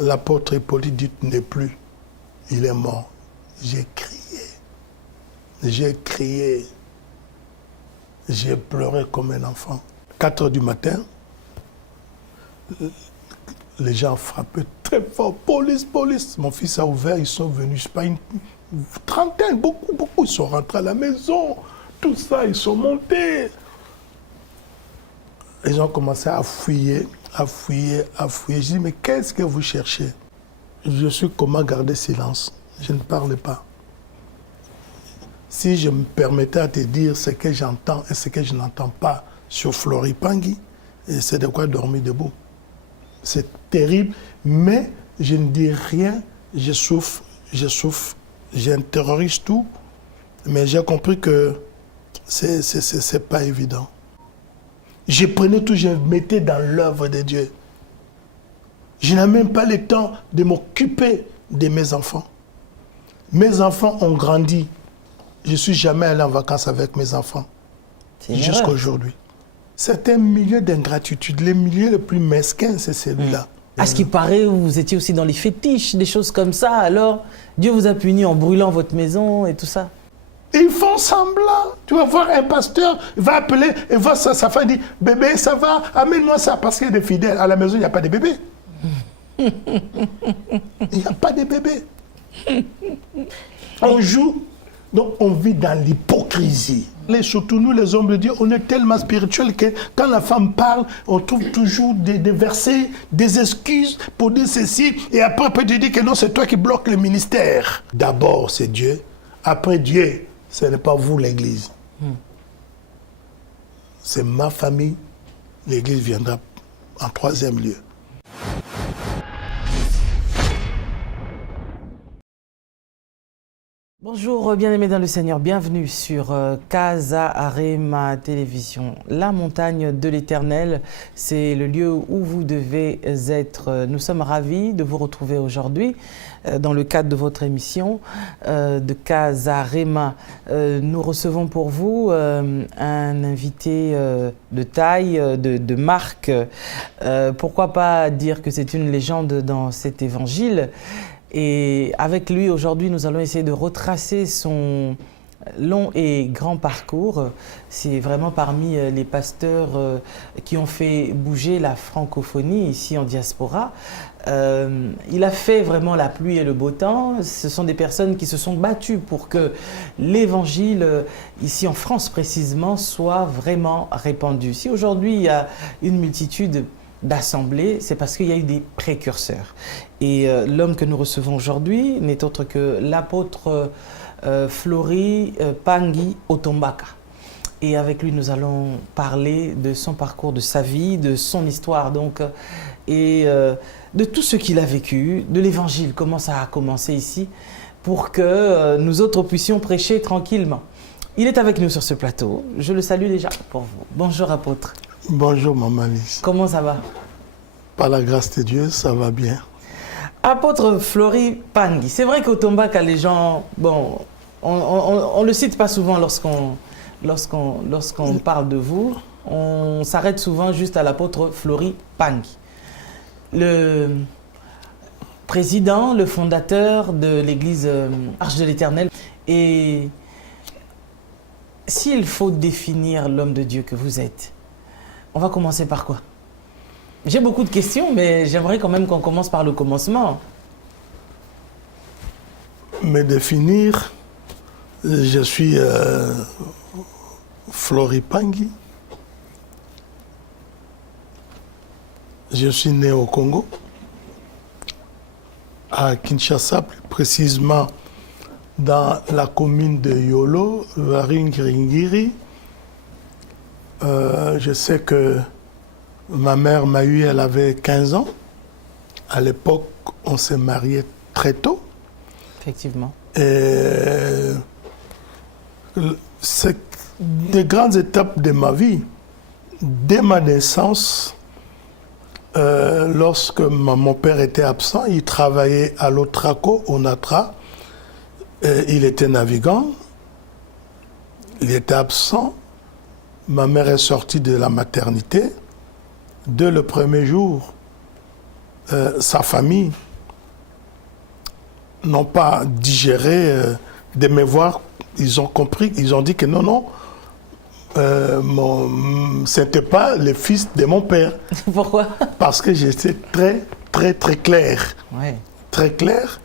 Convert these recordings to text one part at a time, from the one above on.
l'apôtre Hippolyte n'est plus. Il est mort. J'ai crié, j'ai pleuré comme un enfant. 4 heures du matin, les gens frappaient très fort. Police, police. Mon fils a ouvert, ils sont venus, je sais pas, une trentaine, beaucoup. Ils sont rentrés à la maison, tout ça, ils sont montés. Ils ont commencé à fouiller. Je dis, mais qu'est-ce que vous cherchez? Je suis comment garder silence. Je ne parle pas. Si je me permettais à te dire ce que j'entends et ce que je n'entends pas sur Flori Pangui, c'est de quoi dormir debout. C'est terrible, mais je ne dis rien, je souffre, j'intériorise tout, mais j'ai compris que c'est pas évident. Je prenais tout, je me mettais dans l'œuvre de Dieu. Je n'ai même pas le temps de m'occuper de mes enfants. Mes enfants ont grandi. Je ne suis jamais allé en vacances avec mes enfants. Jusqu'à aujourd'hui. C'est un milieu d'ingratitude. Le milieu le plus mesquin, c'est celui-là. À ce qui paraît, vous étiez aussi dans les fétiches, des choses comme ça. Alors, Dieu vous a puni en brûlant votre maison et tout ça. Ils font semblant. Tu vas voir un pasteur, il va appeler, il va sa femme dit, bébé, ça va, amène-moi ça. Parce qu'il y a des fidèles. À la maison, il n'y a pas de bébé. Il n'y a pas de bébé. On joue, donc on vit dans l'hypocrisie. Et surtout nous, les hommes de Dieu, on est tellement spirituels que quand la femme parle, on trouve toujours des versets, des excuses pour dire ceci. Et après, on peut te dire que non, c'est toi qui bloques le ministère. D'abord, c'est Dieu. Après Dieu, ce n'est pas vous, l'Église. C'est ma famille. L'Église viendra en 3e lieu. Bonjour, bien-aimés dans le Seigneur, bienvenue sur Casa Arema Télévision. La montagne de l'Éternel, c'est le lieu où vous devez être. Nous sommes ravis de vous retrouver aujourd'hui dans le cadre de votre émission de Casa Arema. Nous recevons pour vous un invité de taille, de marque. Pourquoi pas dire que c'est une légende dans cet évangile? Et avec lui, aujourd'hui, nous allons essayer de retracer son long et grand parcours. C'est vraiment parmi les pasteurs qui ont fait bouger la francophonie ici en diaspora. Il a fait vraiment la pluie et le beau temps. Ce sont des personnes qui se sont battues pour que l'évangile, ici en France précisément, soit vraiment répandu. Si aujourd'hui, il y a une multitude d'assemblées, c'est parce qu'il y a eu des précurseurs. Et l'homme que nous recevons aujourd'hui n'est autre que l'apôtre Flori Pangui Otombaka. Et avec lui, nous allons parler de son parcours, de sa vie, de son histoire, donc, et de tout ce qu'il a vécu, de l'évangile, comment ça a commencé ici, pour que nous autres puissions prêcher tranquillement. Il est avec nous sur ce plateau. Je le salue déjà pour vous. Bonjour, apôtre. Bonjour, Maman Lise. Comment ça va? Par la grâce de Dieu, ça va bien. Apôtre Flori Pangui, c'est vrai qu'au Tombaka, les gens, bon, on ne le cite pas souvent lorsqu'on parle de vous. On s'arrête souvent juste à l'apôtre Flori Pangui. Le président, le fondateur de l'église Arche de l'Éternel. Et s'il faut définir l'homme de Dieu que vous êtes, on va commencer par quoi? J'ai beaucoup de questions, mais j'aimerais quand même qu'on commence par le commencement. Me définir, je suis Flori Pangui. Je suis né au Congo, à Kinshasa, plus précisément dans la commune de Yolo, Varingiringiri. Je sais que ma mère m'a eu, elle avait 15 ans. À l'époque, on s'est marié très tôt. Effectivement. Et c'est des grandes étapes de ma vie. Dès ma naissance, lorsque mon père était absent, il travaillait à l'Otraco, au Natra. Il était navigant. Il était absent. Ma mère est sortie de la maternité. Dès le premier jour, sa famille n'ont pas digéré de me voir. Ils ont compris, ils ont dit que non, c'était pas le fils de mon père. Pourquoi? Parce que j'étais très, très, très clair. Ouais. Très clair.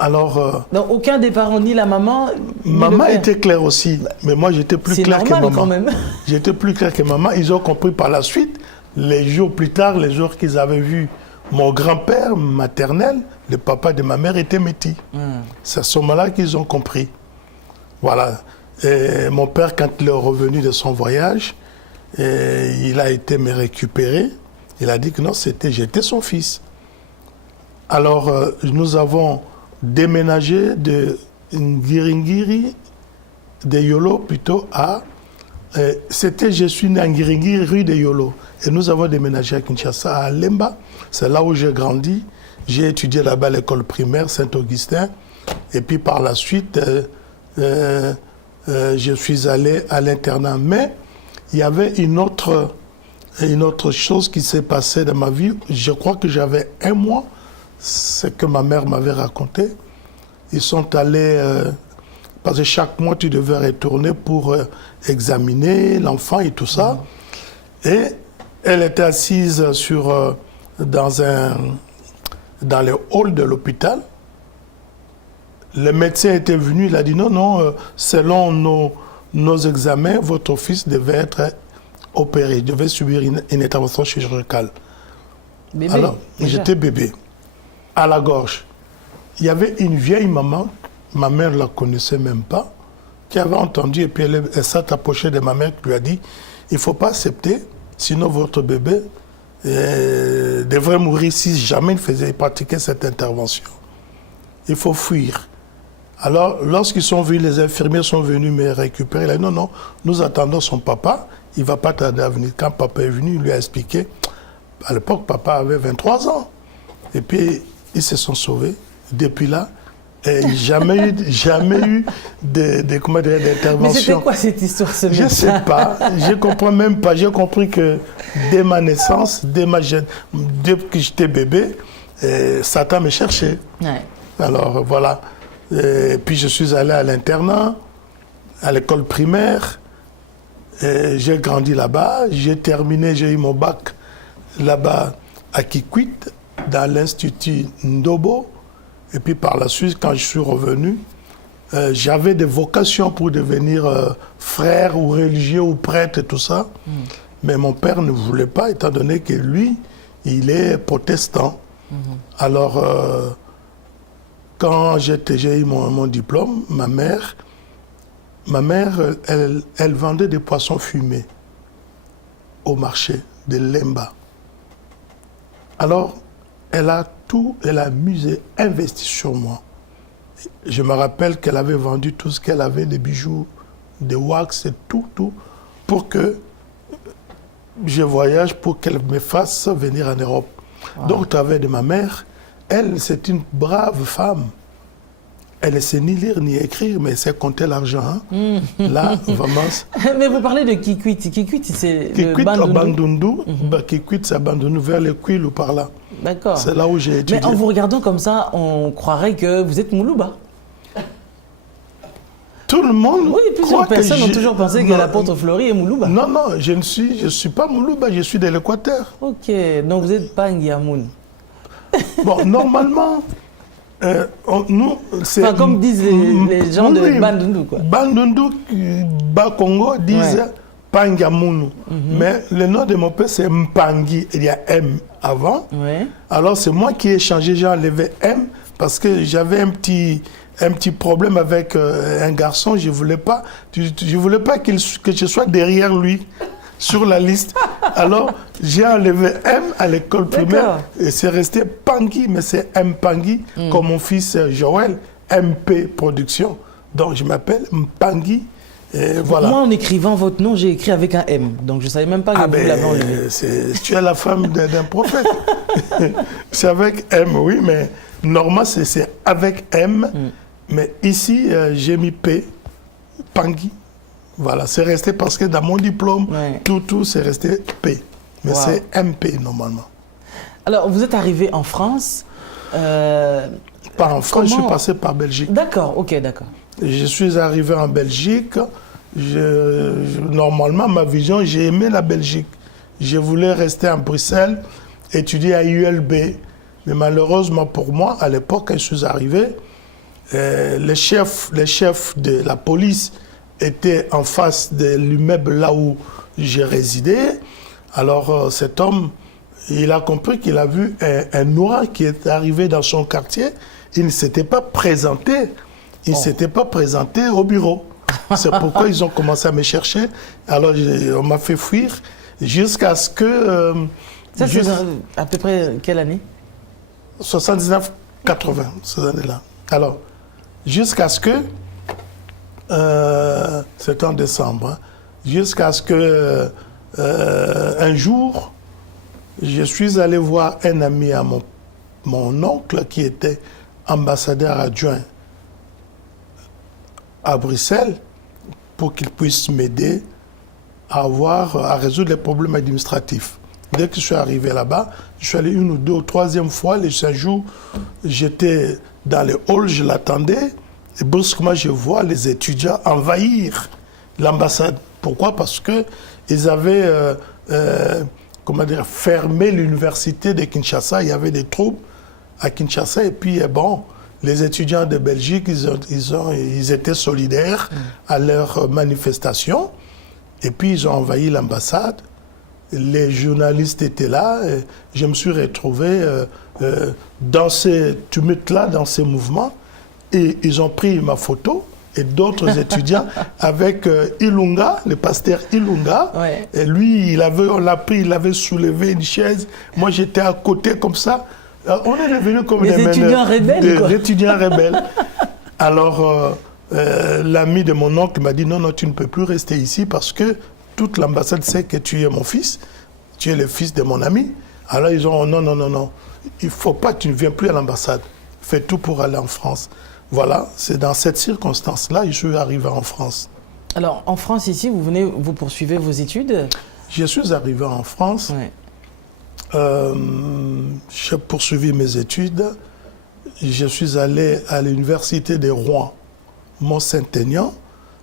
Alors... Donc, aucun des parents, ni la maman, ni maman le père. était claire aussi, mais moi j'étais plus clair que maman. Quand même. J'étais plus clair que maman. Ils ont compris par la suite, les jours plus tard, les jours qu'ils avaient vu mon grand-père maternel, le papa de ma mère était métis. C'est à ce moment-là qu'ils ont compris. Voilà. Et mon père, quand il est revenu de son voyage, il a été me récupérer. Il a dit que non, j'étais son fils. Alors, nous avons déménagé de Ngiringiri, de Yolo plutôt, à... je suis né à Ngiringiri, rue de Yolo. Et nous avons déménagé à Kinshasa, à Lemba. C'est là où j'ai grandi. J'ai étudié là-bas à l'école primaire Saint-Augustin. Et puis par la suite, je suis allé à l'internat. Mais il y avait une autre chose qui s'est passée dans ma vie. Je crois que j'avais 1 mois. C'est que ma mère m'avait raconté. Ils sont allés, parce que chaque mois tu devais retourner pour examiner l'enfant et tout ça. Et elle était assise dans le hall de l'hôpital. Le médecin était venu, il a dit non, selon nos examens, votre fils devait être opéré, devait subir une intervention chirurgicale. Bébé, alors, j'étais bébé. À la gorge. Il y avait une vieille maman, ma mère ne la connaissait même pas, qui avait entendu, et puis elle s'est approchée de ma mère qui lui a dit, il ne faut pas accepter, sinon votre bébé devrait mourir si jamais il pratiquait cette intervention. Il faut fuir. Alors, lorsqu'ils sont venus, les infirmiers sont venus me récupérer, il a dit, non, nous attendons son papa, il ne va pas tarder à venir. Quand papa est venu, il lui a expliqué, à l'époque, papa avait 23 ans. Et puis, ils se sont sauvés. Depuis là, jamais eu d'intervention. Mais c'était quoi cette histoire, ce médecin? Je ne sais pas, je ne comprends même pas. J'ai compris que dès ma naissance, dès que j'étais bébé, Satan me cherchait. Ouais. Alors voilà. Et puis je suis allé à l'internat, à l'école primaire. J'ai grandi là-bas. J'ai terminé, j'ai eu mon bac là-bas à Kikwit, dans l'Institut Ndobo. Et puis par la suite, quand je suis revenu, j'avais des vocations pour devenir frère ou religieux ou prêtre et tout ça. Mais mon père ne voulait pas, étant donné que lui, il est protestant. Alors, quand j'ai eu mon diplôme, ma mère, elle vendait des poissons fumés au marché de Lemba. Alors, elle a investi sur moi. Je me rappelle qu'elle avait vendu tout ce qu'elle avait, des bijoux, des wax et tout, pour que je voyage, pour qu'elle me fasse venir en Europe. Wow. Donc, au travers de ma mère, elle, c'est une brave femme. Elle ne sait ni lire ni écrire, mais elle sait compter l'argent. Hein. Là, vraiment... Mais vous parlez de Kikwit. Kikwit, c'est le Bandundu. Kikwit, c'est Bandundu, vers le Kouil ou par là. D'accord. C'est là où j'ai étudié. Mais en vous regardant comme ça, on croirait que vous êtes Moulouba. Tout le monde. Oui, plusieurs personnes ont toujours pensé que l'apôtre Fleury est Moulouba. Non, je ne suis pas Moulouba, je suis de l'Équateur. Ok, donc vous n'êtes pas Ngiamoun. Bon, normalement, nous, c'est... Enfin, comme disent les gens de Bandundu, quoi. Bandundu, Bas-Congo disent pas Ngiamoun. Mais le nom de mon père, c'est Mpangi. Il y a M avant. Ouais. Alors, c'est moi qui ai changé, j'ai enlevé M parce que j'avais un petit problème avec un garçon. Je ne voulais pas, que je sois derrière lui sur la liste. Alors, j'ai enlevé M à l'école primaire et c'est resté Pangui, mais c'est M Pangui, comme mon fils Joël, MP Production. Donc, je m'appelle Mpangi. Et voilà. Moi, en écrivant votre nom, j'ai écrit avec un M. Donc, je ne savais même pas que vous l'avez enlevé. Tu es la femme d'un prophète. C'est avec M, oui, mais normalement, c'est avec M. Mais ici, j'ai mis P, Pangui. Voilà, c'est resté parce que dans mon diplôme, tout, c'est resté P. Mais c'est MP normalement. Alors, vous êtes arrivé en France. Pas en France, je suis passé par Belgique. D'accord, ok, d'accord. Je suis arrivé en Belgique. Normalement, ma vision, j'ai aimé la Belgique. Je voulais rester à Bruxelles, étudier à ULB. Mais malheureusement pour moi, à l'époque, quand je suis arrivé, les chefs de la police étaient en face de l'immeuble là où j'ai résidé. Alors cet homme, il a compris qu'il a vu un noir qui est arrivé dans son quartier. Il ne s'était pas présenté. Il ne s'était pas présenté au bureau. C'est pourquoi ils ont commencé à me chercher. Alors on m'a fait fuir jusqu'à ce que... Ça, c'est à peu près quelle année? 79, 80, ces années-là. Alors, jusqu'à ce que... c'est en décembre. Hein, jusqu'à ce que... un jour, je suis allé voir un ami à mon oncle qui était ambassadeur adjoint à Bruxelles pour qu'il puisse m'aider à résoudre les problèmes administratifs. Dès que je suis arrivé là-bas, je suis allé une ou deux ou troisième fois. Les 5 jours, j'étais dans le hall, je l'attendais. Et brusquement, je vois les étudiants envahir l'ambassade. Pourquoi? Parce qu'ils avaient fermé l'université de Kinshasa. Il y avait des troupes à Kinshasa. Et puis, bon, les étudiants de Belgique, ils étaient solidaires à leur manifestation. Et puis, ils ont envahi l'ambassade. Les journalistes étaient là. Et je me suis retrouvé dans ces tumultes-là, dans ces mouvements. Et ils ont pris ma photo et d'autres étudiants avec Ilunga, le pasteur Ilunga. Ouais. Et lui, on l'a pris, il avait soulevé une chaise. Moi, j'étais à côté comme ça. On est devenus comme des étudiants rebelles. Des étudiants rebelles. Alors, l'ami de mon oncle m'a dit, non, tu ne peux plus rester ici parce que toute l'ambassade sait que tu es mon fils. Tu es le fils de mon ami. Alors, ils ont, non. Il ne faut pas, tu ne viens plus à l'ambassade. Fais tout pour aller en France. Voilà, c'est dans cette circonstance-là que je suis arrivé en France. Alors, en France, ici, vous poursuivez vos études? Je suis arrivé en France. Ouais. J'ai poursuivi mes études. Je suis allé à l'université de Rouen, Mont-Saint-Aignan.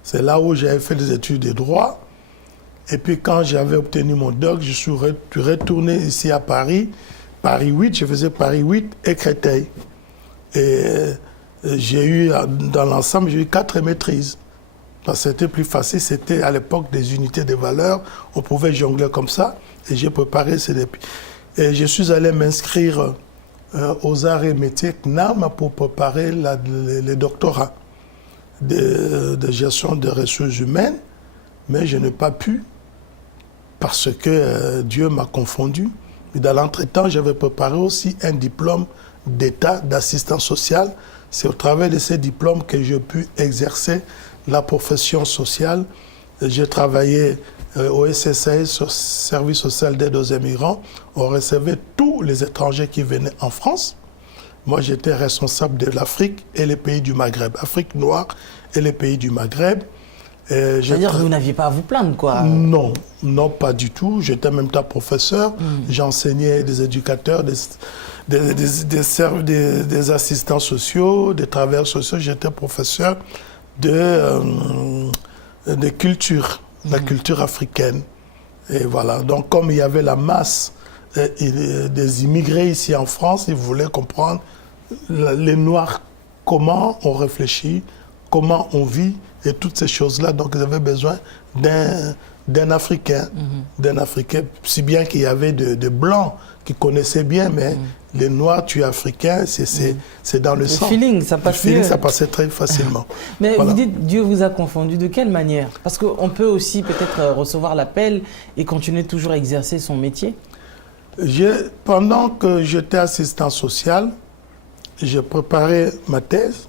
C'est là où j'avais fait des études de droit. Et puis, quand j'avais obtenu mon doc, je suis retourné ici à Paris. Paris 8, je faisais Paris 8 et Créteil. Et j'ai eu, dans l'ensemble, j'ai eu 4 maîtrises. C'était plus facile, c'était à l'époque des unités de valeur, on pouvait jongler comme ça, et j'ai préparé ces dépuis. Et je suis allé m'inscrire aux arts et métiers CNAM pour préparer le doctorat de gestion des ressources humaines, mais je n'ai pas pu, parce que Dieu m'a confondu. Et dans l'entretemps, j'avais préparé aussi un diplôme d'État d'assistant social. C'est au travers de ces diplômes que j'ai pu exercer la profession sociale. J'ai travaillé au SSAS, au Service social d'aide aux immigrants. On recevait tous les étrangers qui venaient en France. Moi, j'étais responsable de l'Afrique et les pays du Maghreb. Afrique noire et les pays du Maghreb. C'est-à-dire que vous n'aviez pas à vous plaindre, quoi? Non, pas du tout. J'étais en même temps professeur. J'enseignais des éducateurs, des assistants sociaux, des travailleurs sociaux. J'étais professeur de culture, la culture africaine. Et voilà. Donc, comme il y avait la masse des immigrés ici en France, ils voulaient comprendre les Noirs, comment on réfléchit, comment on vit et toutes ces choses-là. Donc, ils avaient besoin d'un Africain, si bien qu'il y avait de Blancs qui connaissaient bien, mais les Noirs, tu es Africain, c'est dans le sang. Feeling, ça passait. Le feeling, ça passait très facilement. Mais voilà. Vous dites, Dieu vous a confondu, de quelle manière? Parce qu'on peut aussi peut-être recevoir l'appel et continuer toujours à exercer son métier. Pendant que j'étais assistant social, j'ai préparé ma thèse.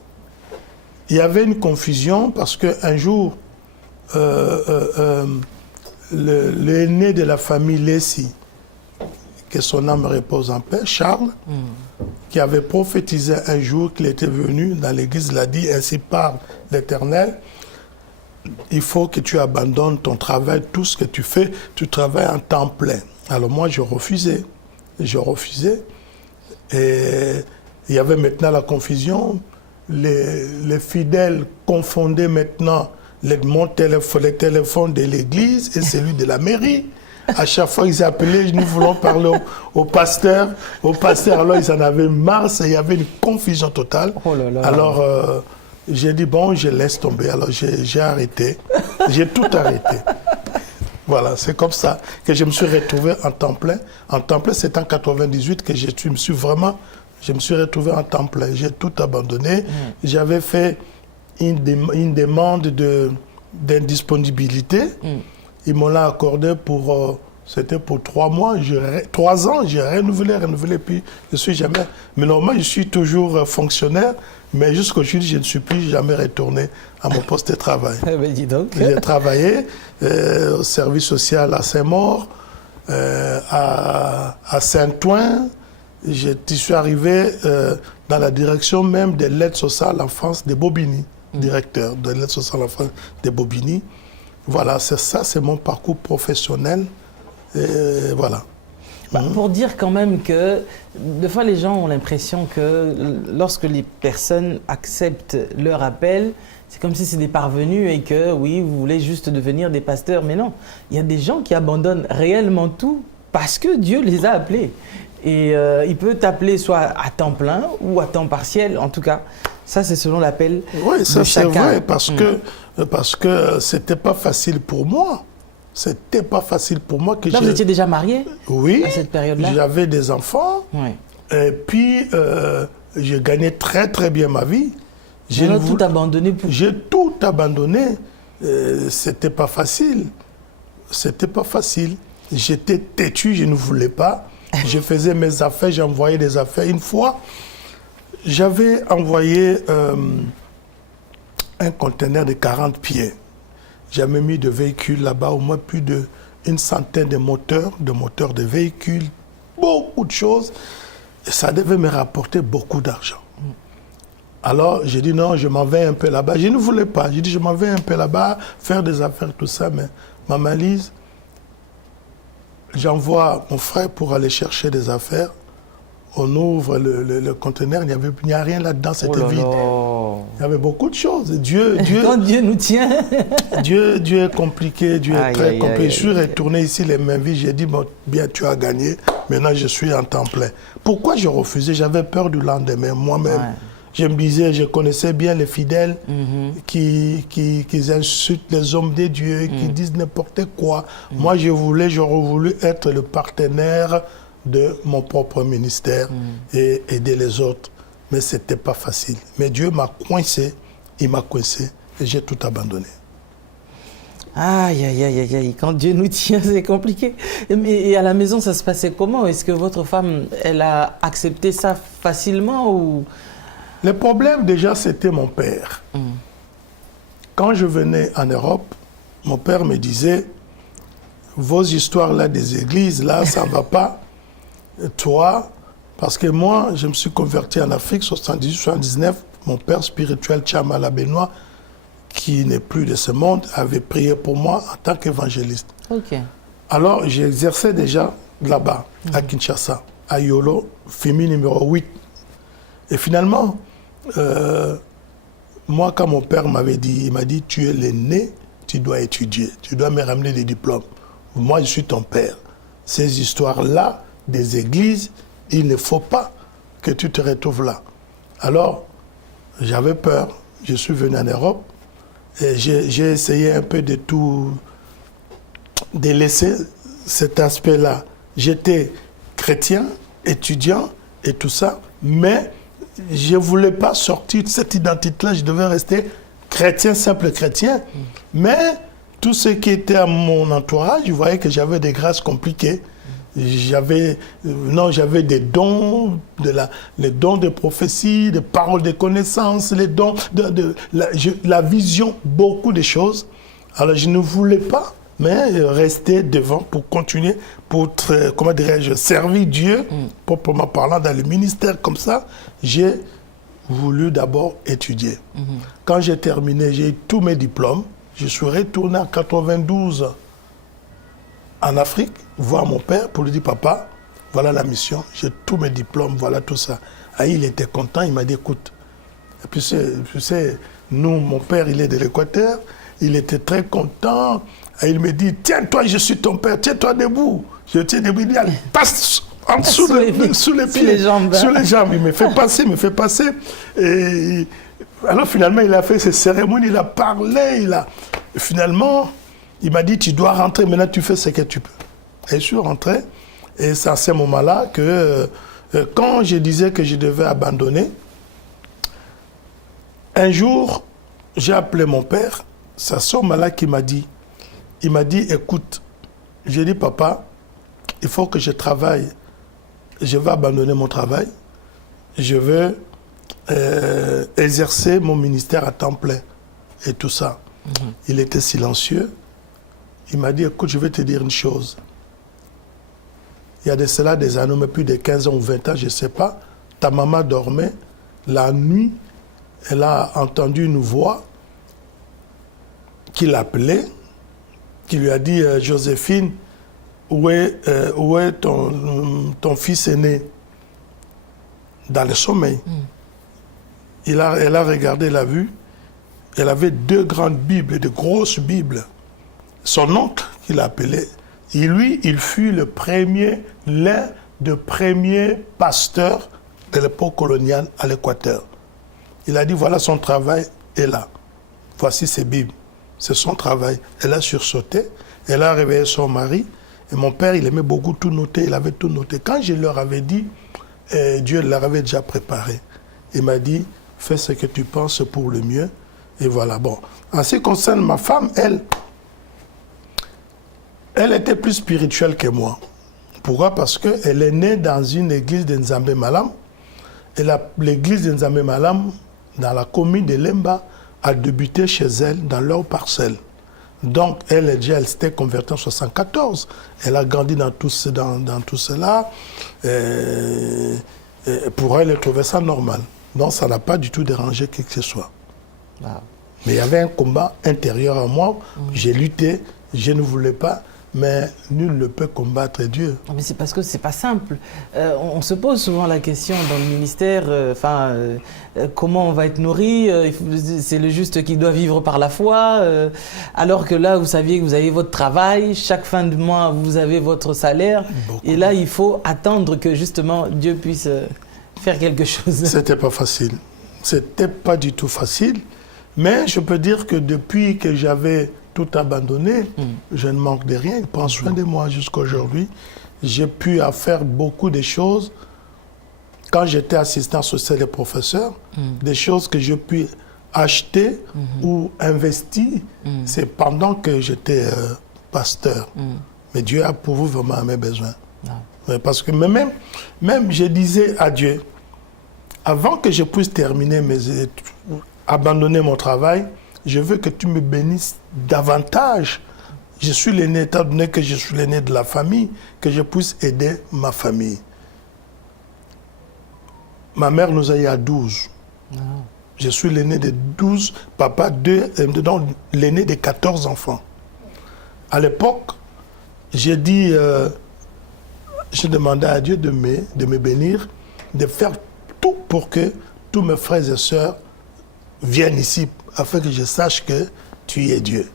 Il y avait une confusion parce qu'un jour, l'aîné de la famille Lessi, que son âme repose en paix, Charles, qui avait prophétisé un jour qu'il était venu dans l'église, l'a dit, ainsi parle l'Éternel, il faut que tu abandonnes ton travail, tout ce que tu fais, tu travailles en temps plein. Alors moi, je refusais. Et Il y avait maintenant la confusion. Les fidèles confondaient maintenant les téléphones de l'église et celui de la mairie. À chaque fois ils appelaient, nous voulons parler au pasteur. Au pasteur, alors ils en avaient marre, il y avait une confusion totale. Oh là là. Alors j'ai dit, bon, je laisse tomber. Alors j'ai arrêté. J'ai tout arrêté. Voilà, c'est comme ça que je me suis retrouvé en temps plein. En temps plein, c'est en 98 que je me suis retrouvé en temps plein. J'ai tout abandonné. J'avais fait une demande d'indisponibilité. Ils m'ont là accordé pour, c'était pour 3 mois, 3 ans, j'ai renouvelé, puis je ne suis jamais... Mais normalement, je suis toujours fonctionnaire, mais jusqu'aujourd'hui, je ne suis plus jamais retourné à mon poste de travail. Ben, dis donc. J'ai travaillé au service social à Saint-Maur, à Saint-Ouen. Je suis arrivé dans la direction même de l'aide sociale à l'enfance de Bobigny, directeur de l'aide sociale à l'enfance de Bobigny. Voilà, c'est ça, c'est mon parcours professionnel. Et voilà. Pour dire quand même que, des fois, les gens ont l'impression que lorsque les personnes acceptent leur appel, c'est comme si c'est des parvenus et que, oui, vous voulez juste devenir des pasteurs. Mais non, il y a des gens qui abandonnent réellement tout parce que Dieu les a appelés. Et il peut t'appeler soit à temps plein ou à temps partiel, en tout cas. Ça, c'est selon l'appel de chacun. Oui, ça c'est vrai, parce que c'était pas facile pour moi. C'était pas facile pour moi. Là, vous étiez déjà marié? Oui, à cette période-là? J'avais des enfants. Oui. Et puis, je gagnais très très bien ma vie. J'ai tout abandonné pour... J'ai tout abandonné. C'était pas facile. C'était pas facile. J'étais têtu, je ne voulais pas. Je faisais mes affaires, j'envoyais des affaires. Une fois, j'avais envoyé un conteneur de 40 pieds. J'avais mis de véhicules là-bas, au moins plus d'une centaine de moteurs de véhicules, beaucoup de choses. Et ça devait me rapporter beaucoup d'argent. Alors, j'ai dit non, je m'en vais un peu là-bas. Je ne voulais pas. J'ai dit, je m'en vais un peu là-bas, faire des affaires, tout ça. Mais Maman Lise, j'envoie mon frère pour aller chercher des affaires. On ouvre le conteneur, il n'y a rien là-dedans, c'était vide. Il y avait beaucoup de choses. Quand Dieu nous tient. Dieu est compliqué, Dieu est très compliqué. Je suis retourné ici les mains vides, j'ai dit, bon, bien, tu as gagné, maintenant je suis en temps plein. Pourquoi je refusais? J'avais peur du lendemain, moi-même. Ouais. Je me disais, je connaissais bien les fidèles qui insultent les hommes de Dieu, qui disent n'importe quoi. Moi, j'aurais voulu être le partenaire de mon propre ministère et aider les autres. Mais ce n'était pas facile. Mais Dieu m'a coincé, il m'a coincé et j'ai tout abandonné. Aïe, aïe, aïe, aïe, aïe. Quand Dieu nous tient, c'est compliqué. Et à la maison, ça se passait comment? Est-ce que votre femme, elle a accepté ça facilement ou... Le problème, déjà, c'était mon père. Quand je venais en Europe, mon père me disait, vos histoires là des églises, là, ça ne va pas. Toi, parce que moi, je me suis converti en Afrique, 78-79, mon père spirituel, Tchamala Benoît, qui n'est plus de ce monde, avait prié pour moi en tant qu'évangéliste. Okay. Alors, j'exerçais déjà là-bas, à Kinshasa, à Yolo, FEMI numéro 8. Et finalement, moi, quand mon père m'avait dit, il m'a dit, tu es l'aîné, tu dois étudier, tu dois me ramener des diplômes. Moi, je suis ton père. Ces histoires-là, des églises, il ne faut pas que tu te retrouves là. Alors, j'avais peur. Je suis venu en Europe et j'ai essayé un peu de laisser cet aspect-là. J'étais chrétien, étudiant et tout ça, mais je ne voulais pas sortir de cette identité-là. Je devais rester chrétien, simple chrétien. Mais tout ce qui était à mon entourage, je voyais que j'avais des grâces compliquées. J'avais des dons, les dons de prophétie, des paroles de connaissance, les dons la vision, beaucoup de choses. Alors je ne voulais pas, mais rester devant pour continuer, pour comment dirais-je, servir Dieu, proprement parlant, dans le ministère comme ça. J'ai voulu d'abord étudier. Quand j'ai terminé, j'ai eu tous mes diplômes. Je suis retourné en 92 en Afrique, voir mon père pour lui dire, papa, voilà la mission, j'ai tous mes diplômes, voilà tout ça. Ah, il était content, il m'a dit, écoute, et puis tu sais, nous, mon père, il est de l'Équateur, il était très content. Et il me dit, tiens-toi, je suis ton père, tiens-toi debout. Je tiens debout, il dit, allez, passe en dessous sous les pieds, les jambes. Sous les jambes. Il me fait passer. Et alors finalement, il a fait ses cérémonies, il a parlé, Et finalement, il m'a dit, tu dois rentrer, maintenant tu fais ce que tu peux. Et je suis rentré, et c'est à ce moment-là que, quand je disais que je devais abandonner, un jour, j'ai appelé mon père, c'est à ce moment-là qu'il m'a dit, écoute, j'ai dit, papa, il faut que je travaille, je vais abandonner mon travail, je veux exercer mon ministère à temps plein et tout ça. Il était silencieux. Il m'a dit, écoute, je vais te dire une chose. Il y a de cela des années, mais plus de 15 ans ou 20 ans, je ne sais pas. Ta maman dormait. La nuit, elle a entendu une voix qui l'appelait, qui lui a dit, Joséphine, où est ton fils aîné? Dans le sommeil. Elle a regardé, elle a vu. Elle avait 2 grandes Bibles, de grosses Bibles. Son oncle, qui l'appelait, et lui, il fut l'un des premiers pasteurs de l'époque coloniale à l'Équateur. Il a dit, voilà son travail est là. Voici ses Bibles. C'est son travail. Elle a sursauté, elle a réveillé son mari. Et mon père, il aimait beaucoup tout noter, il avait tout noté. Quand je leur avais dit, Dieu leur avait déjà préparé. Il m'a dit, fais ce que tu penses pour le mieux. Et voilà, bon. En ce qui concerne ma femme, elle était plus spirituelle que moi. Pourquoi? Parce qu'elle est née dans une église de Nzambé Malam. Et l'église de Nzambé Malam, dans la commune de Lemba, a débuté chez elle, dans leur parcelle. Donc, elle s'était convertie en 1974. Elle a grandi dans tout cela. Pour elle, elle trouvait ça normal. Donc, ça n'a pas du tout dérangé qui que ce soit. Wow. Mais il y avait un combat intérieur à moi. J'ai lutté, je ne voulais pas. Mais nul ne peut combattre Dieu. Mais c'est parce que c'est pas simple. On se pose souvent la question dans le ministère, comment on va être nourri? C'est le juste qui doit vivre par la foi. Alors que là, vous saviez que vous avez votre travail, chaque fin de mois, vous avez votre salaire. Et là, il faut attendre que justement Dieu puisse faire quelque chose. C'était pas facile. C'était pas du tout facile. Mais je peux dire que depuis que j'avais tout abandonné, je ne manque de rien. Il prend soin de moi jusqu'à aujourd'hui. J'ai pu faire beaucoup de choses. Quand j'étais assistant social et professeur, des choses que j'ai pu acheter ou investir, c'est pendant que j'étais pasteur. Mais Dieu a pourvu vraiment à mes besoins. Parce que même je disais à Dieu, avant que je puisse terminer mes études, abandonner mon travail, je veux que tu me bénisses davantage. Je suis l'aîné, étant donné que je suis l'aîné de la famille, que je puisse aider ma famille. Ma mère nous a eu à 12. Je suis l'aîné de 12, papa 2, donc l'aîné de 14 enfants. À l'époque, j'ai dit, j'ai demandé à Dieu de me bénir, de faire tout pour que tous mes frères et sœurs viennent ici, afin que je sache que tu es Dieu.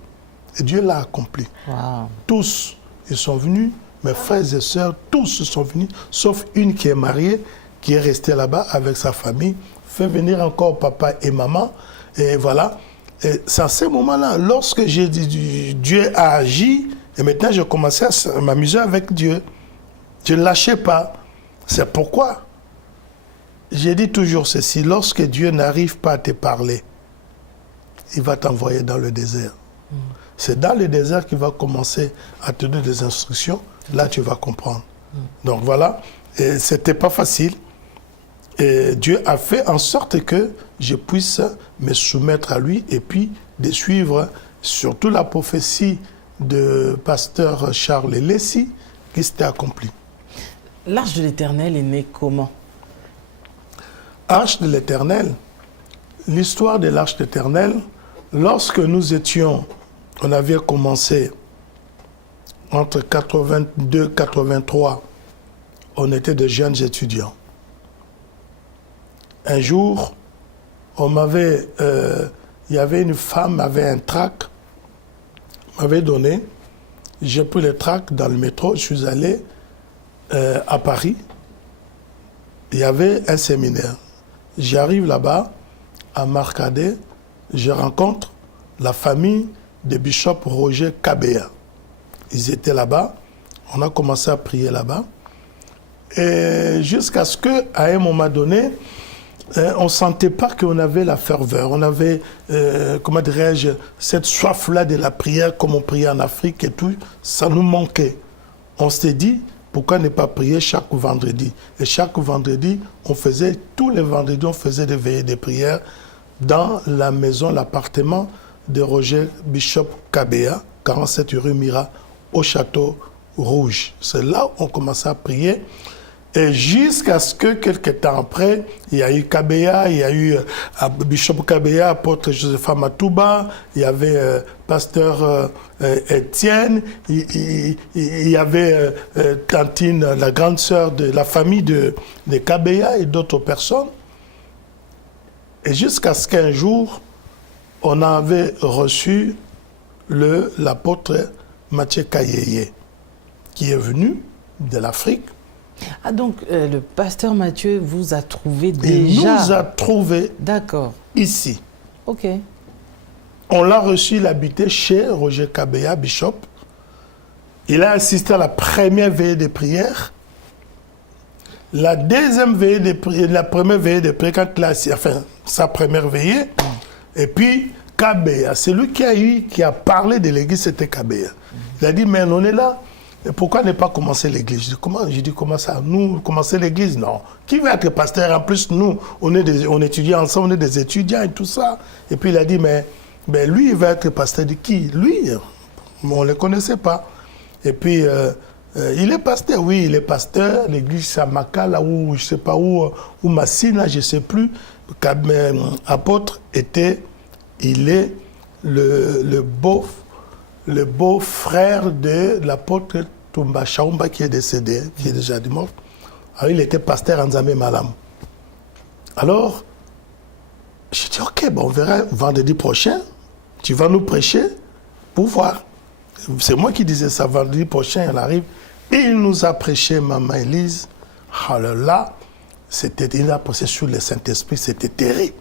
Et Dieu l'a accompli. Wow. Tous, ils sont venus, mes frères et sœurs, tous sont venus, sauf une qui est mariée, qui est restée là-bas avec sa famille, fait venir encore papa et maman, et voilà. Et c'est à ce moment-là, lorsque j'ai dit, Dieu a agi, et maintenant je commençais à m'amuser avec Dieu. Je ne lâchais pas. C'est pourquoi j'ai dit toujours ceci, lorsque Dieu n'arrive pas à te parler, il va t'envoyer dans le désert. C'est dans le désert qu'il va commencer à te donner des instructions. Là, tu vas comprendre. Donc voilà, et c'était pas facile. Et Dieu a fait en sorte que je puisse me soumettre à lui et puis de suivre surtout la prophétie de pasteur Charles Lessi qui s'était accomplie. L'Arche de l'Éternel est née comment? Arche de l'Éternel, l'histoire de l'Arche de l'Éternel, lorsque nous étions, on avait commencé entre 82 et 83, on était de jeunes étudiants. un jour, il y avait une femme, avait un tract, m'avait donné. J'ai pris le tract dans le métro, je suis allé à Paris. Il y avait un séminaire. J'arrive là-bas, à Marcadet, je rencontre la famille de Bishop Roger Kabea. Ils étaient là-bas, on a commencé à prier là-bas. Et jusqu'à ce qu'à un moment donné, on ne sentait pas qu'on avait la ferveur, on avait, comment dirais-je, cette soif-là de la prière, comme on priait en Afrique et tout, ça nous manquait. On s'est dit, pourquoi ne pas prier chaque vendredi? Et chaque vendredi, tous les vendredis, on faisait des veillées de prière dans la maison, l'appartement de Roger Bishop Kabea, 47 rue Mira, au Château Rouge. C'est là où on commençait à prier. Et jusqu'à ce que, quelques temps après, il y a eu Kabea, il y a eu Bishop Kabea, apôtre Joseph Matouba, il y avait pasteur Étienne, il y avait Tantine, la grande sœur de la famille de Kabea et d'autres personnes. Et jusqu'à ce qu'un jour, on avait reçu l'apôtre Mathieu Kayeye, qui est venu de l'Afrique. Ah donc, le pasteur Mathieu vous a trouvé déjà... Il nous a trouvé ici. Ok. On l'a reçu, il habitait chez Roger Kabea, Bishop. Il a assisté à la première veillée de prière. La deuxième veillée de prière, la première veillée de prière, quand il a assisté, enfin, sa première veillée. Et puis, Kabea, c'est lui qui a parlé de l'église, c'était Kabea. Il a dit, mais on est là. Et pourquoi ne pas commencer l'église? J'ai dit, comment ça? Nous, commencer l'église? Non. Qui veut être pasteur? En plus, nous, on étudie ensemble, on est des étudiants et tout ça. Et puis il a dit, mais lui, il va être pasteur de qui? Lui, on ne le connaissait pas. Et puis, il est pasteur, oui, il est pasteur. L'église Samaka, là où, je ne sais pas où Massine, là, je ne sais plus. Apôtre il est le beau-frère de l'apôtre Toumba Chaoumba qui est décédé, qui est déjà mort. Alors, il était pasteur en Nzambe Malam. Alors, j'ai dit, ok, bon, on verra vendredi prochain, tu vas nous prêcher pour voir. C'est moi qui disais ça, vendredi prochain, elle arrive. Et il nous a prêché, Maman Élise. Alors là, il a prêché sur le Saint-Esprit, c'était terrible.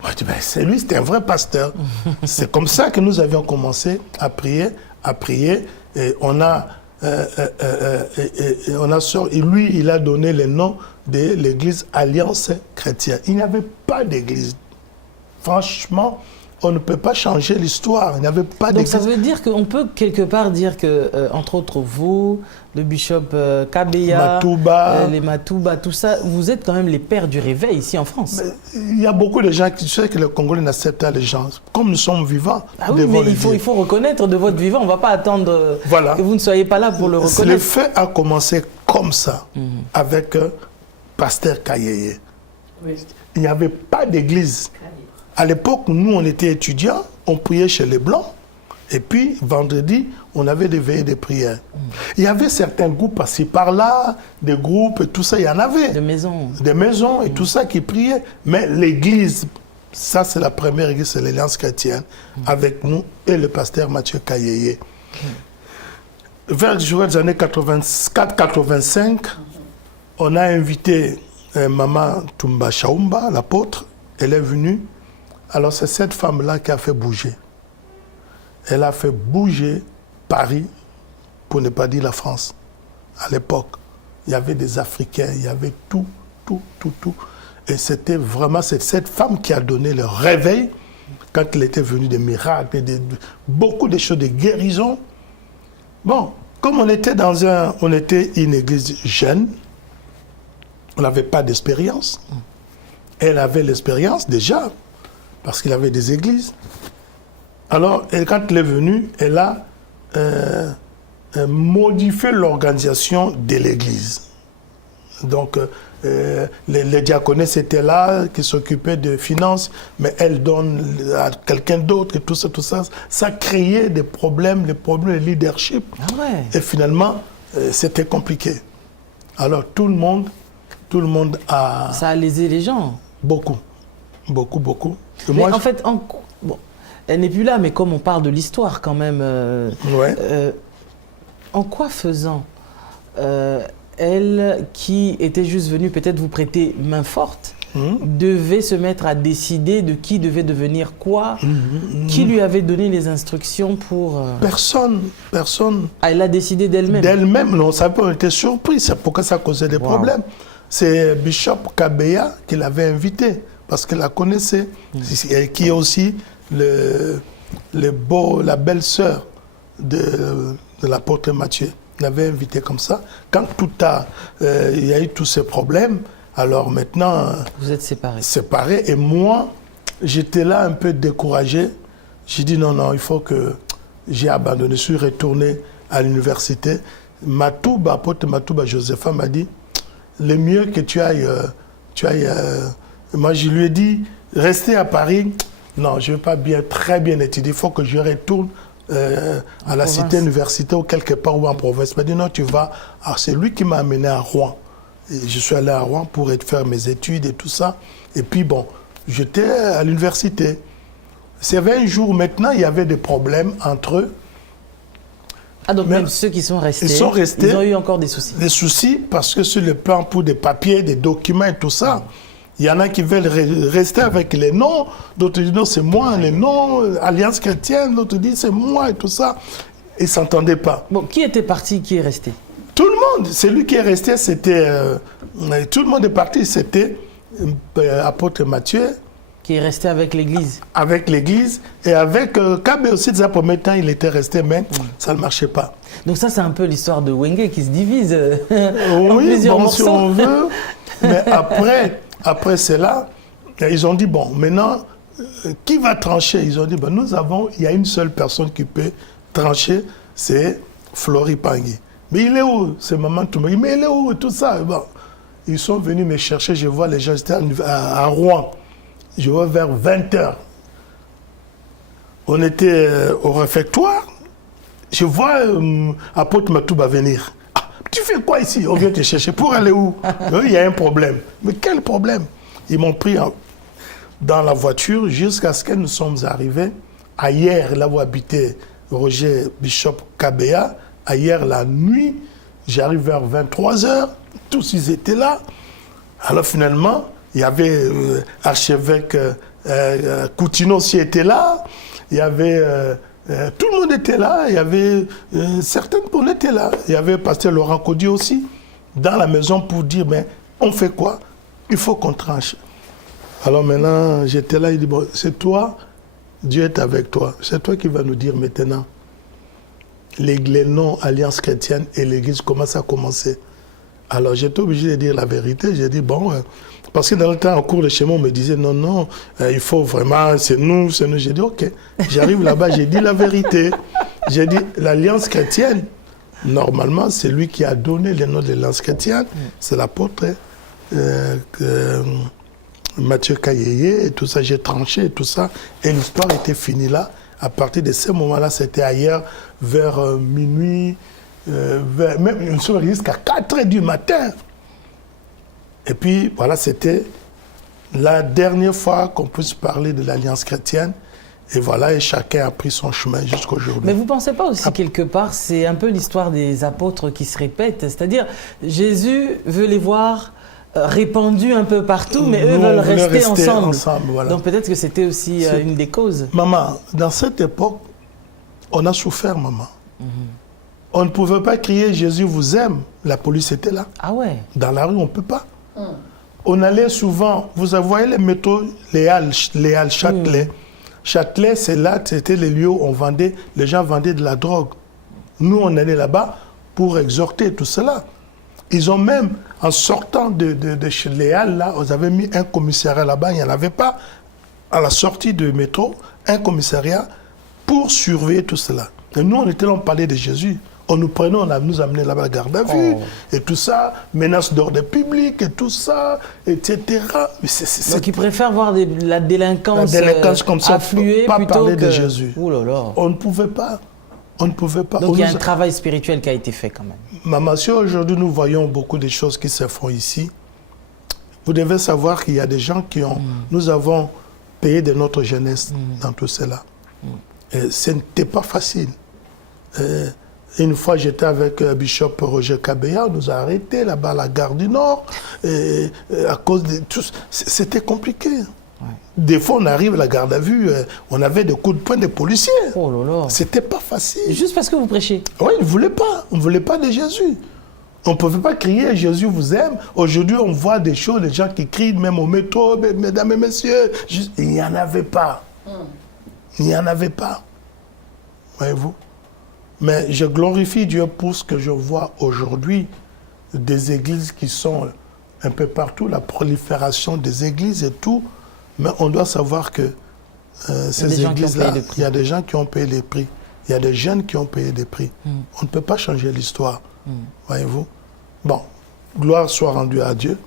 Moi, je dis, c'est lui, c'était un vrai pasteur. C'est comme ça que nous avions commencé à prier. Et on a sorti, lui, il a donné le nom de l'église Alliance chrétienne. Il n'y avait pas d'église. Franchement, on ne peut pas changer l'histoire. Il n'y avait pas d'église. Donc ça veut dire qu'on peut quelque part dire que, entre autres vous, le bishop Kabea, les Matouba, tout ça, vous êtes quand même les pères du réveil ici en France. Mais il y a beaucoup de gens qui savent que le Congolais n'accepte pas les gens. Comme nous sommes vivants. Ah oui, mais il faut reconnaître de votre vivant. On ne va pas attendre que vous ne soyez pas là pour le reconnaître. Le fait a commencé comme ça, avec pasteur Kayeye. Oui. Il n'y avait pas d'église. À l'époque, nous, on était étudiants, on priait chez les Blancs. Et puis, vendredi, on avait des veillées de prière. Il y avait certains groupes par-ci, par-là, des groupes et tout ça, il y en avait. Des maisons. Des maisons et tout ça qui priaient. Mais l'église, ça c'est la première église, c'est l'Alliance chrétienne, avec nous et le pasteur Mathieu Kayeye. Vers les années 84-85, on a invité Maman Toumba Chaoumba, l'apôtre. Elle est venue. Alors c'est cette femme-là qui a fait bouger. Elle a fait bouger Paris, pour ne pas dire la France. À l'époque, il y avait des Africains, il y avait tout. Et c'était vraiment cette femme qui a donné le réveil quand elle était venue, des miracles, beaucoup de choses, de guérisons. Bon, comme on était une église jeune, on n'avait pas d'expérience. Elle avait l'expérience déjà, parce qu'il y avait des églises. Alors, quand elle est venue, elle a modifié l'organisation de l'église. Donc, les diaconesses étaient là, qui s'occupaient de finances, mais elle donne à quelqu'un d'autre et tout ça. Ça créait des problèmes de leadership. Ah ouais. Et finalement, c'était compliqué. Alors, tout le monde a... Ça a lésé les gens. Beaucoup. Beaucoup, beaucoup. Et Mais en fait, bon, elle n'est plus là, mais comme on parle de l'histoire quand même, en quoi faisant elle, qui était juste venue peut-être vous prêter main forte, devait se mettre à décider de qui devait devenir quoi, qui lui avait donné les instructions pour... Personne. Ah, elle a décidé d'elle-même. D'elle-même, non, ça peut être surpris, c'est pourquoi ça causait des problèmes. C'est Bishop Kabeya qui l'avait invité, parce qu'elle la connaissait, qui est aussi la belle-sœur de l'apôtre Matthieu. Il l'avait invité comme ça. Quand il y a eu tous ces problèmes, alors maintenant... Vous êtes séparés. Séparés. Et moi, j'étais là un peu découragé. J'ai dit non, il faut que... J'ai abandonné. Je suis retourné à l'université. Matouba, apôtre Matouba Josepha m'a dit, le mieux que tu ailles... Moi, je lui ai dit, rester à Paris, non, je ne vais pas très bien étudier. Il faut que je retourne à la cité universitaire ou quelque part ou en province. Il m'a dit, non, tu vas... Alors, c'est lui qui m'a amené à Rouen. Et je suis allé à Rouen pour faire mes études et tout ça. Et puis, bon, j'étais à l'université. C'est 20 jours maintenant, il y avait des problèmes entre eux. Ah, donc même ceux qui sont restés, ils ont eu encore des soucis. Des soucis parce que sur le plan pour des papiers, des documents et tout ça, il y en a qui veulent rester avec les noms, d'autres disent non, c'est moi, les noms, Alliance chrétienne, d'autres disent c'est moi et tout ça. Ils ne s'entendaient pas. Bon, qui était parti, qui est resté? Tout le monde. Celui qui est resté, c'était... tout le monde est parti, c'était apôtre Matthieu. Qui est resté avec l'église. Avec l'église. Et avec Kabé aussi, dans un premier temps, il était resté, mais ça ne marchait pas. Donc ça, c'est un peu l'histoire de Wenge qui se divise en oui, plusieurs morceaux. Si on veut. Mais après cela, ils ont dit, bon, maintenant, qui va trancher? Ils ont dit, ben, il y a une seule personne qui peut trancher, c'est Flori Pangui. Mais il est où? C'est Maman Toumé. Mais il est où? Tout ça. Bon, ils sont venus me chercher, je vois les gens, j'étais à Rouen. Je vois vers 20h. On était au réfectoire. Je vois apôtre Matouba venir. Ah, tu fais quoi ici? On vient te chercher. Pour aller où? Il y a un problème. Mais quel problème? Ils m'ont pris dans la voiture jusqu'à ce que nous sommes arrivés. Hier, là où habitait Roger Bishop Kabeya, hier la nuit, j'arrive vers 23h. Tous ils étaient là. Alors finalement, il y avait archevêque Coutinho aussi était là. Il y avait... tout le monde était là. Il y avait certaines personnes étaient là. Il y avait pasteur Laurent Cody aussi dans la maison pour dire, mais on fait quoi? Il faut qu'on tranche. Alors maintenant, j'étais là, il dit, bon, c'est toi, Dieu est avec toi. C'est toi qui vas nous dire maintenant. Les noms Alliance chrétienne et l'église commencent à commencer. Alors j'étais obligé de dire la vérité. J'ai dit, bon, parce que dans le temps, en cours de chemin, on me disait, non, il faut vraiment, c'est nous. J'ai dit, ok. J'arrive là-bas, j'ai dit la vérité. J'ai dit, l'Alliance chrétienne, normalement, c'est lui qui a donné le nom de l'Alliance chrétienne. C'est l'apôtre Mathieu Kayeye et tout ça. J'ai tranché et tout ça. Et l'histoire était finie là. À partir de ce moment-là, c'était ailleurs, vers minuit, même jusqu'à 4h du matin. Et puis, voilà, c'était la dernière fois qu'on puisse parler de l'Alliance chrétienne. Et voilà, et chacun a pris son chemin jusqu'aujourd'hui. Mais vous ne pensez pas aussi, quelque part, c'est un peu l'histoire des apôtres qui se répètent? C'est-à-dire, Jésus veut les voir répandus un peu partout, mais eux veulent rester ensemble. Voilà. Donc peut-être que c'était aussi une des causes. Maman, dans cette époque, on a souffert, maman. On ne pouvait pas crier « Jésus vous aime ». La police était là. Ah ouais? Dans la rue, on ne peut pas. On allait souvent, vous voyez les métros, les Halles, Châtelet. Châtelet, c'est là, c'était les lieux où les gens vendaient de la drogue. Nous, on allait là-bas pour exhorter tout cela. Ils ont même, en sortant de chez les Halles, là, ils avaient mis un commissariat là-bas. Il n'y en avait pas, à la sortie du métro, un commissariat pour surveiller tout cela. Et nous, on était là, on parlait de Jésus. On nous prenait, on nous amenait là-bas à la garde à vue, et tout ça, menaces d'ordre public, et tout ça, etc. Mais donc ils préfèrent voir la délinquance comme ça, affluer pas plutôt parler que... de Jésus. Ouh là là. On ne pouvait pas. On ne pouvait pas. Donc il y a un travail spirituel qui a été fait quand même. Maman, si aujourd'hui nous voyons beaucoup de choses qui se font ici, Vous devez savoir qu'il y a des gens qui ont... Nous avons payé de notre jeunesse dans tout cela. Et ce n'était pas facile. Une fois, j'étais avec Bishop Roger Kabeya, on nous a arrêtés là-bas à la gare du Nord, à cause de tout. C'était compliqué. Ouais. Des fois, on arrive à la garde à vue, on avait des coups de poing des policiers. Oh là là. C'était pas facile. Juste parce que vous prêchez. Oui, ils ne voulaient pas. On ne voulait pas de Jésus. On ne pouvait pas crier « Jésus vous aime ». Aujourd'hui, on voit des choses, des gens qui crient même au métro « Mesdames et messieurs ». Il n'y en avait pas. Il n'y en avait pas. Voyez-vous? Mais je glorifie Dieu pour ce que je vois aujourd'hui, des églises qui sont un peu partout, la prolifération des églises et tout. Mais on doit savoir que ces églises-là, il y a des gens qui ont payé les prix. Il y a des jeunes qui ont payé des prix. On ne peut pas changer l'histoire. Voyez-vous? Bon, gloire soit rendue à Dieu.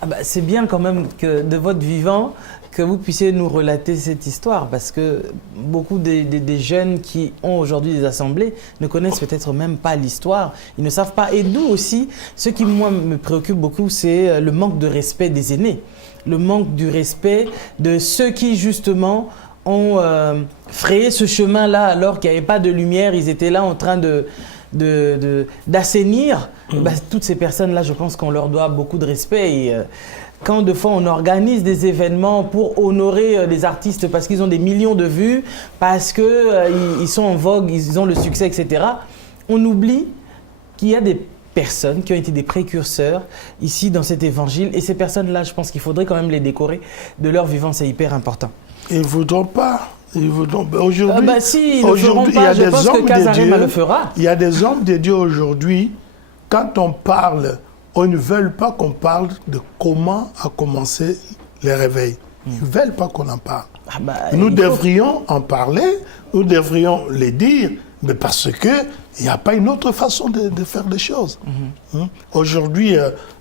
Ah bah, c'est bien quand même que de votre vivant, que vous puissiez nous relater cette histoire, parce que beaucoup des jeunes qui ont aujourd'hui des assemblées ne connaissent peut-être même pas l'histoire, ils ne savent pas. Et d'où aussi, ce qui moi me préoccupe beaucoup, c'est le manque de respect des aînés, le manque du respect de ceux qui justement ont frayé ce chemin-là alors qu'il n'y avait pas de lumière, ils étaient là en train d'assainir. Bah, toutes ces personnes-là, je pense qu'on leur doit beaucoup de respect. Et, quand de fois on organise des événements pour honorer des artistes parce qu'ils ont des millions de vues, parce qu'ils sont en vogue, ils ont le succès, etc., on oublie qu'il y a des personnes qui ont été des précurseurs ici dans cet évangile. Et ces personnes-là, je pense qu'il faudrait quand même les décorer de leur vivant, c'est hyper important. Ils ne voudront pas. Aujourd'hui, bah si, ils ne feront pas, je pense que Casa Arema le fera. Il y a des hommes de Dieu aujourd'hui, quand on parle, on ne veut pas qu'on parle de comment a commencé les réveils. Ils ne veulent pas qu'on en parle. Ah bah, nous devrions en parler, nous devrions les dire, mais parce qu'il n'y a pas une autre façon de faire les choses. Aujourd'hui,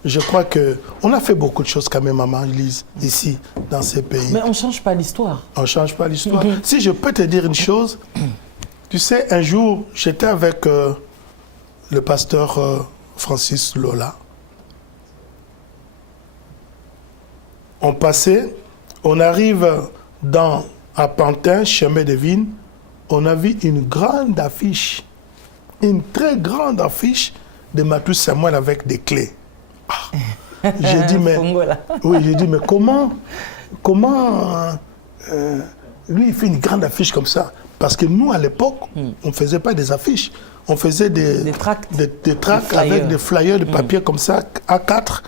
je crois qu'on a fait beaucoup de choses quand même, Maman Elise, ici, dans ces pays. Mais on ne change pas l'histoire. On ne change pas l'histoire. Si je peux te dire une chose, tu sais, un jour, j'étais avec le pasteur Francis Lola. On passait, on arrive à Pantin, chemin de Vignes, on a vu une grande affiche, une très grande affiche de Matthieu Samuel avec des clés. J'ai dit, mais, oui, j'ai dit, mais comment lui, il fait une grande affiche comme ça? Parce que nous, à l'époque, on ne faisait pas des affiches. On faisait des tracts avec des flyers de papier comme ça, A4,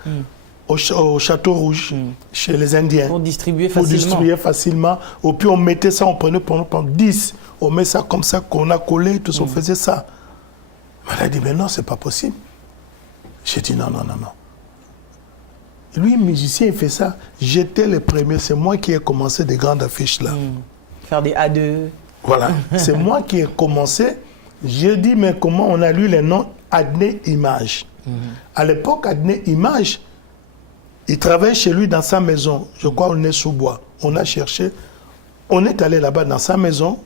au Château Rouge, chez les Indiens. Pour distribuer facilement. Et puis on mettait ça, on prenait pendant 10. On met ça comme ça, qu'on a collé, tout ça, on faisait ça. Elle a dit, mais non, c'est pas possible. J'ai dit, non. Lui, musicien, il fait ça. J'étais le premier, c'est moi qui ai commencé des grandes affiches là. Faire des A2. Voilà, c'est moi qui ai commencé. J'ai dit, mais comment on a lu les noms Adné Image. À l'époque, Adné Image, il travaillait chez lui dans sa maison. Je crois on est sous bois. On a cherché. On est allé là-bas dans sa maison.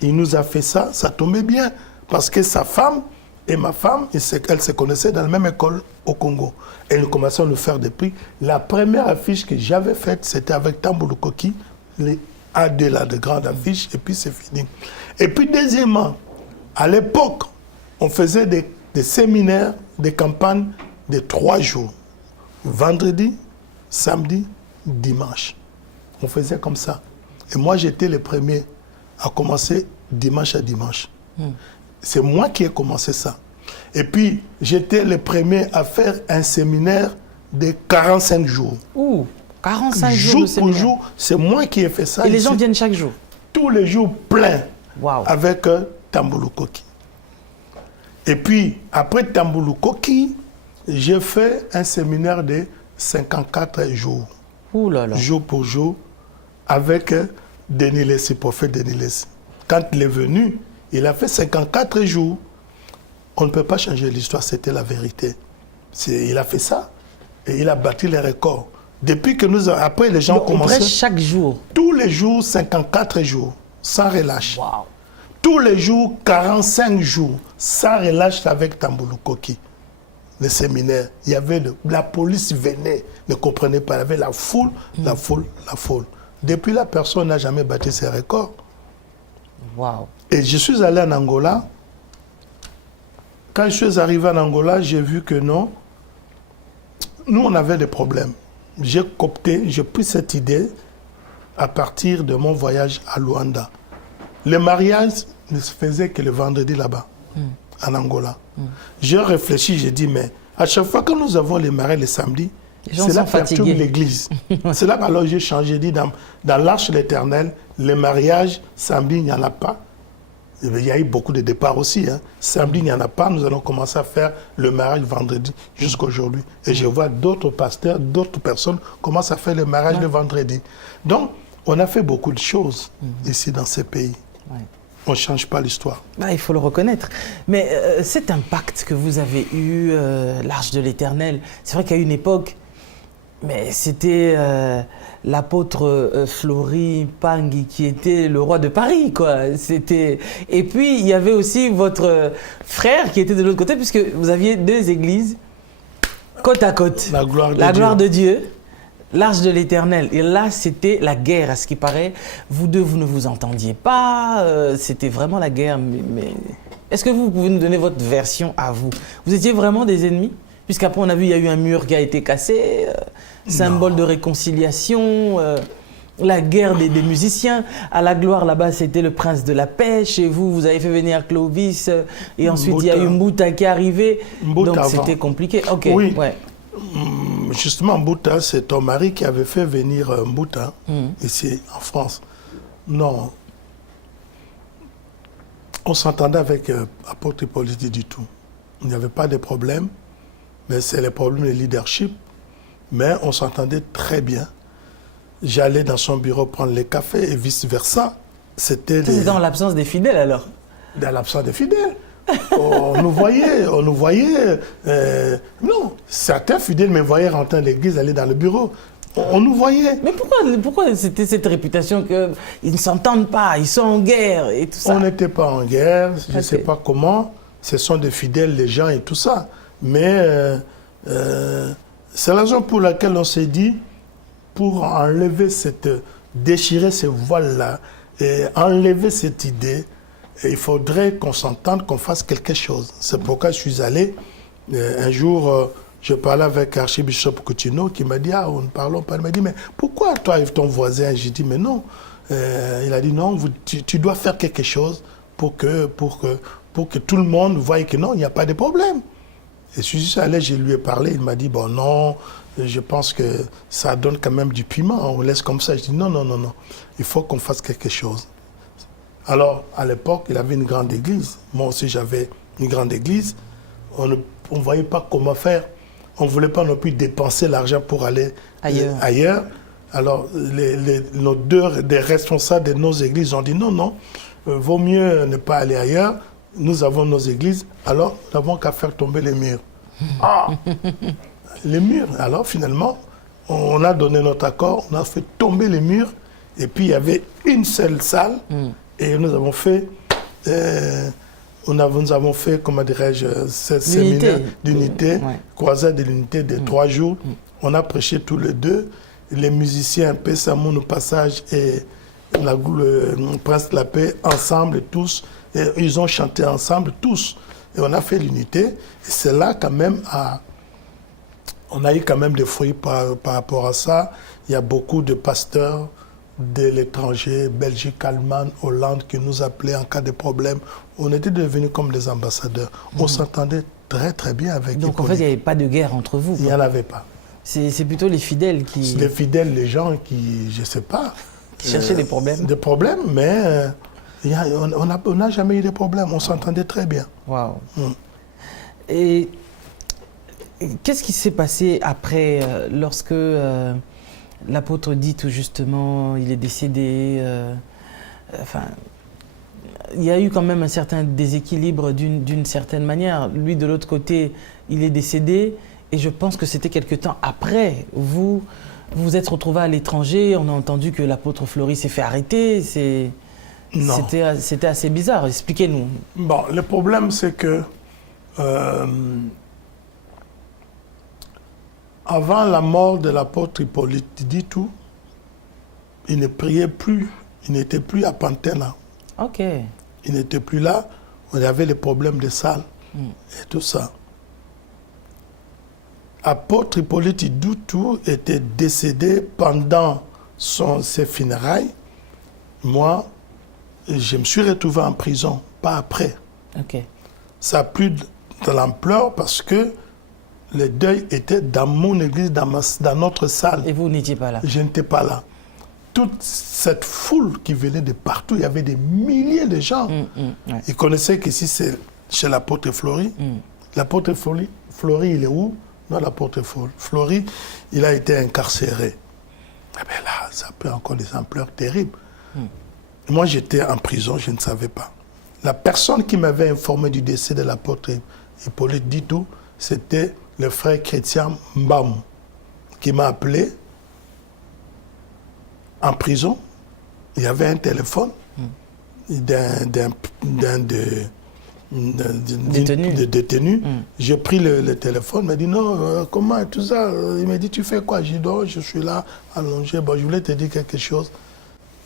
Il nous a fait ça. Ça tombait bien. Parce que sa femme et ma femme, elles se connaissaient dans la même école au Congo. Et nous commençons à nous faire des prix. La première affiche que j'avais faite, c'était avec Tambulu Koki, les A2 là, de grandes affiches. Et puis c'est fini. Et puis deuxièmement, à l'époque, on faisait des séminaires, des campagnes de 3 jours. Vendredi, samedi, dimanche. On faisait comme ça. Et moi, j'étais le premier à commencer dimanche à dimanche. C'est moi qui ai commencé ça. Et puis, j'étais le premier à faire un séminaire de 45 jours. Ouh, 45 jours de séminaire. Jour pour jour, c'est moi qui ai fait ça. Et les gens viennent chaque jour? Tous les jours pleins. Wow. Avec Tambulu Koki. Et puis, après Tambulu Koki, j'ai fait un séminaire de 54 jours. Ouh là là. Jour pour jour, avec Denis Lessi, prophète Denis Lessi. Quand il est venu, il a fait 54 jours. On ne peut pas changer l'histoire, c'était la vérité. Il a fait ça et il a battu les records. Depuis que nous, après les gens ont commencé. On prêche chaque jour? Tous les jours, 54 jours, sans relâche. Wow. Tous les jours, 45 jours, sans relâche avec Tambulu Koki. le séminaire. Il y avait la police venait, ne comprenait pas. Il y avait la foule, la foule, la foule. Depuis là, personne n'a jamais battu ses records. Wow. Et je suis allé en Angola. Quand je suis arrivé en Angola, j'ai vu que non. Nous, on avait des problèmes. J'ai pris cette idée à partir de mon voyage à Luanda. Le mariage ne se faisait que le vendredi là-bas, en Angola. J'ai réfléchi, j'ai dit, mais à chaque fois que nous avons les mariages le samedi, c'est là perturbe l'église. C'est là alors j'ai changé, j'ai dit, dans l'Arche de l'Éternel, les mariages, samedi, il n'y en a pas. Il y a eu beaucoup de départs aussi. Hein. Samedi, il n'y en a pas. Nous allons commencer à faire le mariage vendredi jusqu'à aujourd'hui. Et je vois d'autres pasteurs, d'autres personnes commencent à faire le mariage le vendredi. Donc, on a fait beaucoup de choses ici dans ces pays. Ouais. On ne change pas l'histoire. Bah, il faut le reconnaître. Mais cet impact que vous avez eu, l'Arche de l'Éternel, c'est vrai qu'à une époque, mais c'était l'apôtre Flori Pangui qui était le roi de Paris, quoi. C'était... Et puis, il y avait aussi votre frère qui était de l'autre côté, puisque vous aviez deux églises côte à côte. La gloire de Dieu, l'Arche de l'Éternel. Et là, c'était la guerre, à ce qui paraît. Vous deux, vous ne vous entendiez pas. C'était vraiment la guerre. Mais... Est-ce que vous pouvez nous donner votre version à vous? Vous étiez vraiment des ennemis? Puisqu'après, on a vu, il y a eu un mur qui a été cassé, symbole de réconciliation, la guerre des musiciens. À la gloire, là-bas, c'était le prince de la pêche. Et vous, vous avez fait venir Clovis. Et ensuite, il y a eu Mbouta qui est arrivé. Donc, c'était compliqué. Ok. Oui. Ouais. Justement, Mbouta, c'est ton mari qui avait fait venir Mbouta, ici, en France. Non. On s'entendait avec apôtre Hippolyte du tout. Il n'y avait pas de problème. Mais c'est le problème de leadership. Mais on s'entendait très bien. J'allais dans son bureau prendre les cafés et vice-versa. C'était dans l'absence des fidèles, alors? Dans l'absence des fidèles. On nous voyait. Non, certains fidèles me voyaient rentrer dans l'église, aller dans le bureau. On nous voyait. Mais pourquoi c'était cette réputation qu'ils ne s'entendent pas, ils sont en guerre et tout ça? On n'était pas en guerre, je ne sais pas comment. Ce sont des fidèles, les gens et tout ça. Mais c'est la raison pour laquelle on s'est dit, pour enlever déchirer ce voile-là, et enlever cette idée, il faudrait qu'on s'entende, qu'on fasse quelque chose. C'est pourquoi je suis allé. Un jour, je parlais avec Archibishop Coutinho qui m'a dit, on ne parlons pas. Il m'a dit, mais pourquoi toi et ton voisin? J'ai dit, mais non. Il a dit, non, tu dois faire quelque chose pour que tout le monde voie que non, il n'y a pas de problème. Et je suis allé, je lui ai parlé, il m'a dit, bon non, je pense que ça donne quand même du piment, on laisse comme ça. Je dis, non, il faut qu'on fasse quelque chose. Alors, à l'époque, il avait une grande église. Moi aussi, j'avais une grande église. On ne voyait pas comment faire. On ne voulait pas non plus dépenser l'argent pour aller ailleurs. Alors, des responsables de nos églises ont dit, non, vaut mieux ne pas aller ailleurs. Nous avons nos églises, alors nous n'avons qu'à faire tomber les murs. Les murs. Alors finalement, on a donné notre accord, on a fait tomber les murs, et puis il y avait une seule salle, et nous avons fait, comment dirais-je, ce séminaire d'unité, croisade de l'unité de 3 jours. On a prêché tous les deux, les musiciens Pessamon au passage et le Prince de la Paix, ensemble tous. Et ils ont chanté ensemble, tous. Et on a fait l'unité. Et c'est là, quand même, on a eu quand même des fruits par rapport à ça. Il y a beaucoup de pasteurs de l'étranger, Belgique, Allemagne, Hollande, qui nous appelaient en cas de problème. On était devenus comme des ambassadeurs. On s'entendait très, très bien avec eux. Donc, en fait, il n'y avait pas de guerre entre vous? Il n'y en avait pas. C'est plutôt les fidèles qui... Les fidèles, les gens qui, je ne sais pas... Qui cherchaient des problèmes? Des problèmes, mais... on n'a jamais eu de problème, on s'entendait très bien. Waouh. Et qu'est-ce qui s'est passé après, lorsque l'apôtre dit tout justement, il est décédé, il y a eu quand même un certain déséquilibre d'une certaine manière. Lui, de l'autre côté, il est décédé, et je pense que c'était quelque temps après. Vous vous êtes retrouvé à l'étranger, on a entendu que l'apôtre Flori s'est fait arrêter, c'était assez bizarre. Expliquez-nous. Bon, le problème, c'est que Avant la mort de l'apôtre Hippolyte Ditou, il ne priait plus, il n'était plus à Panthéna. Ok. Il n'était plus là, on avait les problèmes de salle et tout ça. Apôtre Hippolyte Ditou était décédé pendant ses funérailles. Moi, je me suis retrouvé en prison, pas après. Ok. Ça a pris de l'ampleur parce que le deuil était dans mon église, dans notre salle. Et vous n'étiez pas là? Je n'étais pas là. Toute cette foule qui venait de partout, il y avait des milliers de gens. Ouais. Ils connaissaient qu'ici, c'est chez l'apôtre Fleury. L'apôtre Fleury, il est où? Non, l'apôtre Fleury, il a été incarcéré. Eh bien là, ça a pris encore des ampleurs terribles. Moi, j'étais en prison, je ne savais pas. La personne qui m'avait informé du décès de l'apôtre Hippolyte Ditou, c'était le frère chrétien Mbam, qui m'a appelé en prison. Il y avait un téléphone d'un détenu. J'ai pris le téléphone, il m'a dit non, comment, tout ça. Il m'a dit, tu fais quoi? J'ai dit, non, je suis là, allongé. Bon, je voulais te dire quelque chose.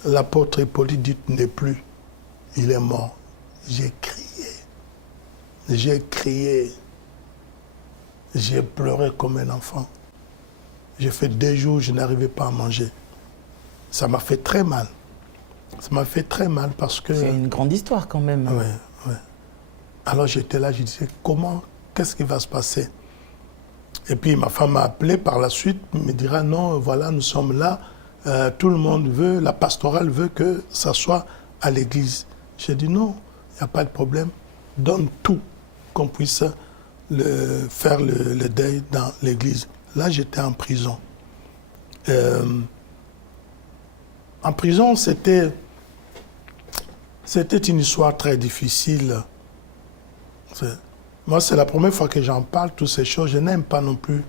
L'apôtre Hippolyte Ditou n'est plus. Il est mort. J'ai crié. J'ai crié. J'ai pleuré comme un enfant. J'ai fait 2 jours, je n'arrivais pas à manger. Ça m'a fait très mal. Ça m'a fait très mal parce que... C'est une grande histoire quand même. Oui, oui. Alors j'étais là, je disais, comment, qu'est-ce qui va se passer? Et puis ma femme m'a appelé par la suite, me dira, non, voilà, nous sommes là, tout le monde veut, la pastorale veut que ça soit à l'église. J'ai dit, non, il n'y a pas de problème, donne tout, qu'on puisse faire le deuil dans l'église. Là, j'étais en prison. En prison, c'était une histoire très difficile. Moi, c'est la première fois que j'en parle, toutes ces choses. Je n'aime pas non plus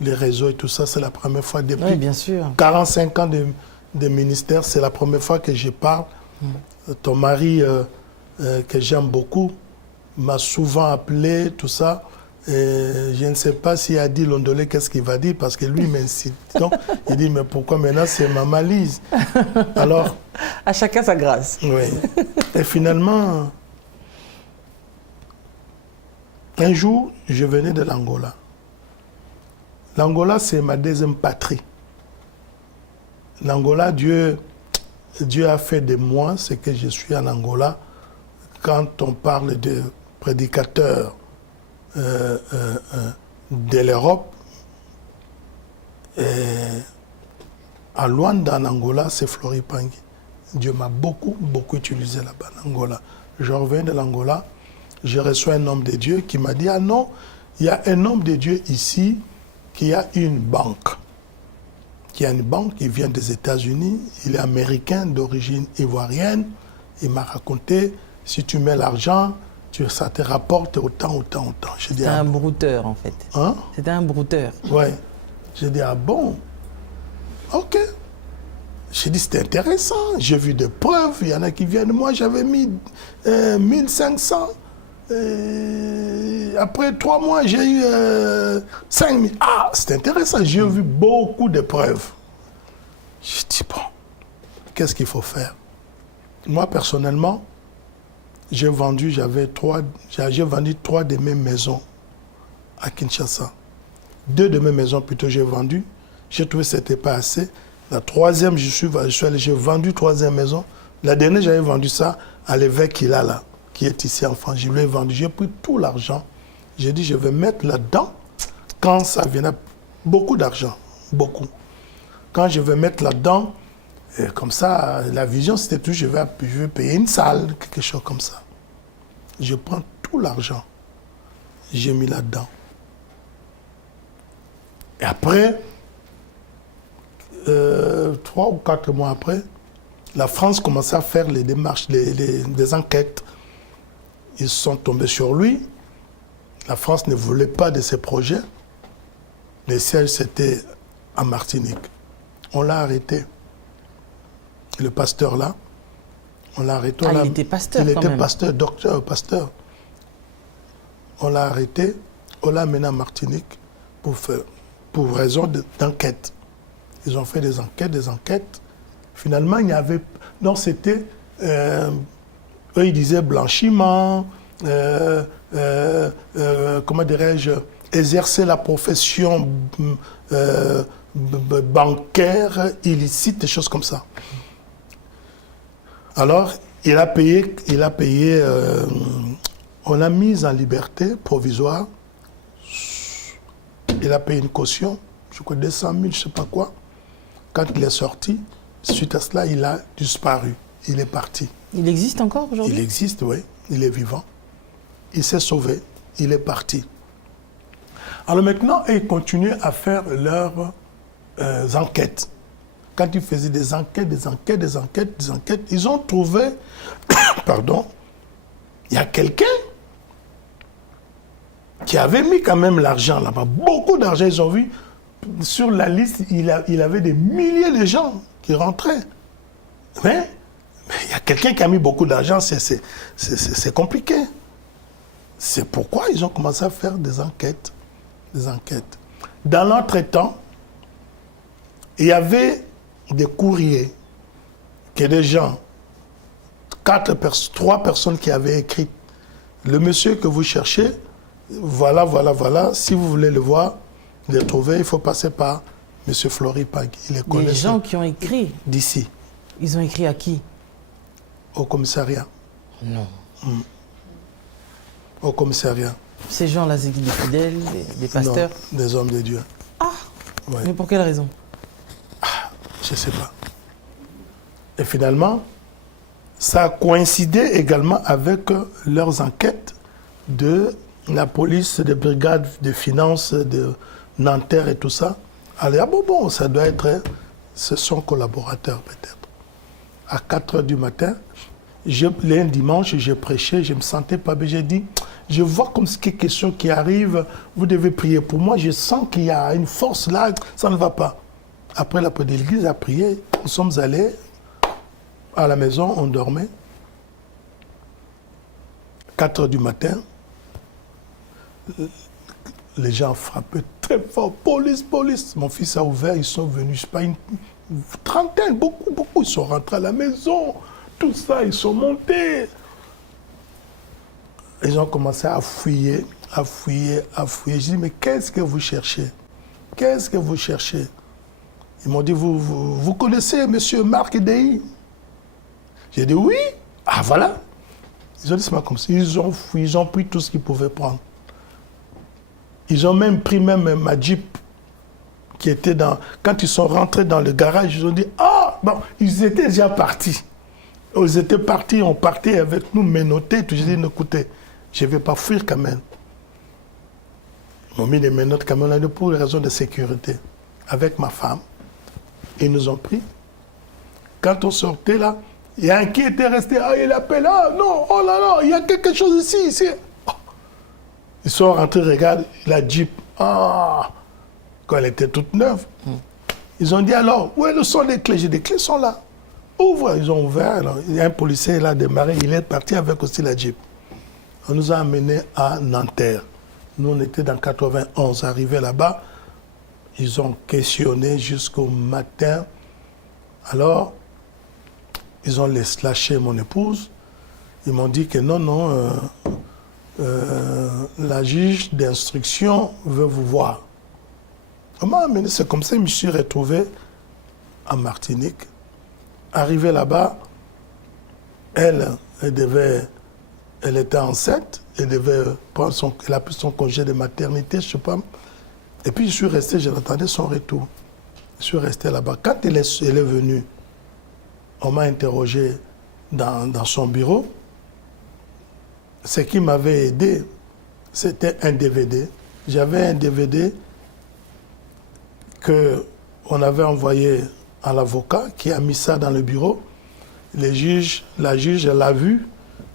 les réseaux et tout ça. C'est la première fois depuis Oui, bien sûr. 45 ans de ministère. C'est la première fois que je parle. Ton mari, que j'aime beaucoup, m'a souvent appelé, tout ça. Et je ne sais pas s'il a dit Londolé, qu'est-ce qu'il va dire, parce que lui m'incite. Donc, il dit, mais pourquoi maintenant c'est Maman Lise? Alors... À chacun sa grâce. Oui. Et finalement, un jour, je venais de l'Angola. L'Angola, c'est ma deuxième patrie. L'Angola, Dieu a fait de moi ce que je suis en Angola. Quand on parle de prédicateurs de l'Europe, à Luanda, en Angola, c'est Fleury Pangui. Dieu m'a beaucoup utilisé là-bas en Angola. Je reviens de l'Angola, je reçois un homme de Dieu qui m'a dit, ah non, il y a un homme de Dieu ici qui a une banque. Qui a une banque, il vient des États-Unis, il est américain d'origine ivoirienne. Il m'a raconté, si tu mets l'argent, ça te rapporte autant. C'était un brouteur en fait. Hein? C'était un brouteur. Oui. J'ai dit, ah bon? Ok. J'ai dit, c'était intéressant. J'ai vu des preuves. Il y en a qui viennent. Moi, j'avais mis 1500. Après 3 mois, j'ai eu 5000. Ah, c'est intéressant. J'ai vu beaucoup de preuves. J'ai dit, bon, qu'est-ce qu'il faut faire? Moi, personnellement, j'ai vendu 3 de mes maisons à Kinshasa. 2 de mes maisons, plutôt, j'ai vendu. J'ai trouvé que ce n'était pas assez. La 3e, j'ai vendu 3e maison. La dernière, j'avais vendu ça à l'évêque Ilala, qui est ici en France. Je lui ai vendu. J'ai pris tout l'argent. J'ai dit, je vais mettre là-dedans quand ça viendra. Beaucoup d'argent. Beaucoup. Quand je vais mettre là-dedans, comme ça, la vision, c'était tout, je vais payer une salle, quelque chose comme ça. Je prends tout l'argent. J'ai mis là-dedans. Et après, 3 ou 4 mois après, la France commençait à faire les démarches, des enquêtes. Ils sont tombés sur lui. La France ne voulait pas de ces projets. Le siège, c'était à Martinique. On l'a arrêté. Le pasteur là, on l'a arrêté. Il était pasteur Il quand était même. pasteur, docteur, pasteur. On l'a arrêté. On l'a amené à Martinique pour pour raison d'enquête. Ils ont fait des enquêtes. Finalement, il y avait... Non, c'était... eux, ils disaient blanchiment, comment dirais-je, exercer la profession bancaire illicite, des choses comme ça. Alors, il a payé, on l'a mis en liberté provisoire. Il a payé une caution, je crois 200 000, je ne sais pas quoi. Quand il est sorti, suite à cela, il a disparu. Il est parti. Il existe encore aujourd'hui? Il existe, oui. Il est vivant. Il s'est sauvé. Il est parti. Alors maintenant, ils continuent à faire leurs enquêtes. Quand ils faisaient des enquêtes, ils ont trouvé, pardon, il y a quelqu'un qui avait mis quand même l'argent là-bas. Beaucoup d'argent, ils ont vu. Sur la liste, il avait des milliers de gens qui rentraient. Mais il y a quelqu'un qui a mis beaucoup d'argent, c'est compliqué. C'est pourquoi ils ont commencé à faire des enquêtes. Dans l'entretemps, il y avait des courriers que des gens, 3 personnes qui avaient écrit le monsieur que vous cherchez, voilà, si vous voulez le voir, le trouver, il faut passer par M. Floripag. Il est connaisseur. Les gens qui ont écrit d'ici. Ils ont écrit à qui? Au commissariat. Non. Au commissariat. Ces gens-là, c'est des fidèles, des pasteurs? Non, des hommes de Dieu. Ah ouais. Mais pour quelle raison? Je ne sais pas. Et finalement, ça a coïncidé également avec leurs enquêtes de la police, des brigades de finances, de Nanterre et tout ça. Alors, bon, ça doit être ce sont collaborateurs peut-être. À 4 h du matin, un dimanche, j'ai prêché, je ne me sentais pas bien. J'ai dit, je vois comme ce qui est question qui arrive, vous devez prier pour moi, je sens qu'il y a une force là, ça ne va pas. Après la prière de l'église a prié, nous sommes allés à la maison, on dormait. 4 h du matin, les gens frappaient très fort. Police, police. Mon fils a ouvert, ils sont venus, je sais pas, une trentaine, beaucoup. Ils sont rentrés à la maison, tout ça, ils sont montés. Ils ont commencé à fouiller. Je dis, mais qu'est-ce que vous cherchez? Qu'est-ce que vous cherchez? Ils m'ont dit, vous connaissez M. Marc Dey? J'ai dit, oui. Ah, voilà. Ils ont dit, c'est pas comme ça. Ils ont fouillé, ils ont pris tout ce qu'ils pouvaient prendre. Ils ont même pris ma Jeep qui était dans... Quand ils sont rentrés dans le garage, ils ont dit, ah, bon, ils étaient déjà partis. Ils étaient partis, on partait avec nous, menottés. J'ai dit, écoutez, je ne vais pas fuir quand même. Ils m'ont mis des menottes quand même pour des raisons de sécurité. Avec ma femme. Ils nous ont pris. Quand on sortait là, il y a un qui était resté, ah, il appelle, ah, non, oh là là, il y a quelque chose ici. Oh. Ils sont rentrés, regarde, la Jeep, ah, quand elle était toute neuve. Ils ont dit alors, où sont les clés? J'ai dit, les clés sont là. Ouvre, ils ont ouvert, alors, il y a un policier, il a démarré, il est parti avec aussi la Jeep. On nous a amenés à Nanterre. Nous, on était dans 91, arrivés là-bas, ils ont questionné jusqu'au matin. Alors, ils ont lâché mon épouse. Ils m'ont dit que non, la juge d'instruction veut vous voir. On m'a amené, c'est comme ça que je me suis retrouvé en Martinique. Arrivé là-bas, elle était enceinte, elle a pris son congé de maternité, je ne sais pas. Et puis je suis resté, j'attendais son retour. Je suis resté là-bas. Quand elle est venue, on m'a interrogé dans son bureau. Ce qui m'avait aidé, c'était un DVD. J'avais un DVD qu'on avait envoyé à l'avocat qui a mis ça dans le bureau. La juge, elle l'a vu.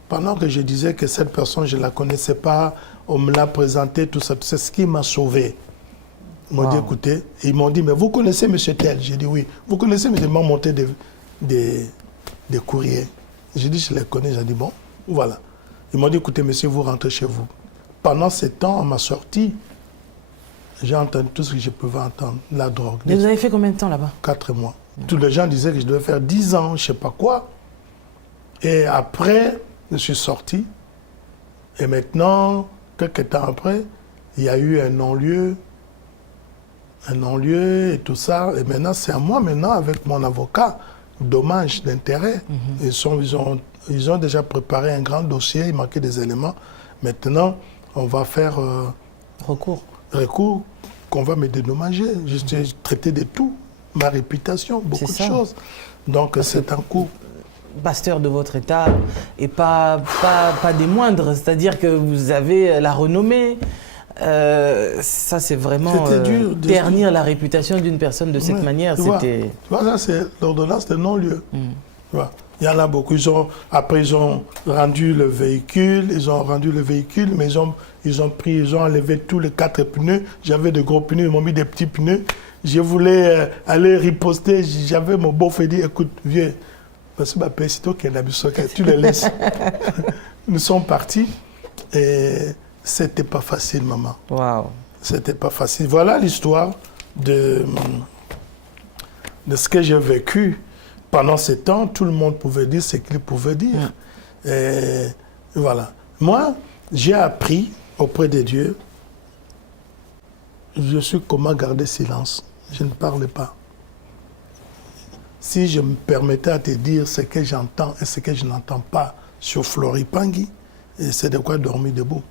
Pendant que je disais que cette personne, je ne la connaissais pas, on me l'a présenté, tout ça. C'est ce qui m'a sauvé. Ils m'ont dit, écoutez, ils m'ont dit, mais vous connaissez M. Tel? J'ai dit, oui. Vous connaissez, mais ils m'ont monté des courriers. J'ai dit, je les connais. J'ai dit, bon, voilà. Ils m'ont dit, écoutez, monsieur, vous rentrez chez vous. Pendant ce temps, à ma sortie, J'ai entendu tout ce que je pouvais entendre, la drogue. Mais vous avez fait combien de temps là-bas? 4 mois. Tous les gens disaient que je devais faire 10 ans, je ne sais pas quoi. Et après, je suis sorti. Et maintenant, quelques temps après, il y a eu un non-lieu et tout ça. Et maintenant, c'est à moi, maintenant, avec mon avocat, dommage d'intérêt. Ils ont déjà préparé un grand dossier, il manquait des éléments. Maintenant, on va faire recours qu'on va me dédommager. J'ai traité de tout, ma réputation, beaucoup de choses. Donc, c'est un coup. Pasteur de votre État et pas des moindres, c'est-à-dire que vous avez la renommée. Ça, c'est vraiment ternir la réputation d'une personne de cette manière. Tu vois, ça, c'est l'ordonnance de non-lieu. Tu vois, il y en a beaucoup. Après, ils ont rendu le véhicule, mais ils ont enlevé tous les 4 pneus. J'avais de gros pneus, ils m'ont mis des petits pneus. Je voulais aller riposter. J'avais mon beau-frère dit, écoute, vieux, parce que c'est toi qui es la tu les laisses. Nous sommes partis et c'était pas facile, maman. Wow. C'était pas facile. Voilà l'histoire de ce que j'ai vécu. Pendant ce temps, tout le monde pouvait dire ce qu'il pouvait dire. Et voilà. Moi, j'ai appris auprès de Dieu, je suis comment garder silence. Je ne parle pas. Si je me permettais à te dire ce que j'entends et ce que je n'entends pas sur Floripangui, c'est de quoi dormir debout.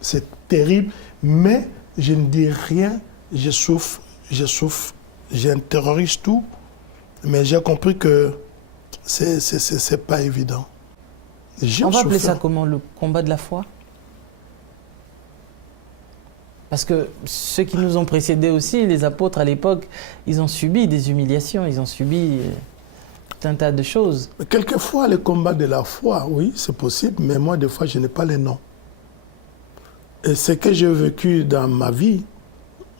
C'est terrible, mais je ne dis rien, je souffre, j'intériorise tout, mais j'ai compris que c'est pas évident. On va appeler ça comment, le combat de la foi? Parce que ceux qui nous ont précédés aussi, les apôtres à l'époque, ils ont subi des humiliations, ils ont subi tout un tas de choses. Quelquefois, le combat de la foi, oui, c'est possible, mais moi, des fois, je n'ai pas les noms. Et ce que j'ai vécu dans ma vie,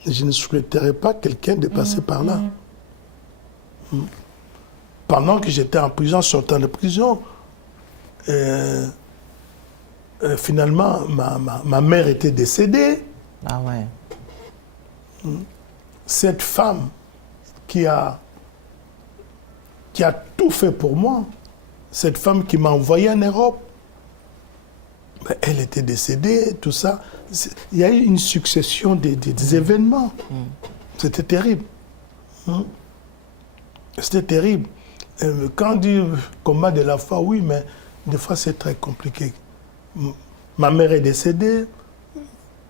je ne souhaiterais pas quelqu'un de passer par là. Pendant que j'étais en prison, sortant de prison, finalement, ma mère était décédée. Ah ouais. Cette femme qui a tout fait pour moi, cette femme qui m'a envoyé en Europe, elle était décédée, tout ça. Il y a eu une succession des événements. C'était terrible. C'était terrible. Quand on dit combat de la foi, oui, mais des fois c'est très compliqué. Ma mère est décédée.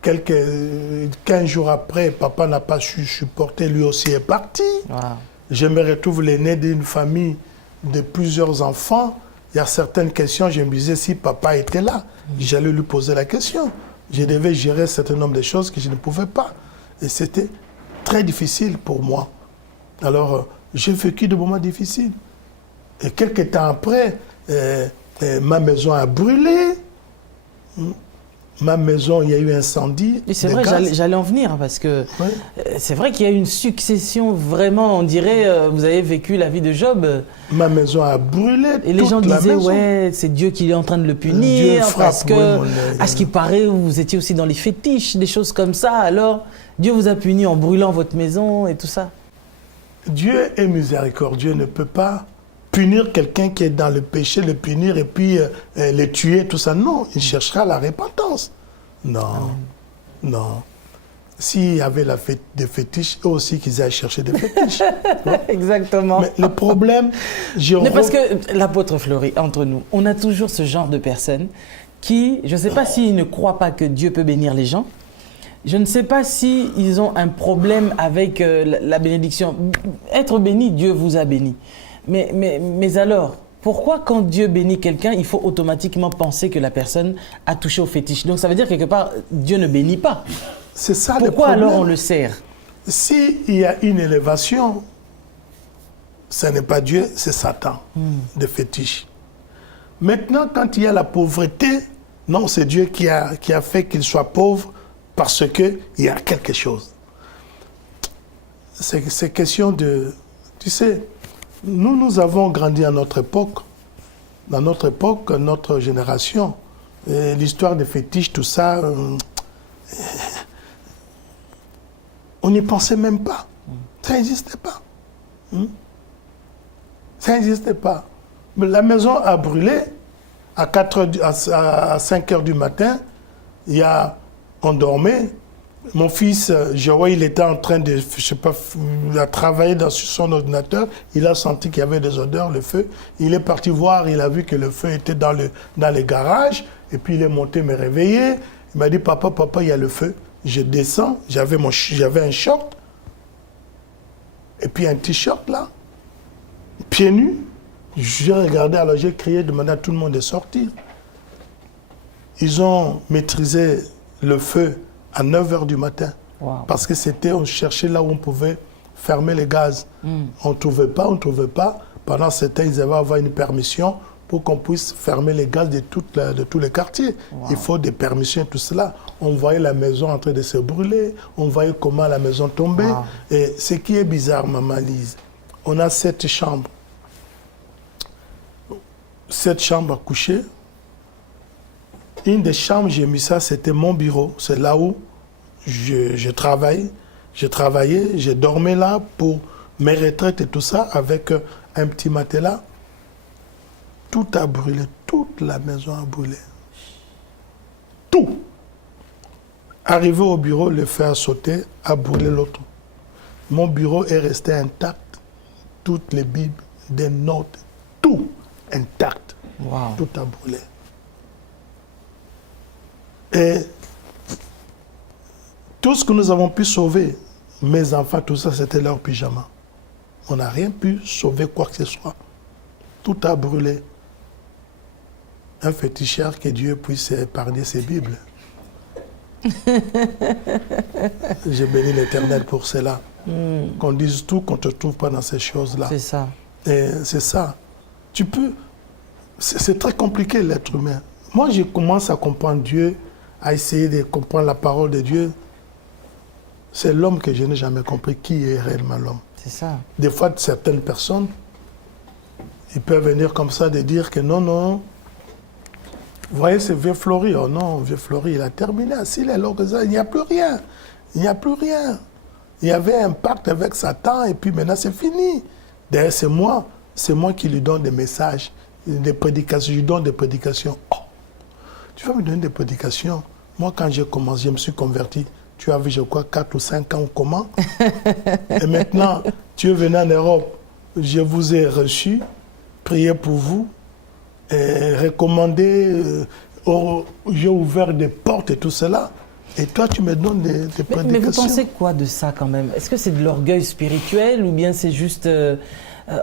15 jours après, papa n'a pas su supporter, lui aussi est parti. Wow. Je me retrouve l'aîné d'une famille de plusieurs enfants. Il y a certaines questions, je me disais, si papa était là, j'allais lui poser la question. Je devais gérer un certain nombre de choses que je ne pouvais pas. Et c'était très difficile pour moi. Alors, j'ai vécu des moments difficiles. Et quelques temps après, ma maison a brûlé. Ma maison, il y a eu un incendie. C'est vrai, j'allais en venir, parce que c'est vrai qu'il y a eu une succession, vraiment, on dirait, vous avez vécu la vie de Job. Ma maison a brûlé. Et les gens disaient, ouais, c'est Dieu qui est en train de le punir, parce que, à ce qui paraît, vous étiez aussi dans les fétiches, des choses comme ça. Alors, Dieu vous a puni en brûlant votre maison et tout ça. Dieu est miséricordieux, ne peut pas punir quelqu'un qui est dans le péché, le punir et puis le tuer, tout ça. Non, il cherchera la repentance. Non, non. S'il y avait des fétiches, eux aussi qu'ils aillent chercher des fétiches. Exactement. Mais le problème, mais parce que l'apôtre Fleury, entre nous, on a toujours ce genre de personnes qui, je ne sais pas s'ils ne croient pas que Dieu peut bénir les gens, je ne sais pas s'ils ont un problème avec la bénédiction. Être béni, Dieu vous a béni. Mais alors, pourquoi quand Dieu bénit quelqu'un, il faut automatiquement penser que la personne a touché au fétiche? Donc ça veut dire quelque part, Dieu ne bénit pas. C'est ça le problème. Pourquoi alors on le sert? S'il y a une élévation, ce n'est pas Dieu, c'est Satan, de fétiche. Maintenant, quand il y a la pauvreté, non, c'est Dieu qui a fait qu'il soit pauvre parce qu'il y a quelque chose. C'est question de... Tu sais, nous avons grandi à notre époque, dans notre époque, notre génération. L'histoire des fétiches, tout ça, On n'y pensait même pas. Ça n'existait pas. Ça n'existait pas. Mais la maison a brûlé à 5 heures du matin. On dormait. Mon fils, il était en train de, travailler sur son ordinateur. Il a senti qu'il y avait des odeurs, le feu. Il est parti voir, il a vu que le feu était dans les garages. Et puis il est monté me réveiller. Il m'a dit, papa, il y a le feu. Je descends, j'avais un short. Et puis un t-shirt là, pieds nus. J'ai regardé, alors j'ai crié, demandé à tout le monde de sortir. Ils ont maîtrisé le feu à 9 h du matin. Wow. Parce que on cherchait là où on pouvait fermer les gaz. On ne trouvait pas. Pendant ce temps, ils avaient avoir une permission pour qu'on puisse fermer les gaz de tous les quartiers. Wow. Il faut des permissions et tout cela. On voyait la maison en train de se brûler. On voyait comment la maison tombait. Wow. Et ce qui est bizarre, Maman Lise, on a 7 chambres. 7 chambres à coucher. Une des chambres, j'ai mis ça, c'était mon bureau. C'est là où je travaille. J'ai travaillé, j'ai dormi là pour mes retraites et tout ça, avec un petit matelas. Tout a brûlé, toute la maison a brûlé. Tout. Arrivé au bureau, le feu a sauté, a brûlé l'autre. Mon bureau est resté intact. Toutes les bibles, des notes, tout intact. Wow. Tout a brûlé. Et tout ce que nous avons pu sauver, mes enfants, tout ça, c'était leur pyjama. On n'a rien pu sauver quoi que ce soit. Tout a brûlé. Un féticheur, que Dieu puisse épargner ses Bibles. J'ai béni l'Éternel pour cela. Qu'on dise tout, qu'on ne te trouve pas dans ces choses-là. C'est ça. Et c'est ça. Tu peux... C'est très compliqué, l'être humain. Moi, je commence à comprendre Dieu, à essayer de comprendre la parole de Dieu. C'est l'homme que je n'ai jamais compris. Qui est réellement l'homme? C'est ça. Des fois, certaines personnes, ils peuvent venir comme ça de dire que non. Vous voyez, c'est Vieux Fleury. Oh non, Vieux Fleury, il a terminé. S'il est là, il n'y a plus rien. Il n'y a plus rien. Il y avait un pacte avec Satan et puis maintenant, c'est fini. D'ailleurs, c'est moi qui lui donne des messages, des prédications. Je lui donne des prédications. Oh, tu vas me donner des prédications? Moi, quand j'ai commencé, je me suis converti. Tu avais, je crois, 4 ou 5 ans ou comment? Et maintenant, tu es venu en Europe. Je vous ai reçu, prié pour vous, et recommandé, j'ai ouvert des portes et tout cela. Et toi, tu me donnes des prédications. Mais vous pensez quoi de ça quand même? Est-ce que c'est de l'orgueil spirituel ou bien c'est juste,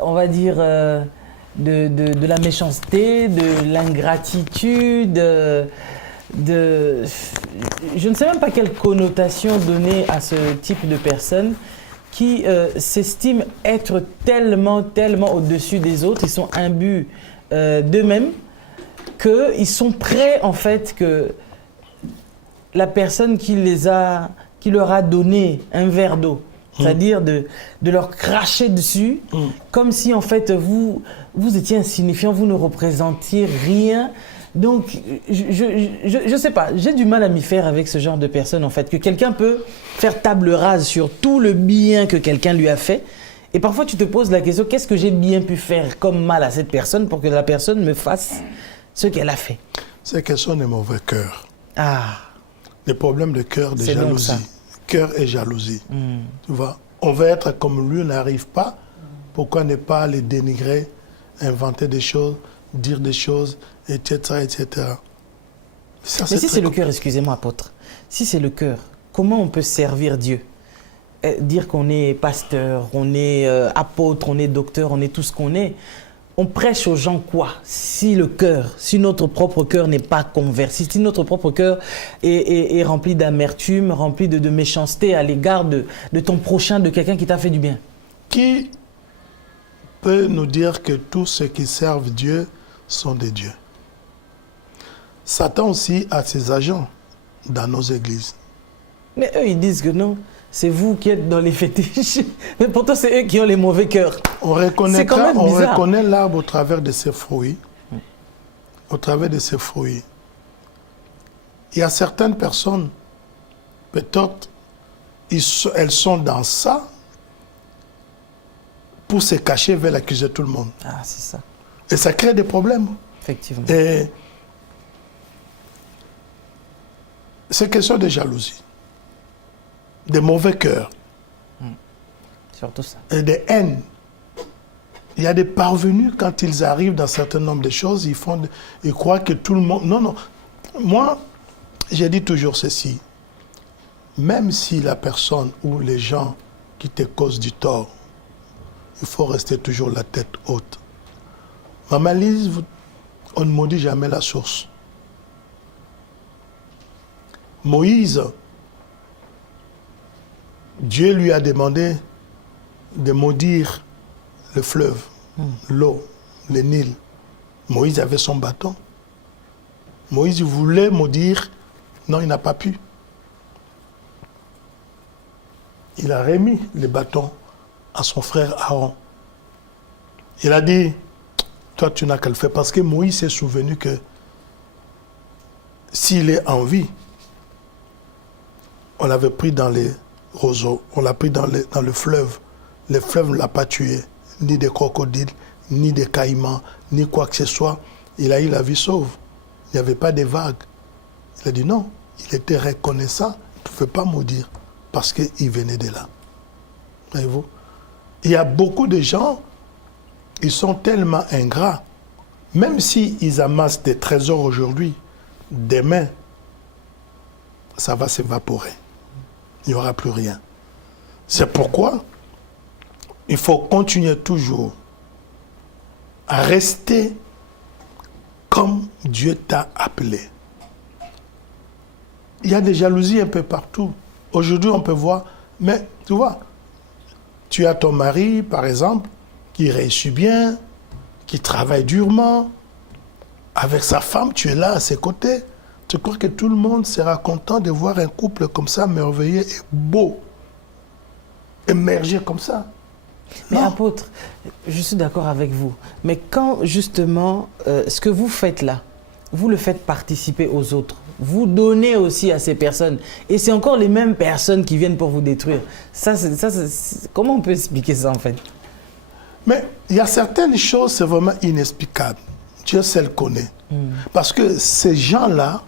on va dire, de la méchanceté, de l'ingratitude je ne sais même pas quelle connotation donner à ce type de personnes qui s'estiment être tellement au-dessus des autres, ils sont imbus d'eux-mêmes, qu'ils sont prêts en fait que la personne qui leur a donné un verre d'eau, c'est-à-dire de leur cracher dessus, comme si en fait vous étiez insignifiant, vous ne représentiez rien. Donc, je sais pas, j'ai du mal à m'y faire avec ce genre de personnes, en fait, que quelqu'un peut faire table rase sur tout le bien que quelqu'un lui a fait. Et parfois, tu te poses la question, qu'est-ce que j'ai bien pu faire comme mal à cette personne pour que la personne me fasse ce qu'elle a fait? C'est question de mauvais cœur. Ah. Des problèmes de cœur, de jalousie. Cœur et jalousie. Tu vois, on veut être comme lui, on n'arrive pas. Pourquoi ne pas les dénigrer, inventer des choses, dire des choses, etc., etc. Ça, mais si c'est le cœur, excusez-moi, apôtre, si c'est le cœur, comment on peut servir Dieu? Dire qu'on est pasteur, on est apôtre, on est docteur, on est tout ce qu'on est. On prêche aux gens quoi? Si le cœur, si notre propre cœur n'est pas converti, si notre propre cœur est rempli d'amertume, rempli de méchanceté à l'égard de ton prochain, de quelqu'un qui t'a fait du bien. Qui peut nous dire que tous ceux qui servent Dieu sont des dieux? Satan aussi a ses agents dans nos églises. Mais eux, ils disent que non. C'est vous qui êtes dans les fétiches. Mais pourtant, c'est eux qui ont les mauvais cœurs. On reconnaît l'arbre au travers de ses fruits. Au travers de ses fruits. Il y a certaines personnes, peut-être, elles sont dans ça pour se cacher, veulent accuser tout le monde. Ah, c'est ça. Et ça crée des problèmes. Effectivement. Et c'est question de jalousie, de mauvais cœur. Surtout ça. Et de haine. Il y a des parvenus, quand ils arrivent dans un certain nombre de choses, ils croient que tout le monde... Non, non. Moi, j'ai dit toujours ceci. Même si la personne ou les gens qui te causent du tort, il faut rester toujours la tête haute. Maman Lise, on ne maudit jamais la source. Moïse, Dieu lui a demandé de maudire le fleuve, l'eau, le Nil. Moïse avait son bâton. Moïse voulait maudire, non, il n'a pas pu. Il a remis le bâton à son frère Aaron. Il a dit, toi tu n'as qu'à le faire, parce que Moïse s'est souvenu que s'il est en vie, on l'avait pris dans les roseaux, on l'a pris dans le fleuve. Le fleuve ne l'a pas tué, ni des crocodiles, ni des caïmans, ni quoi que ce soit. Il a eu la vie sauve. Il n'y avait pas de vagues. Il a dit non, il était reconnaissant, il ne pouvait pas maudire, parce qu'il venait de là. Voyez-vous? Il y a beaucoup de gens, ils sont tellement ingrats, même s'ils amassent des trésors aujourd'hui, demain, ça va s'évaporer. Il n'y aura plus rien. C'est pourquoi il faut continuer toujours à rester comme Dieu t'a appelé. Il y a des jalousies un peu partout. Aujourd'hui, on peut voir, mais tu vois, tu as ton mari, par exemple, qui réussit bien, qui travaille durement. Avec sa femme, tu es là à ses côtés. Tu crois que tout le monde sera content de voir un couple comme ça, merveilleux et beau, émerger comme ça? Mais Non. apôtre, je suis d'accord avec vous. Mais quand justement, ce que vous faites là, vous le faites participer aux autres. Vous donnez aussi à ces personnes. Et c'est encore les mêmes personnes qui viennent pour vous détruire. Comment on peut expliquer ça en fait? Mais il y a certaines choses, c'est vraiment inexplicable. Dieu seul connaît. Parce que ces gens-là,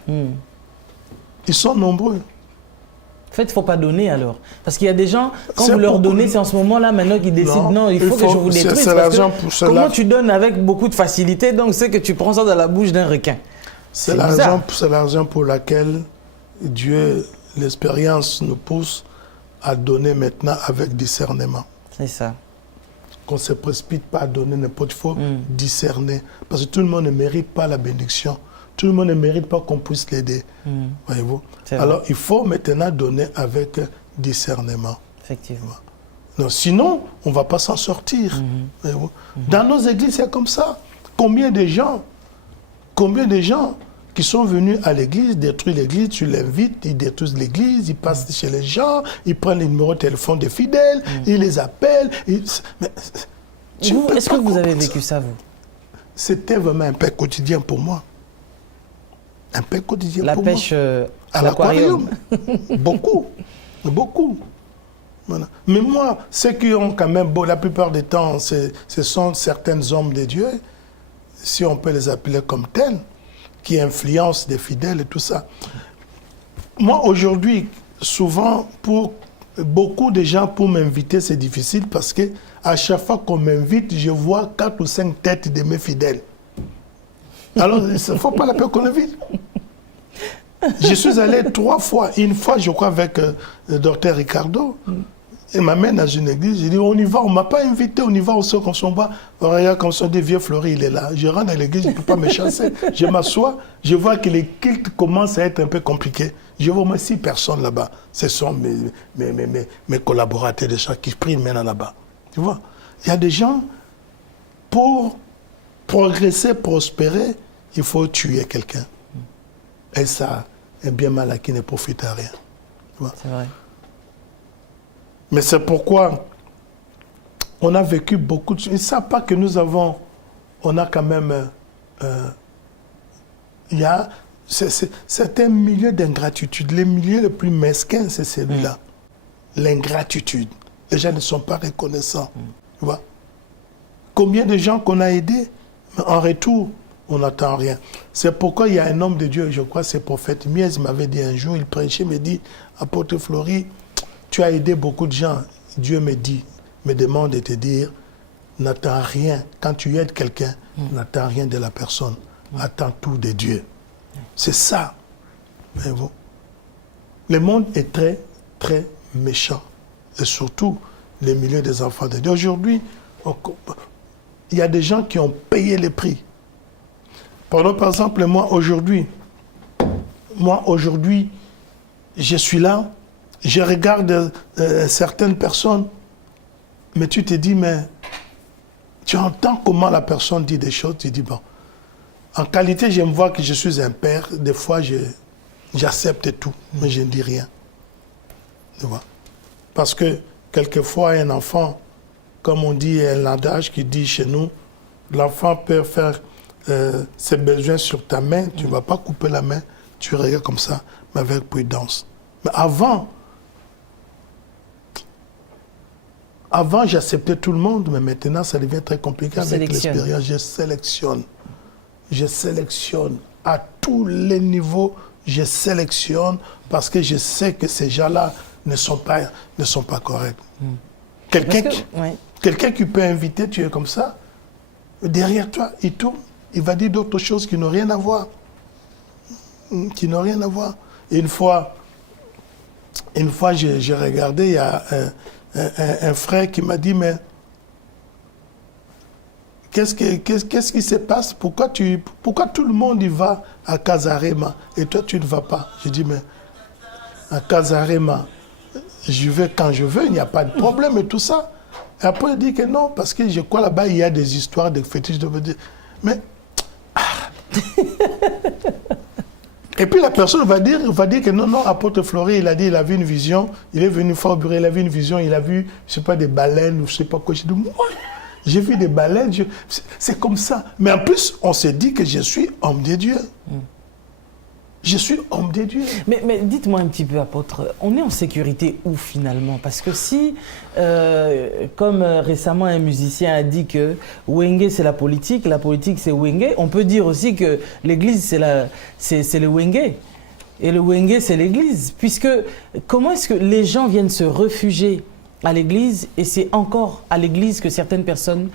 ils sont nombreux. En fait, il ne faut pas donner alors. Parce qu'il y a des gens, quand C'est vous leur beaucoup. donnez, c'est en ce moment-là maintenant qu'ils décident non, il faut que je vous détruise. c'est parce l'argent que pour cela. comment tu donnes avec beaucoup de facilité, donc c'est que tu prends ça dans la bouche d'un requin. C'est bizarre. l'argent pour laquelle Dieu, l'expérience nous pousse à donner maintenant avec discernement. C'est ça. Qu'on ne se précipite pas à donner n'importe, il faut discerner. Parce que tout le monde ne mérite pas la bénédiction. Tout le monde ne mérite pas qu'on puisse l'aider. Voyez-vous? Alors, il faut maintenant donner avec discernement. Effectivement. Non, sinon, on ne va pas s'en sortir. Voyez-vous? Dans nos églises, c'est comme ça. Combien de gens qui sont venus à l'église, détruisent l'église, tu l'invites, ils détruisent l'église, ils passent chez les gens, ils prennent les numéros de téléphone des fidèles, ils les appellent. Est-ce que vous avez vécu ça, vous? C'était vraiment un pain quotidien pour moi. Un pain quotidien pour moi. La pêche à l'aquarium. Beaucoup. Beaucoup. Voilà. Mais moi, ceux qui ont quand même, la plupart du temps, ce sont certains hommes de Dieu, si on peut les appeler comme tels, qui influencent des fidèles et tout ça. Moi, aujourd'hui, souvent, pour beaucoup de gens, pour m'inviter, c'est difficile parce que à chaque fois qu'on m'invite, je vois 4 ou 5 têtes de mes fidèles. Alors, il ne faut pas la peine qu'on invite. Je suis allé 3 fois. Une fois, je crois, avec le docteur Ricardo. Il m'amène dans une église. Je dis, on y va, on ne m'a pas invité, on y va, on sait qu'on s'en va. Regarde, comme ça, des vieux fleuris, il est là. Je rentre dans l'église, je ne peux pas me chasser. Je m'assois, je vois que les cultes commencent à être un peu compliqués. Je vois au moins 6 personnes là-bas. Ce sont mes collaborateurs, des gens qui prient maintenant là-bas. Tu vois, il y a des gens, pour progresser, prospérer, il faut tuer quelqu'un. Et ça, un bien mal à qui ne profite à rien. C'est vrai. Mais c'est pourquoi on a vécu beaucoup de choses. Ils ne savent pas que on a quand même, c'est un milieu d'ingratitude. Le milieu le plus mesquin, c'est celui-là. l'ingratitude. Les gens ne sont pas reconnaissants. Tu vois? Combien de gens qu'on a aidés, mais en retour, on n'attend rien. C'est pourquoi il y a un homme de Dieu, je crois, c'est le prophète Mies, il m'avait dit un jour, il prêchait, il me dit, apôtre Fleury, tu as aidé beaucoup de gens. Dieu me demande de te dire, n'attends rien. Quand tu aides quelqu'un, n'attends rien de la personne. Attends tout de Dieu. C'est ça. Voyez-vous? Le monde est très, très méchant. Et surtout, les milieux des enfants de Dieu. Aujourd'hui, il y a des gens qui ont payé le prix. Par exemple, moi, aujourd'hui, je suis là, je regarde certaines personnes, mais tu te dis, mais tu entends comment la personne dit des choses, tu dis, bon, en qualité, je me vois que je suis un père, des fois, j'accepte tout, mais je ne dis rien. Tu vois? Parce que, quelquefois, un enfant, comme on dit, un adage qui dit chez nous, l'enfant peut faire ses besoins sur ta main, tu ne vas pas couper la main, tu regardes comme ça, mais avec prudence. Mais avant, j'acceptais tout le monde, mais maintenant, ça devient très compliqué avec l'expérience. Je sélectionne. À tous les niveaux, je sélectionne parce que je sais que ces gens-là ne sont pas corrects. Quelqu'un qui peut inviter, tu es comme ça, derrière toi, il tourne, il va dire d'autres choses qui n'ont rien à voir. Et une fois, j'ai regardé, il y a un frère qui m'a dit, mais qu'est-ce qui se passe? Pourquoi tout le monde y va à Casarema et toi tu ne vas pas? Je dis, mais à Casarema, je vais quand je veux, il n'y a pas de problème et tout ça. Et après, il dit que non, parce que je crois là-bas, il y a des histoires de fétiches. Mais... Et puis la personne va dire que non, apôtre Fleury, il a dit, il a vu une vision, il est venu fort bureau, il a vu une vision, il a vu, je ne sais pas, des baleines ou je ne sais pas quoi. Je dis, moi, j'ai vu des baleines, c'est comme ça. Mais en plus, on s'est dit que je suis homme de Dieu. Je suis homme de Dieu. Mais dites-moi un petit peu, apôtre, on est en sécurité où finalement? Parce que si, comme récemment un musicien a dit que Wenge c'est la politique c'est Wenge, on peut dire aussi que l'église c'est le Wenge. Et le Wenge c'est l'église. Puisque comment est-ce que les gens viennent se réfugier à l'église et c'est encore à l'église que certaines personnes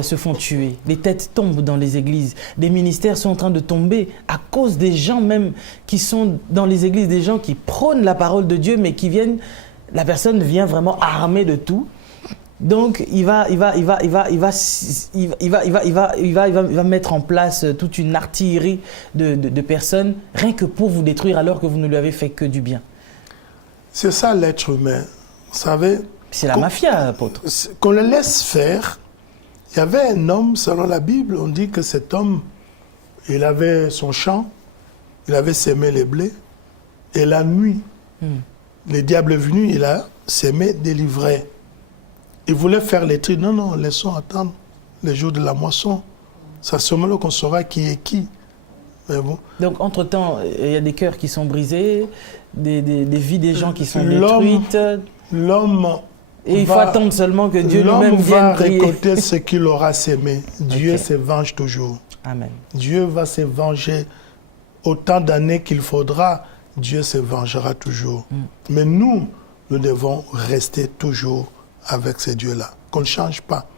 se font tuer. Les têtes tombent dans les églises. Des ministères sont en train de tomber à cause des gens même qui sont dans les églises, des gens qui prônent la parole de Dieu, mais qui viennent, la personne vient vraiment armée de tout. Donc il va mettre en place toute une artillerie de personnes, rien que pour vous détruire alors que vous ne lui avez fait que du bien. C'est ça l'être humain. Vous savez, c'est la mafia, apôtre. Qu'on le laisse faire. Il y avait un homme, selon la Bible, on dit que cet homme, il avait son champ, il avait sémé les blés, et la nuit, le diable est venu, il a sémé des livrets. Il voulait faire les tris. Non, laissons attendre les jours de la moisson. C'est à ce moment-là qu'on saura qui est qui. Mais bon. Donc, entre-temps, il y a des cœurs qui sont brisés, des vies des gens qui sont détruites. L'homme... Et il faut attendre seulement que Dieu lui-même vienne va prier. récolter ce qu'il aura sémé. Dieu se venge toujours. Amen. Dieu va se venger autant d'années qu'il faudra. Dieu se vengera toujours. Mais nous devons rester toujours avec ce Dieu-là. Qu'on ne change pas.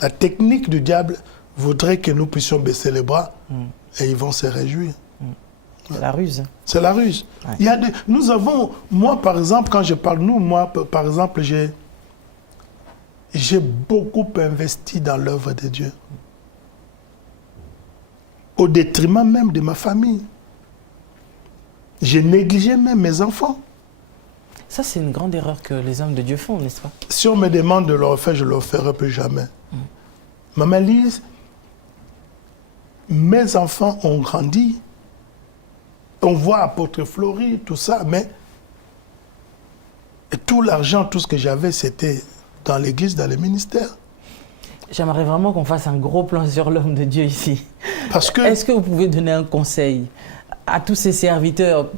La technique du diable voudrait que nous puissions baisser les bras et ils vont se réjouir. C'est la ruse. C'est la ruse. Ouais. Nous avons, moi par exemple, quand je parle nous, moi par exemple, j'ai beaucoup investi dans l'œuvre de Dieu. Au détriment même de ma famille. J'ai négligé même mes enfants. Ça, c'est une grande erreur que les hommes de Dieu font, n'est-ce pas? Si on me demande de le refaire, je ne le referai plus jamais. Maman Lise, mes enfants ont grandi. On voit apôtre Fleury, tout ça, mais tout l'argent, tout ce que j'avais, c'était dans l'église, dans les ministères. J'aimerais vraiment qu'on fasse un gros plan sur l'homme de Dieu ici. Parce que... Est-ce que vous pouvez donner un conseil à tous ces serviteurs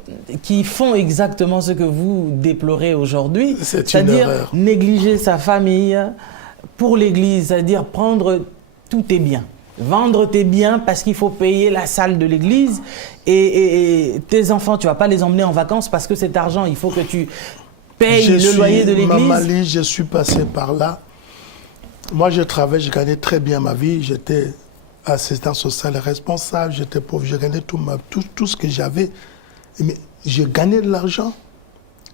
qui font exactement ce que vous déplorez aujourd'hui, c'est-à-dire négliger sa famille pour l'Église, c'est-à-dire prendre tous tes biens, vendre tes biens parce qu'il faut payer la salle de l'Église et tes enfants, tu ne vas pas les emmener en vacances parce que cet argent, il faut que tu payes le loyer de l'Église. Mamali, je suis passé par là. Moi, je travaillais, je gagnais très bien ma vie, j'étais assistant social responsable, j'étais pauvre, je gagnais tout ce que j'avais. Mais je gagnais de l'argent.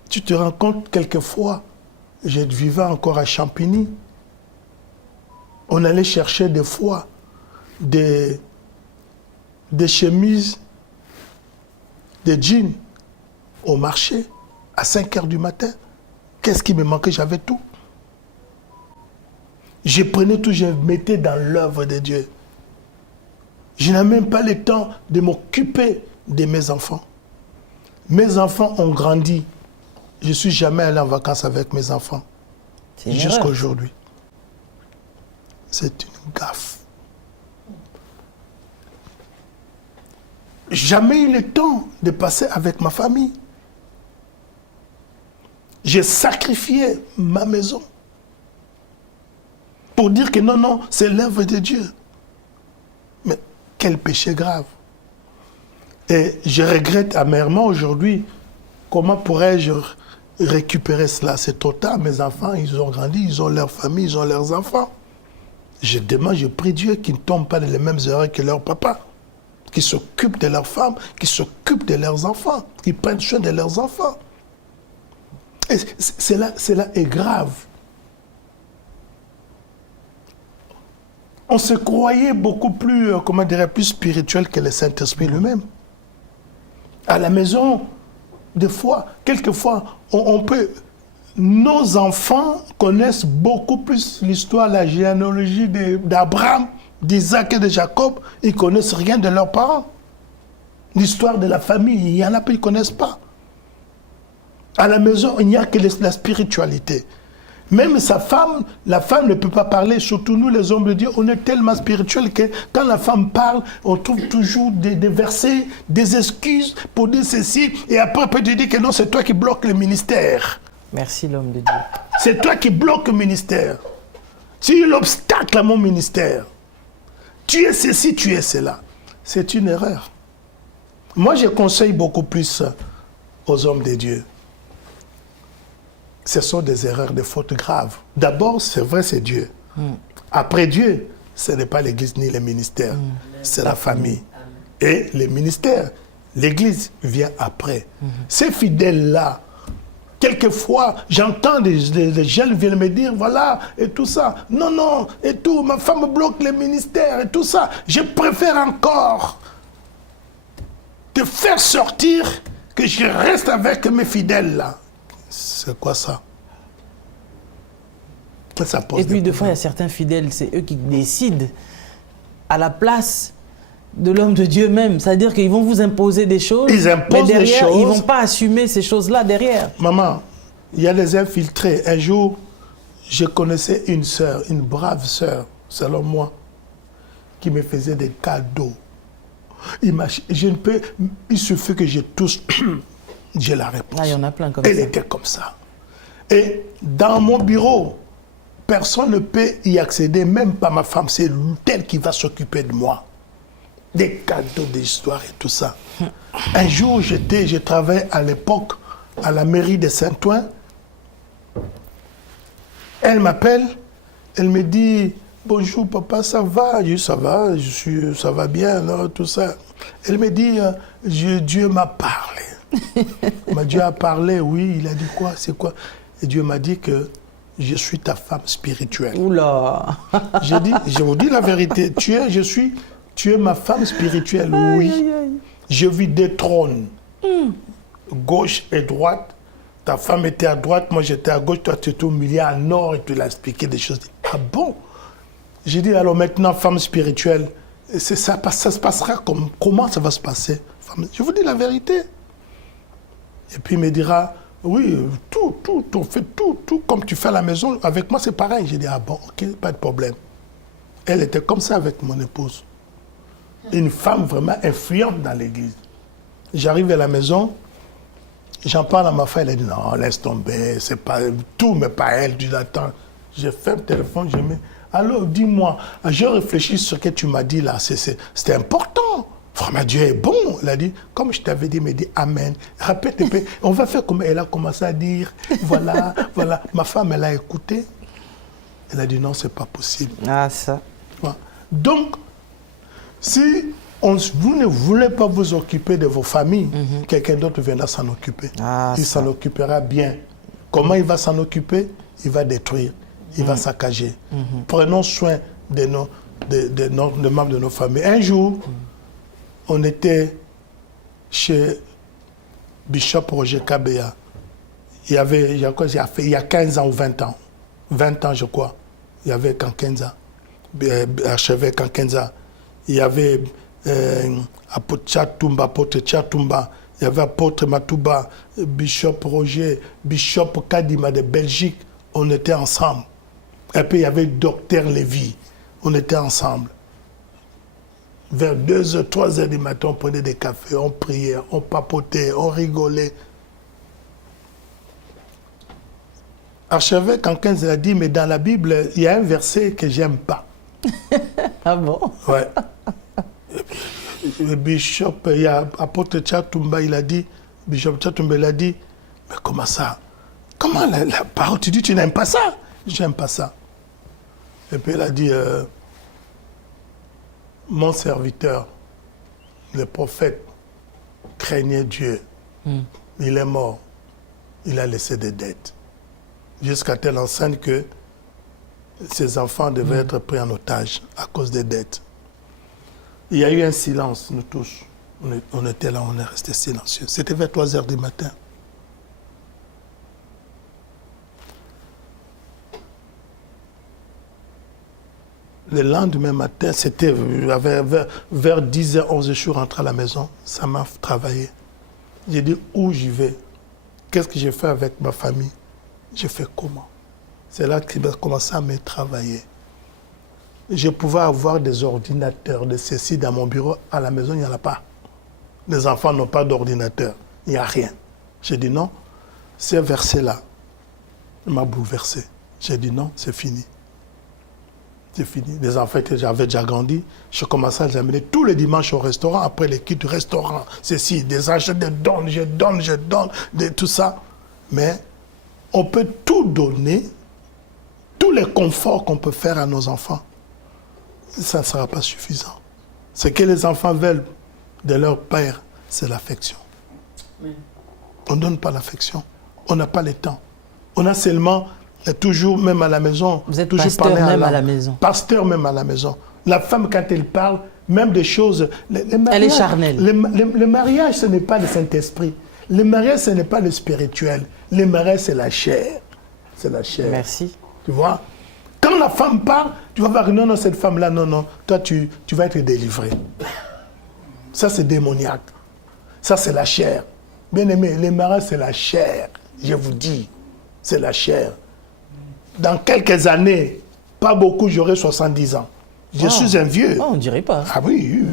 Tu te rends compte, quelquefois, je vivais encore à Champigny. On allait chercher des fois des chemises, des jeans au marché à 5 heures du matin. Qu'est-ce qui me manquait? J'avais tout. Je prenais tout, je mettais dans l'œuvre de Dieu. Je n'ai même pas le temps de m'occuper de mes enfants. Mes enfants ont grandi. Je ne suis jamais allé en vacances avec mes enfants. Jusqu'à aujourd'hui. C'est une gaffe. Jamais eu le temps de passer avec ma famille. J'ai sacrifié ma maison pour dire que non, non, c'est l'œuvre de Dieu. Mais quel péché grave. Et je regrette amèrement aujourd'hui, comment pourrais-je récupérer cela? C'est trop tard, mes enfants, ils ont grandi, ils ont leur famille, ils ont leurs enfants. Je demande, je prie Dieu qu'ils ne tombent pas dans les mêmes erreurs que leur papa, qu'ils s'occupent de leurs femmes, qu'ils s'occupent de leurs enfants, qu'ils prennent soin de leurs enfants. Et cela est grave. On se croyait beaucoup plus, plus spirituel que le Saint-Esprit lui-même. À la maison, des fois, quelquefois, on peut... Nos enfants connaissent beaucoup plus l'histoire, la généalogie d'Abraham, d'Isaac et de Jacob. Ils ne connaissent rien de leurs parents. L'histoire de la famille, il y en a qui ne connaissent pas. À la maison, il n'y a que la spiritualité. Même sa femme, la femme ne peut pas parler, surtout nous les hommes de Dieu, on est tellement spirituels que quand la femme parle, on trouve toujours des versets, des excuses pour dire ceci, et après on peut te dire que non, c'est toi qui bloques le ministère. Merci l'homme de Dieu. C'est toi qui bloques le ministère. Tu es l'obstacle à mon ministère. Tu es ceci, tu es cela. C'est une erreur. Moi, je conseille beaucoup plus aux hommes de Dieu. Ce sont des erreurs, des fautes graves. D'abord, c'est vrai, c'est Dieu. Après Dieu, ce n'est pas l'Église ni le ministère, c'est la famille. Et le ministère, l'Église vient après. Ces fidèles-là, quelquefois, j'entends des jeunes viennent me dire, voilà, et tout ça. Non, non, et tout, ma femme bloque le ministère, et tout ça. Je préfère encore te faire sortir que je reste avec mes fidèles là. C'est quoi ça? Ça pose et puis, des fois, il y a certains fidèles, c'est eux qui décident à la place de l'homme de Dieu même. C'est-à-dire qu'ils vont vous imposer des choses, mais derrière, ils ne vont pas assumer ces choses-là derrière. Maman, il y a des infiltrés. Un jour, je connaissais une sœur, une brave sœur, selon moi, qui me faisait des cadeaux. Il suffit que je touche, j'ai la réponse. Ah, il y en a plein comme ça. Elle était comme ça. Et dans mon bureau, personne ne peut y accéder, même pas ma femme. C'est elle qui va s'occuper de moi. Des cadeaux, des histoires et tout ça. Un jour, je travaillais à l'époque à la mairie de Saint-Ouen. Elle m'appelle, elle me dit « Bonjour papa, ça va ?» Je dis « Ça va, ça va bien, non, tout ça. » Elle me dit « Dieu m'a parlé. » Dieu a parlé, oui, il a dit quoi, c'est quoi? Et Dieu m'a dit que je suis ta femme spirituelle. Oula. J'ai dit, je vous dis la vérité, tu es ma femme spirituelle, oui. Aïe, aïe, aïe. Je vis deux trônes, gauche et droite. Ta femme était à droite, moi j'étais à gauche, toi tu étais au milieu, à nord, et tu l'as expliqué des choses. Ah bon? J'ai dit, alors maintenant, femme spirituelle, ça se passera comment ça va se passer? Je vous dis la vérité. Et puis il me dira, oui, on fait tout comme tu fais à la maison. Avec moi, c'est pareil. J'ai dit, ah bon, ok, pas de problème. Elle était comme ça avec mon épouse. Une femme vraiment influente dans l'église. J'arrive à la maison, j'en parle à ma femme, elle a dit non, laisse tomber, c'est pas tout, mais pas elle. Je dis attends, je ferme le téléphone, je mets. Alors dis-moi, je réfléchis sur ce que tu m'as dit là, c'était important. Vraiment, Dieu est bon. Il a dit, comme je t'avais dit, il m'a dit Amen. Répète un peu. On va faire comme elle a commencé à dire. Voilà, voilà. Ma femme, elle a écouté. Elle a dit non, c'est pas possible. Ah, ça. Voilà. Donc, si vous ne voulez pas vous occuper de vos familles, quelqu'un d'autre viendra s'en occuper. Ah, il s'en occupera bien. Comment il va s'en occuper? Il va détruire. Il va saccager. Prenons soin de membres de nos familles. Un jour, on était chez Bishop Roger Kabea. Il y a 15 ans ou 20 ans. 20 ans, je crois. Il y avait Kankenza, archevêque Kankenza. Il y avait apôtre Tchatumba. Il y avait apôtre Matouba, Bishop Roger, Bishop Kadima de Belgique. On était ensemble. Et puis il y avait Docteur Lévy. On était ensemble. Vers 2h, 3h du matin, on prenait des cafés, on priait, on papotait, on rigolait. Archevêque en 15 a dit, mais dans la Bible, il y a un verset que j'aime pas. Ah bon? Ouais. Le bishop, il y a apôtre Tchatumba, Bishop Tchatumba, il a dit, mais comment ça? Comment la parole, tu dis, tu n'aimes pas ça? J'aime pas ça. Et puis il a dit, mon serviteur, le prophète, craignait Dieu. Il est mort. Il a laissé des dettes. Jusqu'à telle enseigne que ses enfants devaient être pris en otage à cause des dettes. Il y a eu un silence, nous tous. On était là, on est resté silencieux. C'était vers 3h du matin. Le lendemain matin, c'était vers 10h, 11h, je suis rentré à la maison. Ça m'a travaillé. J'ai dit, où j'y vais? Qu'est-ce que j'ai fait avec ma famille? J'ai fait comment? C'est là qu'il a commencé à me travailler. Je pouvais avoir des ordinateurs de ceci dans mon bureau. À la maison, il n'y en a pas. Les enfants n'ont pas d'ordinateur. Il n'y a rien. J'ai dit non. Ces versets-là m'a bouleversé. J'ai dit non, c'est fini. C'est fini. Les enfants j'avais déjà grandi. Je commençais à les amener tous les dimanches au restaurant. Après les kits du restaurant, ceci, des achats, des dons, je donne, tout ça. Mais on peut tout donner, tous les conforts qu'on peut faire à nos enfants. Ça ne sera pas suffisant. Ce que les enfants veulent de leur père, c'est l'affection. Oui. On ne donne pas l'affection. On n'a pas le temps. On a seulement, toujours, même à la maison, vous êtes toujours pasteur même à la maison. Pasteur même à la maison. La femme, quand elle parle, même des choses... Elle est charnelle. Le mariage, ce n'est pas le Saint-Esprit. Le mariage, ce n'est pas le spirituel. Le mariage, c'est la chair. C'est la chair. Merci. Tu vois? Quand la femme parle, tu vas voir, non, cette femme-là, non, toi, tu vas être délivré. Ça, c'est démoniaque. Ça, c'est la chair. Bien aimé, le mariage, c'est la chair. Je vous dis, c'est la chair. Dans quelques années, pas beaucoup, j'aurai 70 ans. Je suis un vieux. Oh, on ne dirait pas. Ah oui,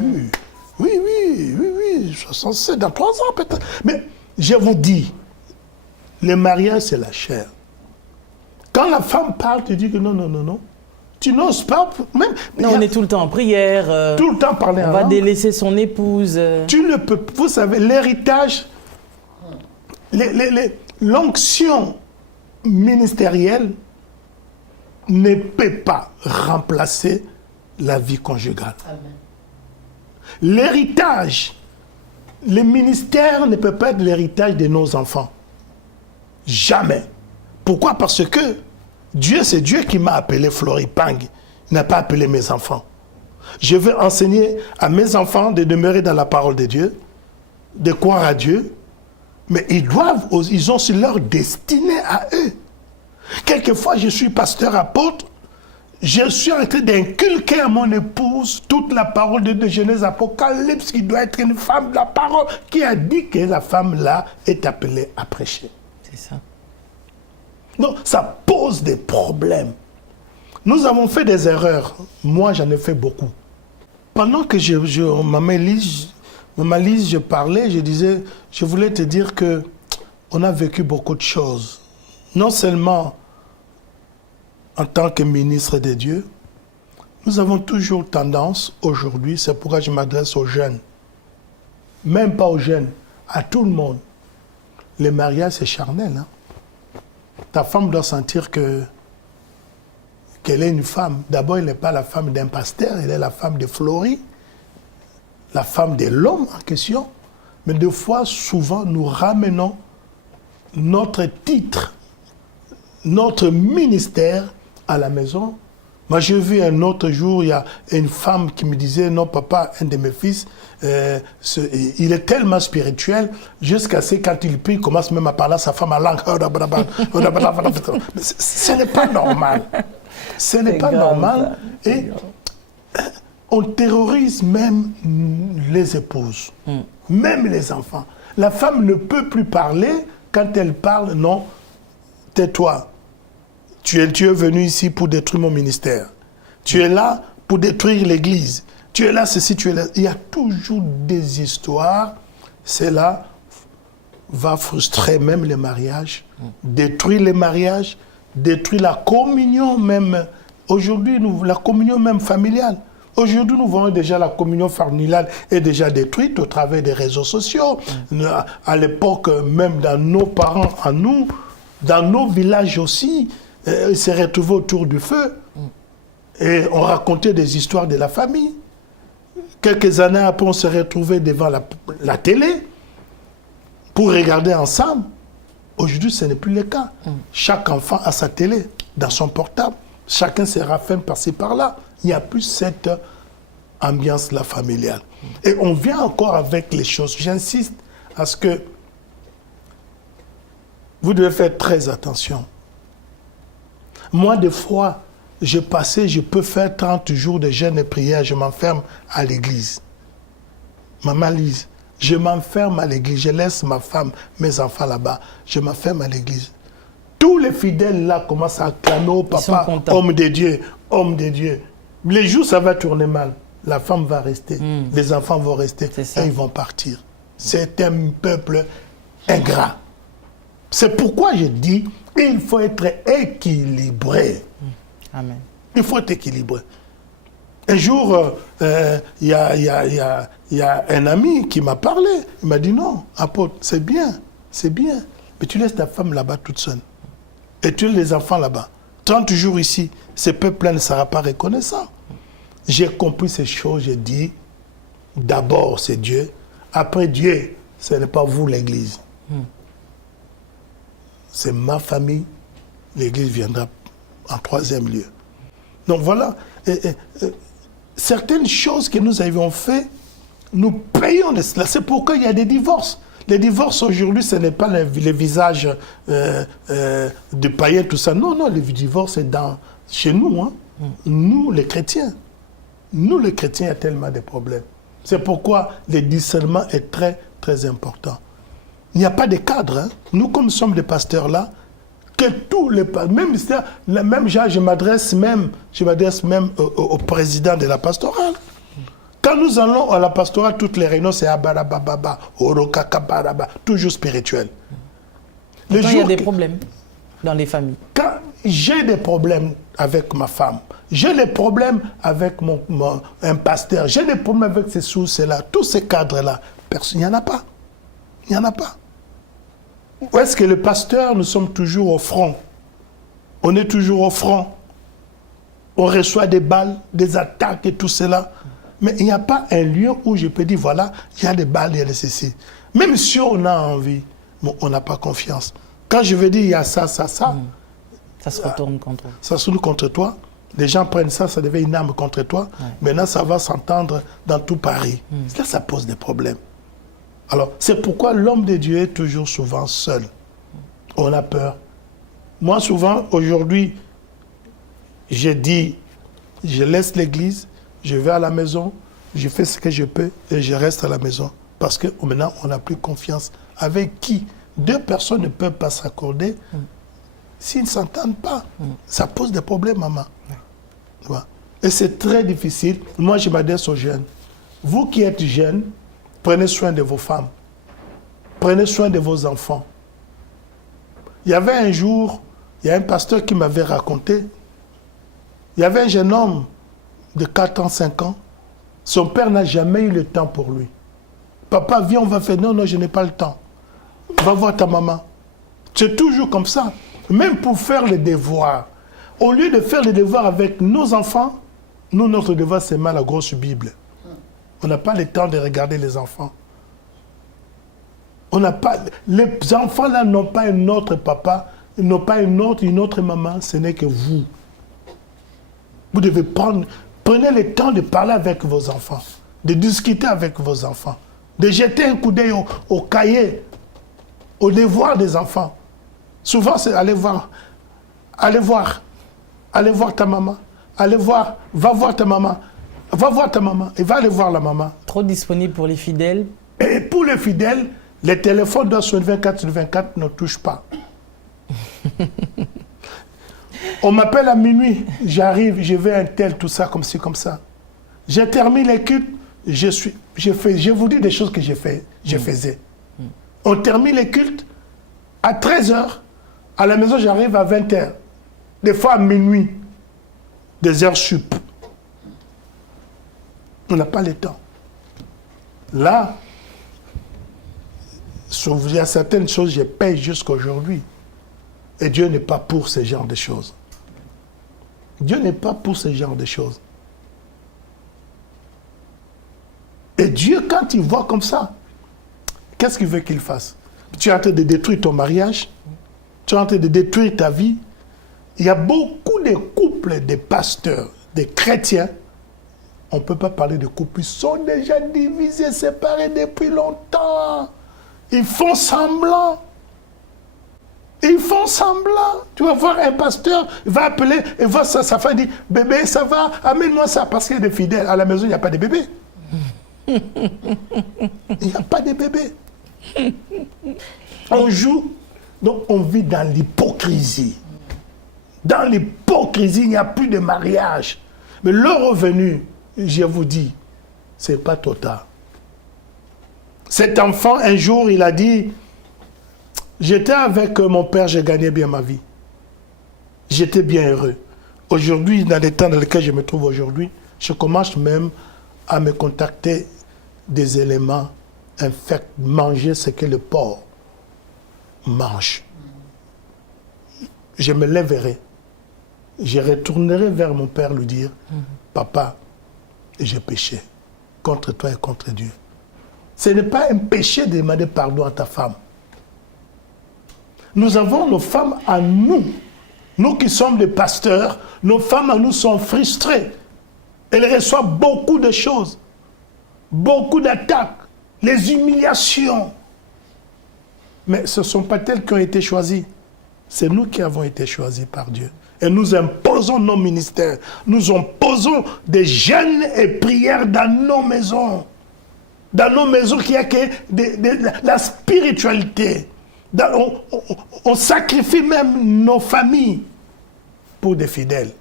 67, dans 3 ans peut-être. Mais je vous dis, le mariage, c'est la chair. Quand la femme parle, tu dis que non. Tu n'oses pas. Même, non, on est tout le temps en prière. Tout le temps parler en langue. On va délaisser son épouse. Tu ne peux. Vous savez, l'héritage, l'onction ministérielle ne peut pas remplacer la vie conjugale. Amen. L'héritage, le ministère ne peut pas être l'héritage de nos enfants. Jamais. Pourquoi? Parce que Dieu, c'est Dieu qui m'a appelé Floripang. Il n'a pas appelé mes enfants. Je veux enseigner à mes enfants de demeurer dans la parole de Dieu, de croire à Dieu, mais ils ont sur leur destinée à eux. Quelquefois, je suis pasteur apôtre, je suis en train d'inculquer à mon épouse toute la parole de Genèse Apocalypse, qui doit être une femme de la parole, qui a dit que la femme-là est appelée à prêcher. C'est ça. Donc, ça pose des problèmes. Nous avons fait des erreurs. Moi, j'en ai fait beaucoup. Pendant que on m'a mis, Maman Lise, je parlais, je disais, je voulais te dire que on a vécu beaucoup de choses. Non seulement en tant que ministre de Dieu, nous avons toujours tendance, aujourd'hui, c'est pourquoi je m'adresse aux jeunes, même pas aux jeunes, à tout le monde. Le mariage, c'est charnel. Hein? Ta femme doit sentir qu'elle est une femme. D'abord, elle n'est pas la femme d'un pasteur, elle est la femme de Florie, la femme de l'homme en question. Mais des fois, souvent, nous ramenons notre titre, notre ministère à la maison. Moi, j'ai vu un autre jour, il y a une femme qui me disait, non, papa, un de mes fils, il est tellement spirituel, jusqu'à ce quand il prie, il commence même à parler à sa femme en langue. Mais ce n'est pas normal. Ce n'est pas normal. Et on terrorise même les épouses, même les enfants. La femme ne peut plus parler. Quand elle parle, non, tais-toi. Tu es venu ici pour détruire mon ministère. Tu es là pour détruire l'église. Tu es là, ceci, tu es là. Il y a toujours des histoires. Cela va frustrer même les mariages, détruire les mariages, détruire la communion même. Aujourd'hui, la communion même familiale. Aujourd'hui, nous voyons déjà la communion familiale est déjà détruite au travers des réseaux sociaux. À l'époque, même dans nos parents, à nous, dans nos villages aussi, ils se retrouvaient autour du feu. Et on racontait des histoires de la famille. Quelques années après, on se retrouvait devant la télé pour regarder ensemble. Aujourd'hui, ce n'est plus le cas. Chaque enfant a sa télé dans son portable. Chacun se raffaine par-ci, par-là. Il n'y a plus cette ambiance-là familiale. Et on vient encore avec les choses. J'insiste à ce que vous devez faire très attention. Moi, des fois, je peux faire 30 jours de jeûne et prière, je m'enferme à l'église. Maman Lise, je m'enferme à l'église, je laisse ma femme, mes enfants là-bas, je m'enferme à l'église. Tous les fidèles là commencent à clamer, oh, papa, homme de Dieu, homme de Dieu. Les jours, ça va tourner mal. La femme va rester, les enfants vont rester, et ils vont partir. C'est un peuple ingrat. C'est pourquoi je dis, il faut être équilibré. Amen. Il faut être équilibré. Un jour, il y a un ami qui m'a parlé. Il m'a dit, non, apôtre, c'est bien, mais tu laisses ta femme là-bas toute seule. Et tu laisses les enfants là-bas. 30 jours ici, ce peuple-là ne sera pas reconnaissant. J'ai compris ces choses, j'ai dit, d'abord c'est Dieu, après Dieu, ce n'est pas vous l'église. C'est ma famille, l'église viendra en troisième lieu. Donc voilà, certaines choses que nous avions fait, nous payons de cela. C'est pourquoi il y a des divorces. Les divorces aujourd'hui, ce n'est pas les visages de païens, tout ça. Non, le divorce est chez nous. Hein. Nous, les chrétiens. Nous, les chrétiens, il y a tellement de problèmes. C'est pourquoi le discernement est très, très important. Il n'y a pas de cadre. Hein. Nous, comme nous sommes des pasteurs là, que tous les même genre, je m'adresse même au président de la pastorale. Quand nous allons à la pastorale, toutes les réunions, c'est abarababa, orokakabaraba, toujours spirituel. Il y a des problèmes dans les familles. Quand j'ai des problèmes avec ma femme, j'ai des problèmes avec un pasteur, j'ai des problèmes avec ces sources-là, tous ces cadres-là, il n'y en a pas. Il n'y en a pas. Où est-ce que le pasteur, nous sommes toujours au front? On est toujours au front. On reçoit des balles, des attaques et tout cela. Mais il n'y a pas un lieu où je peux dire, voilà, il y a des balles, il y a des ceci. Même si on a envie, bon, on n'a pas confiance. Quand je veux dire, il y a ça. Ça se retourne contre toi. Ça se retourne contre toi. Les gens prennent ça devient une arme contre toi. Ouais. Maintenant, ça va s'entendre dans tout Paris. Là, ça pose des problèmes. Alors, c'est pourquoi l'homme de Dieu est toujours souvent seul. On a peur. Moi, souvent, aujourd'hui, je dis, je laisse l'église, je vais à la maison, je fais ce que je peux et je reste à la maison. Parce que maintenant, on n'a plus confiance. Avec qui? Deux personnes ne peuvent pas s'accorder s'ils ne s'entendent pas. Ça pose des problèmes, maman. Et c'est très difficile. Moi, je m'adresse aux jeunes. Vous qui êtes jeunes, Prenez soin de vos femmes. Prenez soin de vos enfants. Il y avait un jour, il y a un pasteur qui m'avait raconté, il y avait un jeune homme de 4 ans, 5 ans. Son père n'a jamais eu le temps pour lui. Papa, viens, on va faire. Non, non, je n'ai pas le temps. Va voir ta maman. C'est toujours comme ça. Même pour faire les devoirs. Au lieu de faire les devoirs avec nos enfants, nous, notre devoir, c'est mal la grosse Bible. On n'a pas le temps de regarder les enfants. On n'a pas... Les enfants là n'ont pas un autre papa, ils n'ont pas une autre maman, ce n'est que vous. Vous devez prenez le temps de parler avec vos enfants, de discuter avec vos enfants, de jeter un coup d'œil au cahier, au devoir des enfants. Souvent, c'est aller voir ta maman, va voir ta maman, et va aller voir la maman. Trop disponible pour les fidèles. Et pour les fidèles, les téléphones doivent sur 24 sur 24 ne touchent pas. On m'appelle à minuit, j'arrive, je vais à un tel, tout ça, comme ci, comme ça. J'ai terminé les cultes, je vous dis des choses que je faisais. On termine les cultes à 13h, à la maison j'arrive à 20h, des fois à minuit, des heures sup. On n'a pas le temps. Là, il y a certaines choses que je paye jusqu'à aujourd'hui. Et Dieu n'est pas pour ce genre de choses. Dieu n'est pas pour ce genre de choses. Et Dieu, quand il voit comme ça, qu'est-ce qu'il veut qu'il fasse? Tu es en train de détruire ton mariage, tu es en train de détruire ta vie. Il y a beaucoup de couples, de pasteurs, de chrétiens. On ne peut pas parler de couples, ils sont déjà divisés, séparés depuis longtemps. Ils font semblant. Ils font semblant. Tu vas voir un pasteur, il va appeler, et voir sa femme dit, bébé, ça va, amène-moi ça. Parce qu'il y a des fidèles. À la maison, il n'y a pas de bébé. Il n'y a pas de bébé. On joue, donc on vit dans l'hypocrisie. Dans l'hypocrisie, il n'y a plus de mariage. Mais le revenu, je vous dis, ce n'est pas total. Cet enfant, un jour, il a dit, j'étais avec mon père, j'ai gagné bien ma vie. J'étais bien heureux. Aujourd'hui, dans les temps dans lesquels je me trouve aujourd'hui, je commence même à me contacter des éléments infects, manger ce que le porc mange. Je me lèverai, je retournerai vers mon père lui dire, papa, j'ai péché contre toi et contre Dieu. Ce n'est pas un péché de demander pardon à ta femme. Nous avons nos femmes à nous. Nous qui sommes des pasteurs, nos femmes à nous sont frustrées. Elles reçoivent beaucoup de choses. Beaucoup d'attaques. Les humiliations. Mais ce ne sont pas elles qui ont été choisies. C'est nous qui avons été choisis par Dieu. Et nous imposons nos ministères. Nous imposons des jeûnes et prières dans nos maisons. Dans nos maisons, qu'il n'y a que la spiritualité. On sacrifie même nos familles pour des fidèles.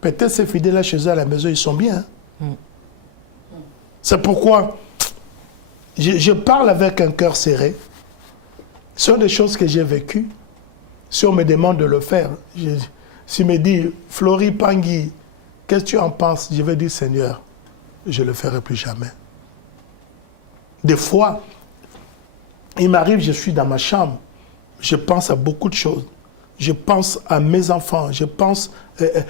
Peut-être ces fidèles-là chez eux à la maison, ils sont bien. C'est pourquoi je parle avec un cœur serré. Ce sont des choses que j'ai vécues. Si on me demande de le faire, si on me dit, Florie Pangui, qu'est-ce que tu en penses? Je vais dire, Seigneur, je ne le ferai plus jamais. Des fois, il m'arrive, je suis dans ma chambre, je pense à beaucoup de choses. Je pense à mes enfants, je pense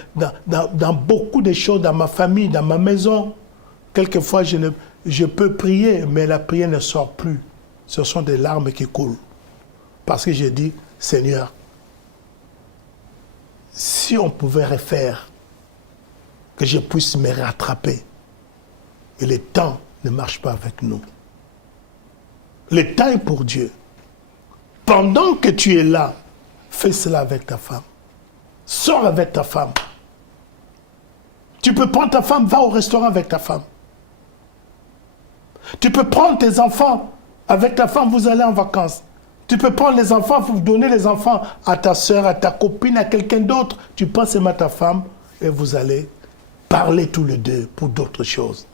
dans beaucoup de choses, dans ma famille, dans ma maison. Quelquefois, je peux prier, mais la prière ne sort plus. Ce sont des larmes qui coulent. Parce que j'ai dit, Seigneur, si on pouvait refaire, que je puisse me rattraper. Mais le temps ne marche pas avec nous. Le temps est pour Dieu. Pendant que tu es là, fais cela avec ta femme. Sors avec ta femme. Tu peux prendre ta femme, va au restaurant avec ta femme. Tu peux prendre tes enfants avec ta femme, vous allez en vacances. Tu peux prendre les enfants, vous donner les enfants à ta soeur, à ta copine, à quelqu'un d'autre. Tu penses à ta femme et vous allez parler tous les deux pour d'autres choses.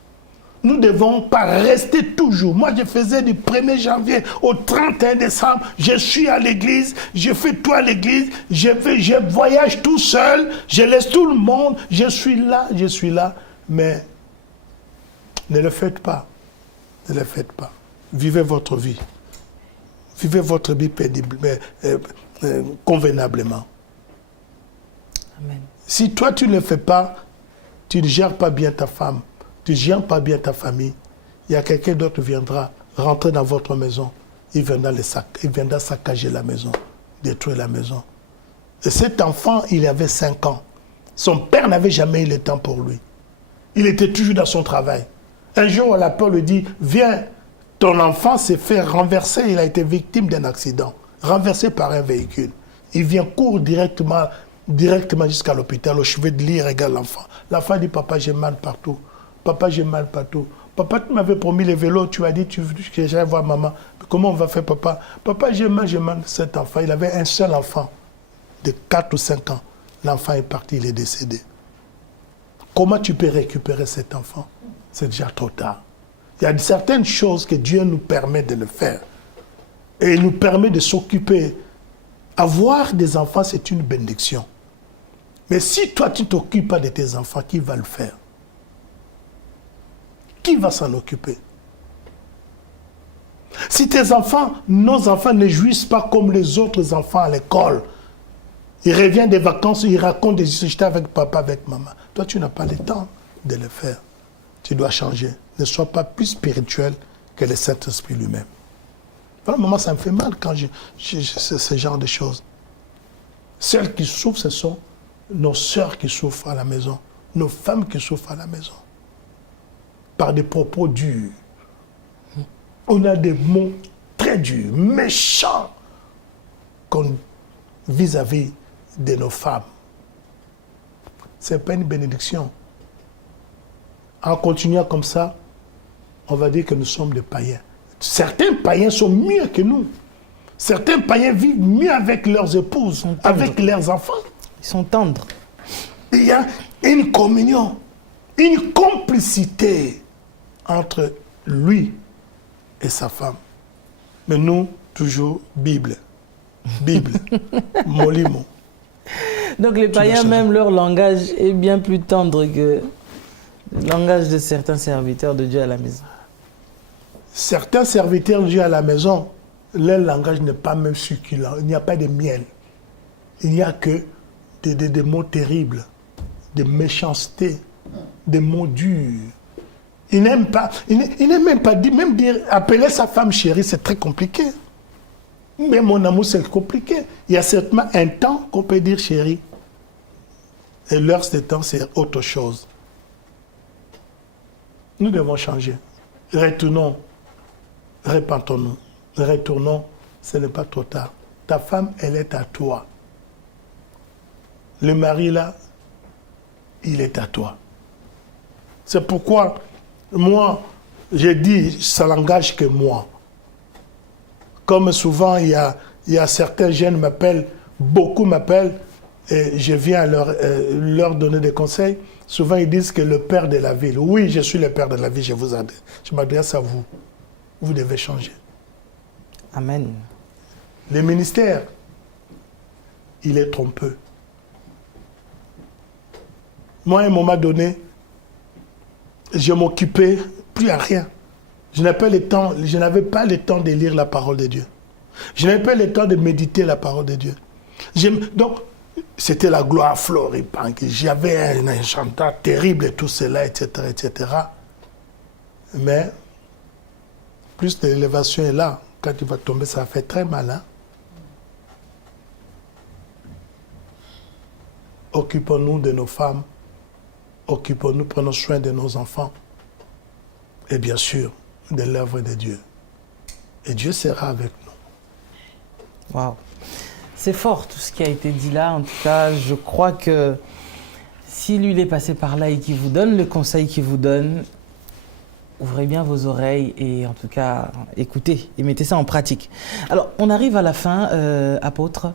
nous ne devons pas rester toujours. Moi, je faisais du 1er janvier au 31 décembre. Je suis à l'église, je fais tout à l'église, je voyage tout seul, je laisse tout le monde, je suis là. Mais ne le faites pas. Ne le faites pas. Vivez votre vie. Vivez votre vie pénible, convenablement. Amen. Si toi, tu ne le fais pas, tu ne gères pas bien ta femme, tu ne gères pas bien ta famille, il y a quelqu'un d'autre qui viendra rentrer dans votre maison, il viendra saccager la maison, détruire la maison. Et cet enfant, il avait 5 ans. Son père n'avait jamais eu le temps pour lui. Il était toujours dans son travail. Un jour, la peur lui dit, viens, ton enfant s'est fait renverser, il a été victime d'un accident, renversé par un véhicule. Il vient, court directement jusqu'à l'hôpital, au chevet de lit, il regarde l'enfant. L'enfant dit, papa, j'ai mal partout. Papa, j'ai mal partout. Papa, tu m'avais promis les vélos, tu as dit que j'allais voir maman. Comment on va faire, papa? Papa, j'ai mal. Cet enfant, il avait un seul enfant de 4 ou 5 ans. L'enfant est parti, il est décédé. Comment tu peux récupérer cet enfant? C'est déjà trop tard. Il y a certaines choses que Dieu nous permet de le faire. Et il nous permet de s'occuper. Avoir des enfants, c'est une bénédiction. Mais si toi, tu ne t'occupes pas de tes enfants, qui va le faire? Qui va s'en occuper? Si tes enfants, nos enfants ne jouissent pas comme les autres enfants à l'école, ils reviennent des vacances, ils racontent des histoires, j'étais avec papa, avec maman. Toi, tu n'as pas le temps de le faire. Tu dois changer. Ne sois pas plus spirituel que le Saint-Esprit lui-même. Voilà, maman, ça me fait mal quand ce genre de choses. Celles qui souffrent, ce sont nos sœurs qui souffrent à la maison, nos femmes qui souffrent à la maison. Par des propos durs. On a des mots très durs, méchants, vis-à-vis de nos femmes. Ce n'est pas une bénédiction. En continuant comme ça, on va dire que nous sommes des païens. Certains païens sont mieux que nous. Certains païens vivent mieux avec leurs épouses, avec leurs enfants. Ils sont tendres. Il y a une communion, une complicité entre lui et sa femme. Mais nous, toujours Bible, molimo. Donc les païens, même leur langage est bien plus tendre que le langage de certains serviteurs de Dieu à la maison. Certains serviteurs de Dieu à la maison, leur langage n'est pas même succulent. Il n'y a pas de miel. Il n'y a que des mots terribles, des méchancetés, des mots durs. Il n'aime pas, il n'aime même pas dire, appeler sa femme chérie, c'est très compliqué. Mais mon amour, c'est compliqué. Il y a certainement un temps qu'on peut dire chérie. Et l'heure, ce temps, c'est autre chose. Nous devons changer. Retournons. Repentons-nous. Retournons. Ce n'est pas trop tard. Ta femme, elle est à toi. Le mari, là, il est à toi. C'est pourquoi, moi, j'ai dit, ça n'engage que moi. Comme souvent, il y a certains jeunes m'appellent, beaucoup m'appellent, et je viens leur donner des conseils. Souvent, ils disent que le père de la ville. Oui, je suis le père de la ville, je m'adresse à vous. Vous devez changer. Amen. Le ministère, il est trompeux. Moi, à un moment donné, je m'occupais plus à rien. Je n'avais pas le temps de lire la parole de Dieu. Je n'avais pas le temps de méditer la parole de Dieu. Donc, c'était la gloire floripante. J'avais un chanteur terrible et tout cela, etc., etc. Mais, plus de l'élévation est là. Quand tu vas tomber, ça fait très mal. Hein? Occupons-nous de nos femmes. Occupons-nous, prenons soin de nos enfants. Et bien sûr, de l'œuvre de Dieu. Et Dieu sera avec nous. Waouh. C'est fort tout ce qui a été dit là. En tout cas, je crois que si lui il est passé par là et qu'il vous donne le conseil qu'il vous donne, ouvrez bien vos oreilles et en tout cas, écoutez et mettez ça en pratique. Alors, on arrive à la fin, apôtre,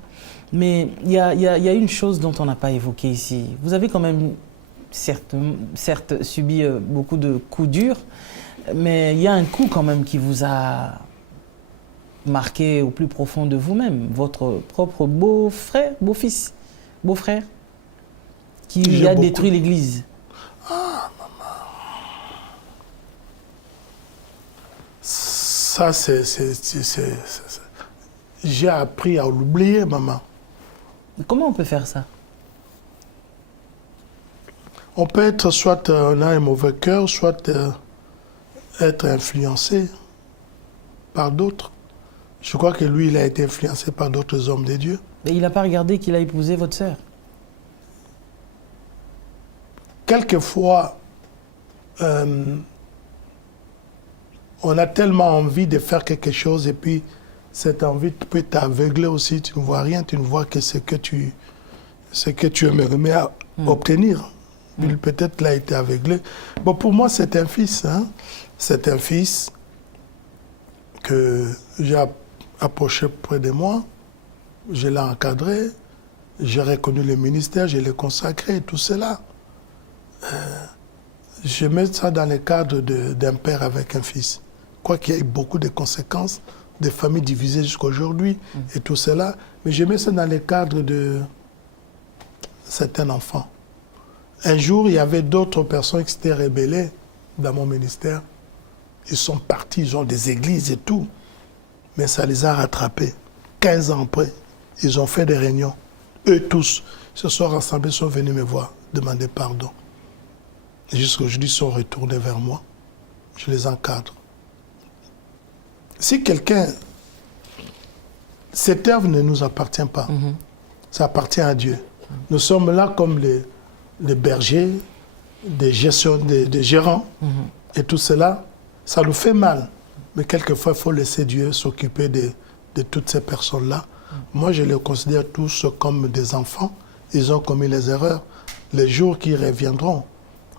mais il y a une chose dont on n'a pas évoqué ici. Vous avez quand même certes subi beaucoup de coups durs, mais il y a un coup quand même qui vous a marqué au plus profond de vous-même, votre propre beau-frère, beau-fils, beau-frère, qui a détruit l'Église. Ah, maman. Ça, j'ai appris à l'oublier, maman. Comment on peut faire ça? On peut être, soit on a un mauvais cœur, soit être influencé par d'autres. Je crois que lui, il a été influencé par d'autres hommes de Dieu. Et il n'a pas regardé qu'il a épousé votre sœur? Quelquefois, on a tellement envie de faire quelque chose et puis cette envie peut t'aveugler aussi. Tu ne vois rien, tu ne vois que ce que tu aimerais obtenir. Peut-être qu'il a été aveuglé. Bon, pour moi, c'est un fils. Hein? C'est un fils que j'ai approché près de moi. Je l'ai encadré. J'ai reconnu le ministère, je l'ai consacré, tout cela. Je mets ça dans le cadre d'un père avec un fils. Quoi qu'il y ait beaucoup de conséquences, des familles divisées jusqu'à aujourd'hui et tout cela, mais je mets ça dans le cadre de certains enfants. Un jour, il y avait d'autres personnes qui s'étaient rebellées dans mon ministère. Ils sont partis, ils ont des églises et tout. Mais ça les a rattrapés. 15 ans après, ils ont fait des réunions. Eux tous se sont rassemblés, sont venus me voir, demander pardon. Et jusqu'aujourd'hui, ils sont retournés vers moi. Je les encadre. Si quelqu'un... Cette œuvre ne nous appartient pas. Ça appartient à Dieu. Nous sommes là comme les bergers, des gérants, et tout cela, ça nous fait mal. Mais quelquefois, il faut laisser Dieu s'occuper de toutes ces personnes-là. Moi, je les considère tous comme des enfants. Ils ont commis les erreurs. Les jours qui reviendront,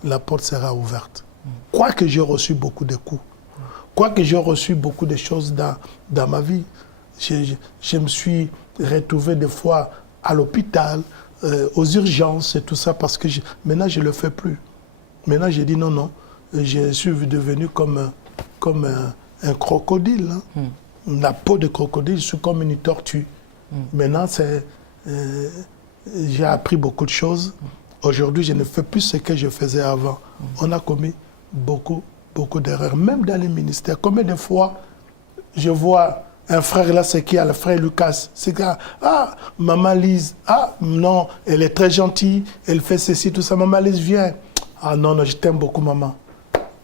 la porte sera ouverte. Quoique j'ai reçu beaucoup de coups, quoique j'ai reçu beaucoup de choses dans ma vie, je me suis retrouvé des fois à l'hôpital, aux urgences et tout ça, parce que maintenant, je ne le fais plus. Maintenant, j'ai dit non, je suis devenu comme un crocodile. Hein. La peau de crocodile, je suis comme une tortue. Maintenant, j'ai appris beaucoup de choses. Aujourd'hui, je ne fais plus ce que je faisais avant. On a commis beaucoup d'erreurs, même dans les ministères. Combien de fois je vois un frère là, c'est qui? Le frère Lucas. C'est qui? Ah, maman Lise. Ah, non, elle est très gentille. Elle fait ceci, tout ça. Maman Lise, viens. Ah non, je t'aime beaucoup, maman.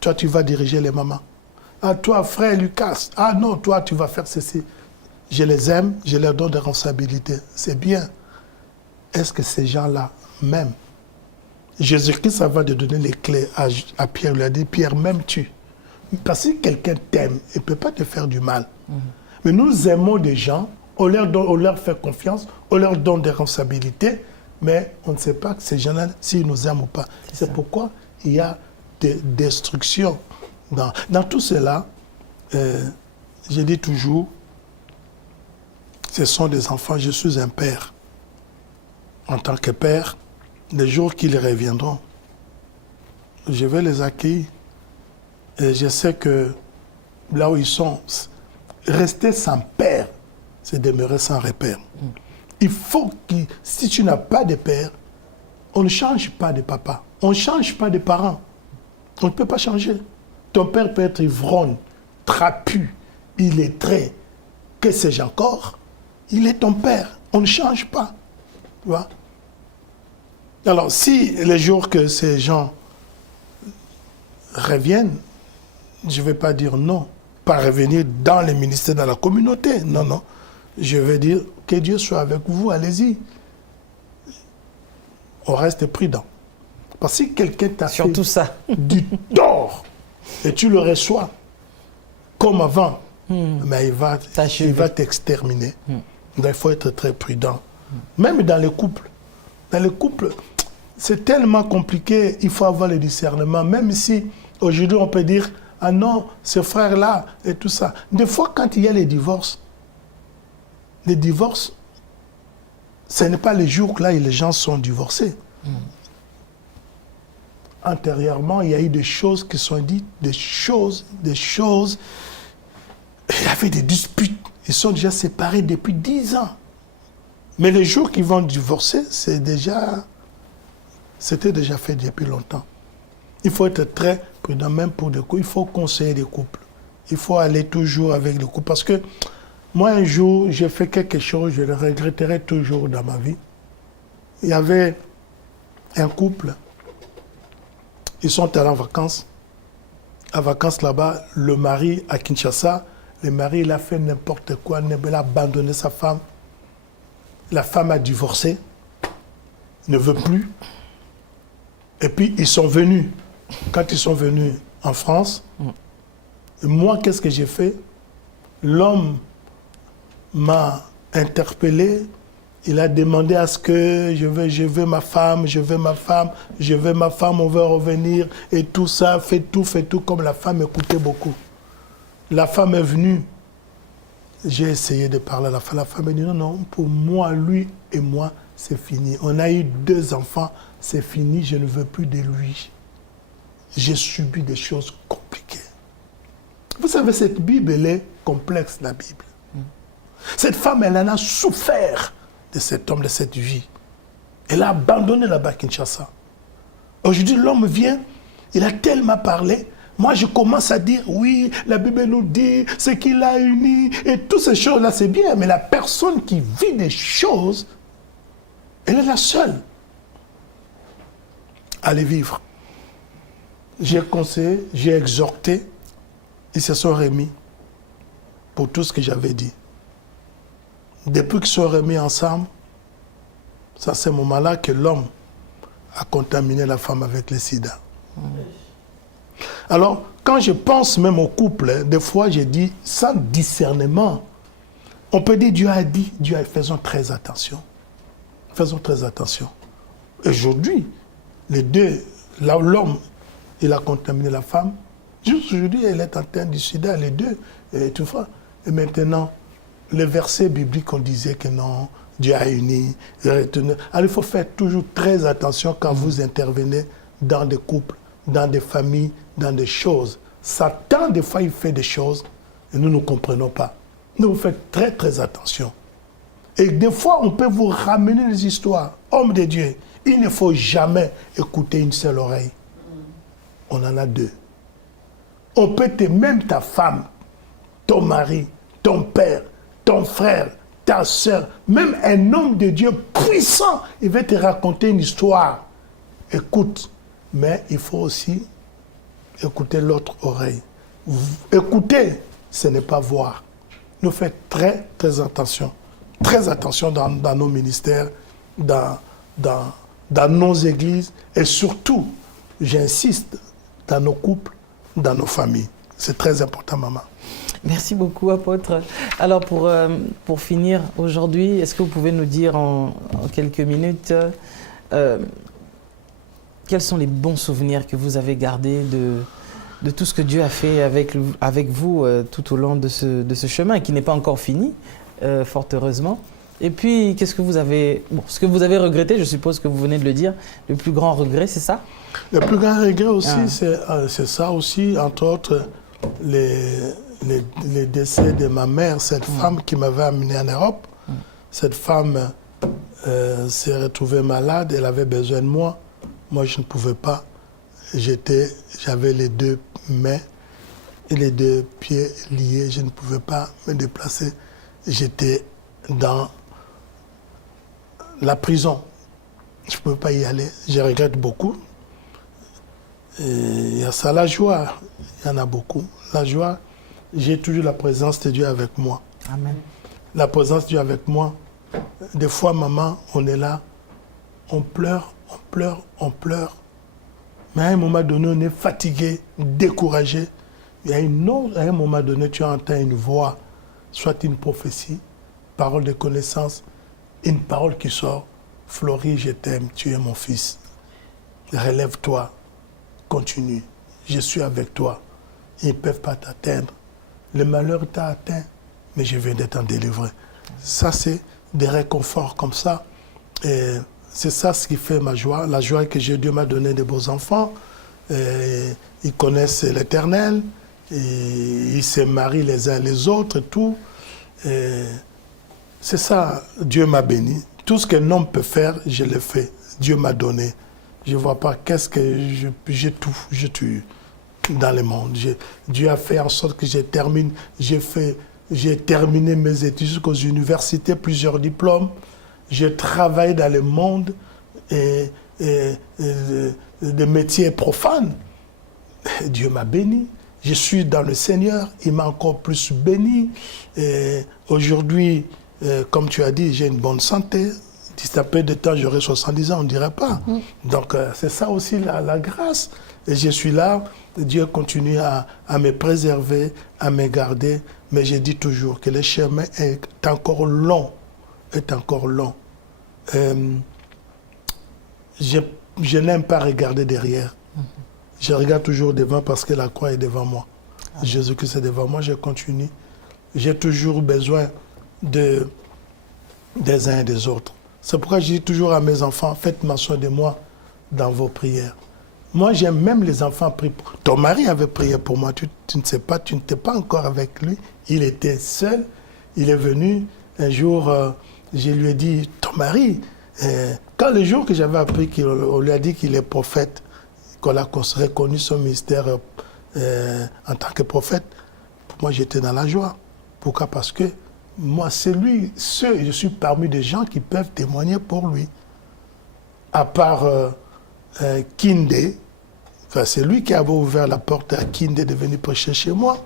Toi, tu vas diriger les mamans. Ah, toi, frère Lucas. Ah non, toi, tu vas faire ceci. Je les aime, je leur donne des responsabilités. C'est bien. Est-ce que ces gens-là m'aiment? Jésus-Christ va de donner les clés à Pierre. Il lui a dit, Pierre, m'aimes-tu? Parce que quelqu'un t'aime, il ne peut pas te faire du mal. Mais nous aimons des gens, on leur fait confiance, on leur donne des responsabilités, mais on ne sait pas que ces gens-là, s'ils nous aiment ou pas. C'est pourquoi il y a des destructions. Dans tout cela, je dis toujours, ce sont des enfants, je suis un père. En tant que père, les jours qu'ils reviendront, je vais les accueillir. Et je sais que là où ils sont, rester sans père, c'est demeurer sans repère. Il faut que, si tu n'as pas de père, on ne change pas de papa. On ne change pas de parents. On ne peut pas changer. Ton père peut être ivrogne, trapu, illettré, que sais-je encore. Il est ton père. On ne change pas. Tu vois? Alors, si les jours que ces gens reviennent, je ne vais pas dire non, pas revenir dans les ministères, dans la communauté. Non. Je vais dire que Dieu soit avec vous, allez-y. On reste prudent. Parce que si quelqu'un t'a fait du tort et tu le reçois comme avant, mais il va t'exterminer. Donc il faut être très prudent. Même dans les couples. Dans les couples, c'est tellement compliqué, il faut avoir le discernement. Même si aujourd'hui on peut dire, ah non, ce frère-là et tout ça. Des fois, quand il y a les divorces, ce n'est pas les jours là où les gens sont divorcés. antérieurement, il y a eu des choses qui sont dites, des choses. Il y avait des disputes. Ils sont déjà séparés depuis 10 ans. Mais les jours qu'ils vont divorcer, c'était déjà fait depuis longtemps. Il faut être très prudent, même pour des couples. Il faut conseiller des couples. Il faut aller toujours avec le couple. Parce que moi, un jour, j'ai fait quelque chose, je le regretterai toujours dans ma vie. Il y avait un couple, ils sont allés en vacances. En vacances là-bas, le mari à Kinshasa, le mari, il a fait n'importe quoi, il a abandonné sa femme. La femme a divorcé, ne veut plus. Et puis, ils sont venus. Quand ils sont venus en France, moi, qu'est-ce que j'ai fait? L'homme m'a interpellé. Il a demandé à ce que je veux ma femme, on veut revenir. Et tout ça, fait tout, comme la femme écoutait beaucoup. La femme est venue. J'ai essayé de parler à la femme. La femme a dit non, pour moi, lui et moi, c'est fini. On a eu 2 enfants, c'est fini, je ne veux plus de lui. J'ai subi des choses compliquées. Vous savez, cette Bible, elle est complexe, la Bible. Cette femme, elle en a souffert de cet homme, de cette vie. Elle a abandonné là-bas à Kinshasa. Aujourd'hui, l'homme vient, il a tellement parlé. Moi, je commence à dire, oui, la Bible nous dit ce qu'il a uni, et toutes ces choses-là, c'est bien, mais la personne qui vit des choses, elle est la seule à les vivre. J'ai conseillé, j'ai exhorté, ils se sont remis pour tout ce que j'avais dit. Depuis qu'ils se sont remis ensemble, c'est à ce moment-là que l'homme a contaminé la femme avec le sida. Alors, quand je pense même au couple, des fois je dis, sans discernement, on peut dire Dieu a dit, faisons très attention. Faisons très attention. Aujourd'hui, les deux, l'homme, il a contaminé la femme. Juste aujourd'hui, elle est atteinte du sida, les deux, et tout ça. Et maintenant, les versets bibliques, on disait que non, Dieu a uni. Alors, il faut faire toujours très attention quand vous intervenez dans des couples, dans des familles, dans des choses. Satan, des fois, il fait des choses et nous ne comprenons pas. Nous, vous faites très, très attention. Et des fois, on peut vous ramener les histoires. Homme de Dieu, il ne faut jamais écouter une seule oreille. On en a 2. On peut même ta femme, ton mari, ton père, ton frère, ta soeur, même un homme de Dieu puissant, il va te raconter une histoire. Écoute, mais il faut aussi écouter l'autre oreille. Écouter, ce n'est pas voir. Nous faisons très, très attention. Très attention dans nos ministères, dans nos églises et surtout, j'insiste, dans nos couples, dans nos familles. C'est très important, maman. Merci beaucoup, apôtre. Alors, pour finir aujourd'hui, est-ce que vous pouvez nous dire en quelques minutes quels sont les bons souvenirs que vous avez gardés de tout ce que Dieu a fait avec vous tout au long de ce chemin, qui n'est pas encore fini, fort heureusement. Et puis, qu'est-ce que vous avez... Bon, ce que vous avez regretté, je suppose que vous venez de le dire, le plus grand regret, c'est ça? Le plus grand regret aussi, c'est ça aussi, entre autres, les décès de ma mère, cette femme qui m'avait amené en Europe. Cette femme s'est retrouvée malade, elle avait besoin de moi. Moi, je ne pouvais pas. J'avais les 2 mains et les 2 pieds liés. Je ne pouvais pas me déplacer. J'étais dans la prison. Je ne pouvais pas y aller. Je regrette beaucoup. Il y a ça, la joie. Il y en a beaucoup. La joie, j'ai toujours la présence de Dieu avec moi. Amen. La présence de Dieu avec moi. Des fois, maman, on est là, on pleure. Mais à un moment donné, on est fatigué, découragé. Et à un moment donné, tu entends une voix, soit une prophétie, parole de connaissance, une parole qui sort. Florie, je t'aime, tu es mon fils. Relève-toi, continue. Je suis avec toi. Ils ne peuvent pas t'atteindre. Le malheur t'a atteint, mais je viens de t'en délivrer. Ça, c'est des réconforts comme ça. Et c'est ça ce qui fait ma joie. La joie que Dieu m'a donné de beaux enfants. ils connaissent l'Éternel, ils se marient les uns les autres et tout. C'est ça, Dieu m'a béni. Tout ce qu'un homme peut faire, je le fais. Dieu m'a donné. Je ne vois pas qu'est-ce que j'ai tout dans le monde. Dieu a fait en sorte que j'ai terminé mes études jusqu'aux universités, plusieurs diplômes. Je travaille dans le monde des métiers profanes. Dieu m'a béni. Je suis dans le Seigneur, il m'a encore plus béni. Aujourd'hui, comme tu as dit, j'ai une bonne santé. D'ici un peu de temps, j'aurai 70 ans, on ne dirait pas. Donc, c'est ça aussi la grâce. Et je suis là, Dieu continue à me préserver, à me garder. Mais je dis toujours que le chemin est encore long. Je n'aime pas regarder derrière. Je regarde toujours devant parce que la croix est devant moi. Jésus-Christ est devant moi, je continue. J'ai toujours besoin des uns et des autres. C'est pourquoi je dis toujours à mes enfants, faites mention de moi dans vos prières. Moi, j'aime même les enfants prier. Ton mari avait prié pour moi, tu ne sais pas, tu n'étais pas encore avec lui. Il était seul. Il est venu un jour, je lui ai dit, ton mari, quand le jour que j'avais appris qu'on lui a dit qu'il est prophète, qu'on a reconnu son ministère en tant que prophète, pour moi j'étais dans la joie. Pourquoi? Parce que moi, je suis parmi des gens qui peuvent témoigner pour lui. À part Kinde, enfin, c'est lui qui avait ouvert la porte à Kinde de venir prêcher chez moi,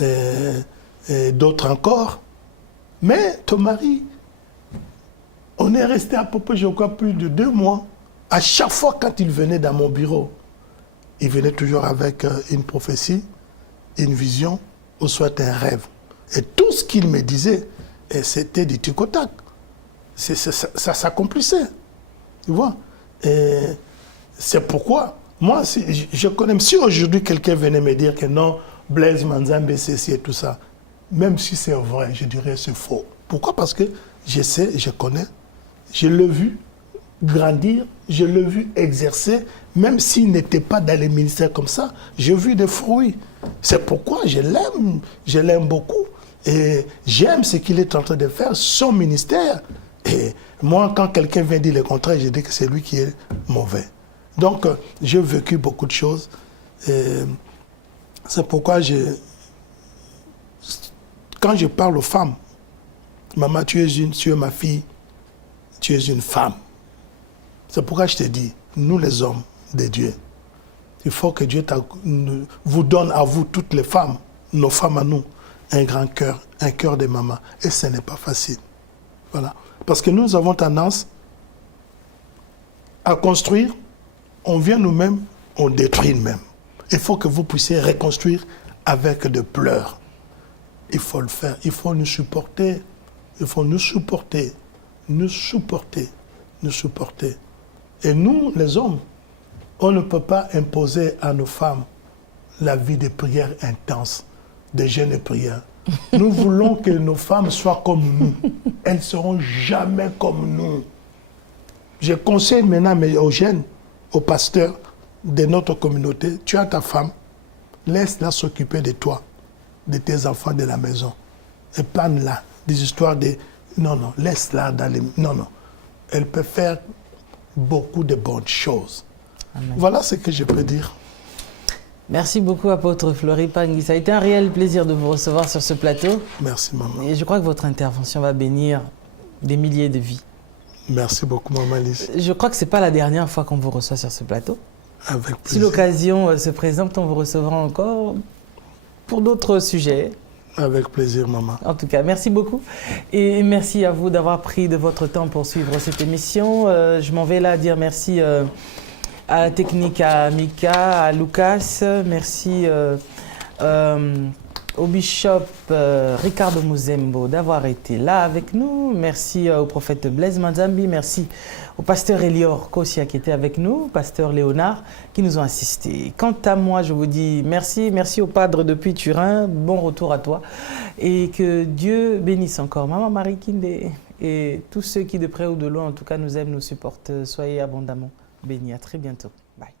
et d'autres encore. Mais ton mari, on est resté à peu près, je crois, plus de 2 mois. À chaque fois, quand il venait dans mon bureau, il venait toujours avec une prophétie, une vision, ou soit un rêve. Et tout ce qu'il me disait, c'était du tic au tac. Ça s'accomplissait. Tu vois? Et c'est pourquoi, moi, je connais, si aujourd'hui quelqu'un venait me dire que non, Blaise Manzambe, ceci et tout ça, même si c'est vrai, je dirais c'est faux. Pourquoi? Parce que je sais, je connais, je l'ai vu grandir, je l'ai vu exercer, même s'il n'était pas dans les ministères comme ça, j'ai vu des fruits. C'est pourquoi je l'aime beaucoup. Et j'aime ce qu'il est en train de faire, son ministère. Et moi, quand quelqu'un vient dire le contraire, je dis que c'est lui qui est mauvais. Donc, j'ai vécu beaucoup de choses. C'est pourquoi quand je parle aux femmes, maman, tu es ma fille, tu es une femme. C'est pourquoi je te dis, nous les hommes de Dieu, il faut que Dieu vous donne à vous, toutes les femmes, nos femmes à nous, un grand cœur, un cœur de maman. Et ce n'est pas facile. Voilà. Parce que nous avons tendance à construire, on vient nous-mêmes, on détruit nous-mêmes. Il faut que vous puissiez reconstruire avec des pleurs. Il faut le faire. Il faut nous supporter. Il faut nous supporter. Nous supporter. Nous supporter. Et nous, les hommes, on ne peut pas imposer à nos femmes la vie de prière intense, de jeûne et prière. Nous voulons que nos femmes soient comme nous. Elles ne seront jamais comme nous. Je conseille maintenant aux jeunes, aux pasteurs de notre communauté, tu as ta femme, laisse-la s'occuper de toi, de tes enfants de la maison. Épargne-la des histoires de... Non, laisse-la dans les... Non. Elle peut faire beaucoup de bonnes choses. Amen. Voilà ce que je peux dire. Merci beaucoup, apôtre Fleury Pangui. Ça a été un réel plaisir de vous recevoir sur ce plateau. Merci, maman. Et je crois que votre intervention va bénir des milliers de vies. Merci beaucoup, maman Lise. Je crois que ce n'est pas la dernière fois qu'on vous reçoit sur ce plateau. Avec plaisir. Si l'occasion se présente, on vous recevra encore pour d'autres sujets. Avec plaisir, maman. En tout cas, merci beaucoup. Et merci à vous d'avoir pris de votre temps pour suivre cette émission. Je m'en vais là dire merci à la technique, à Mika, à Lucas. Merci au bishop Ricardo Muzembo d'avoir été là avec nous. Merci au prophète Blaise Manzambi. Merci au pasteur Elior Kosia qui était avec nous, pasteur Léonard qui nous ont assistés. Quant à moi, je vous dis merci. Merci au padre depuis Turin. Bon retour à toi. Et que Dieu bénisse encore Maman Marie Kinde et tous ceux qui de près ou de loin, en tout cas, nous aiment, nous supportent. Soyez abondamment bénis. À très bientôt. Bye.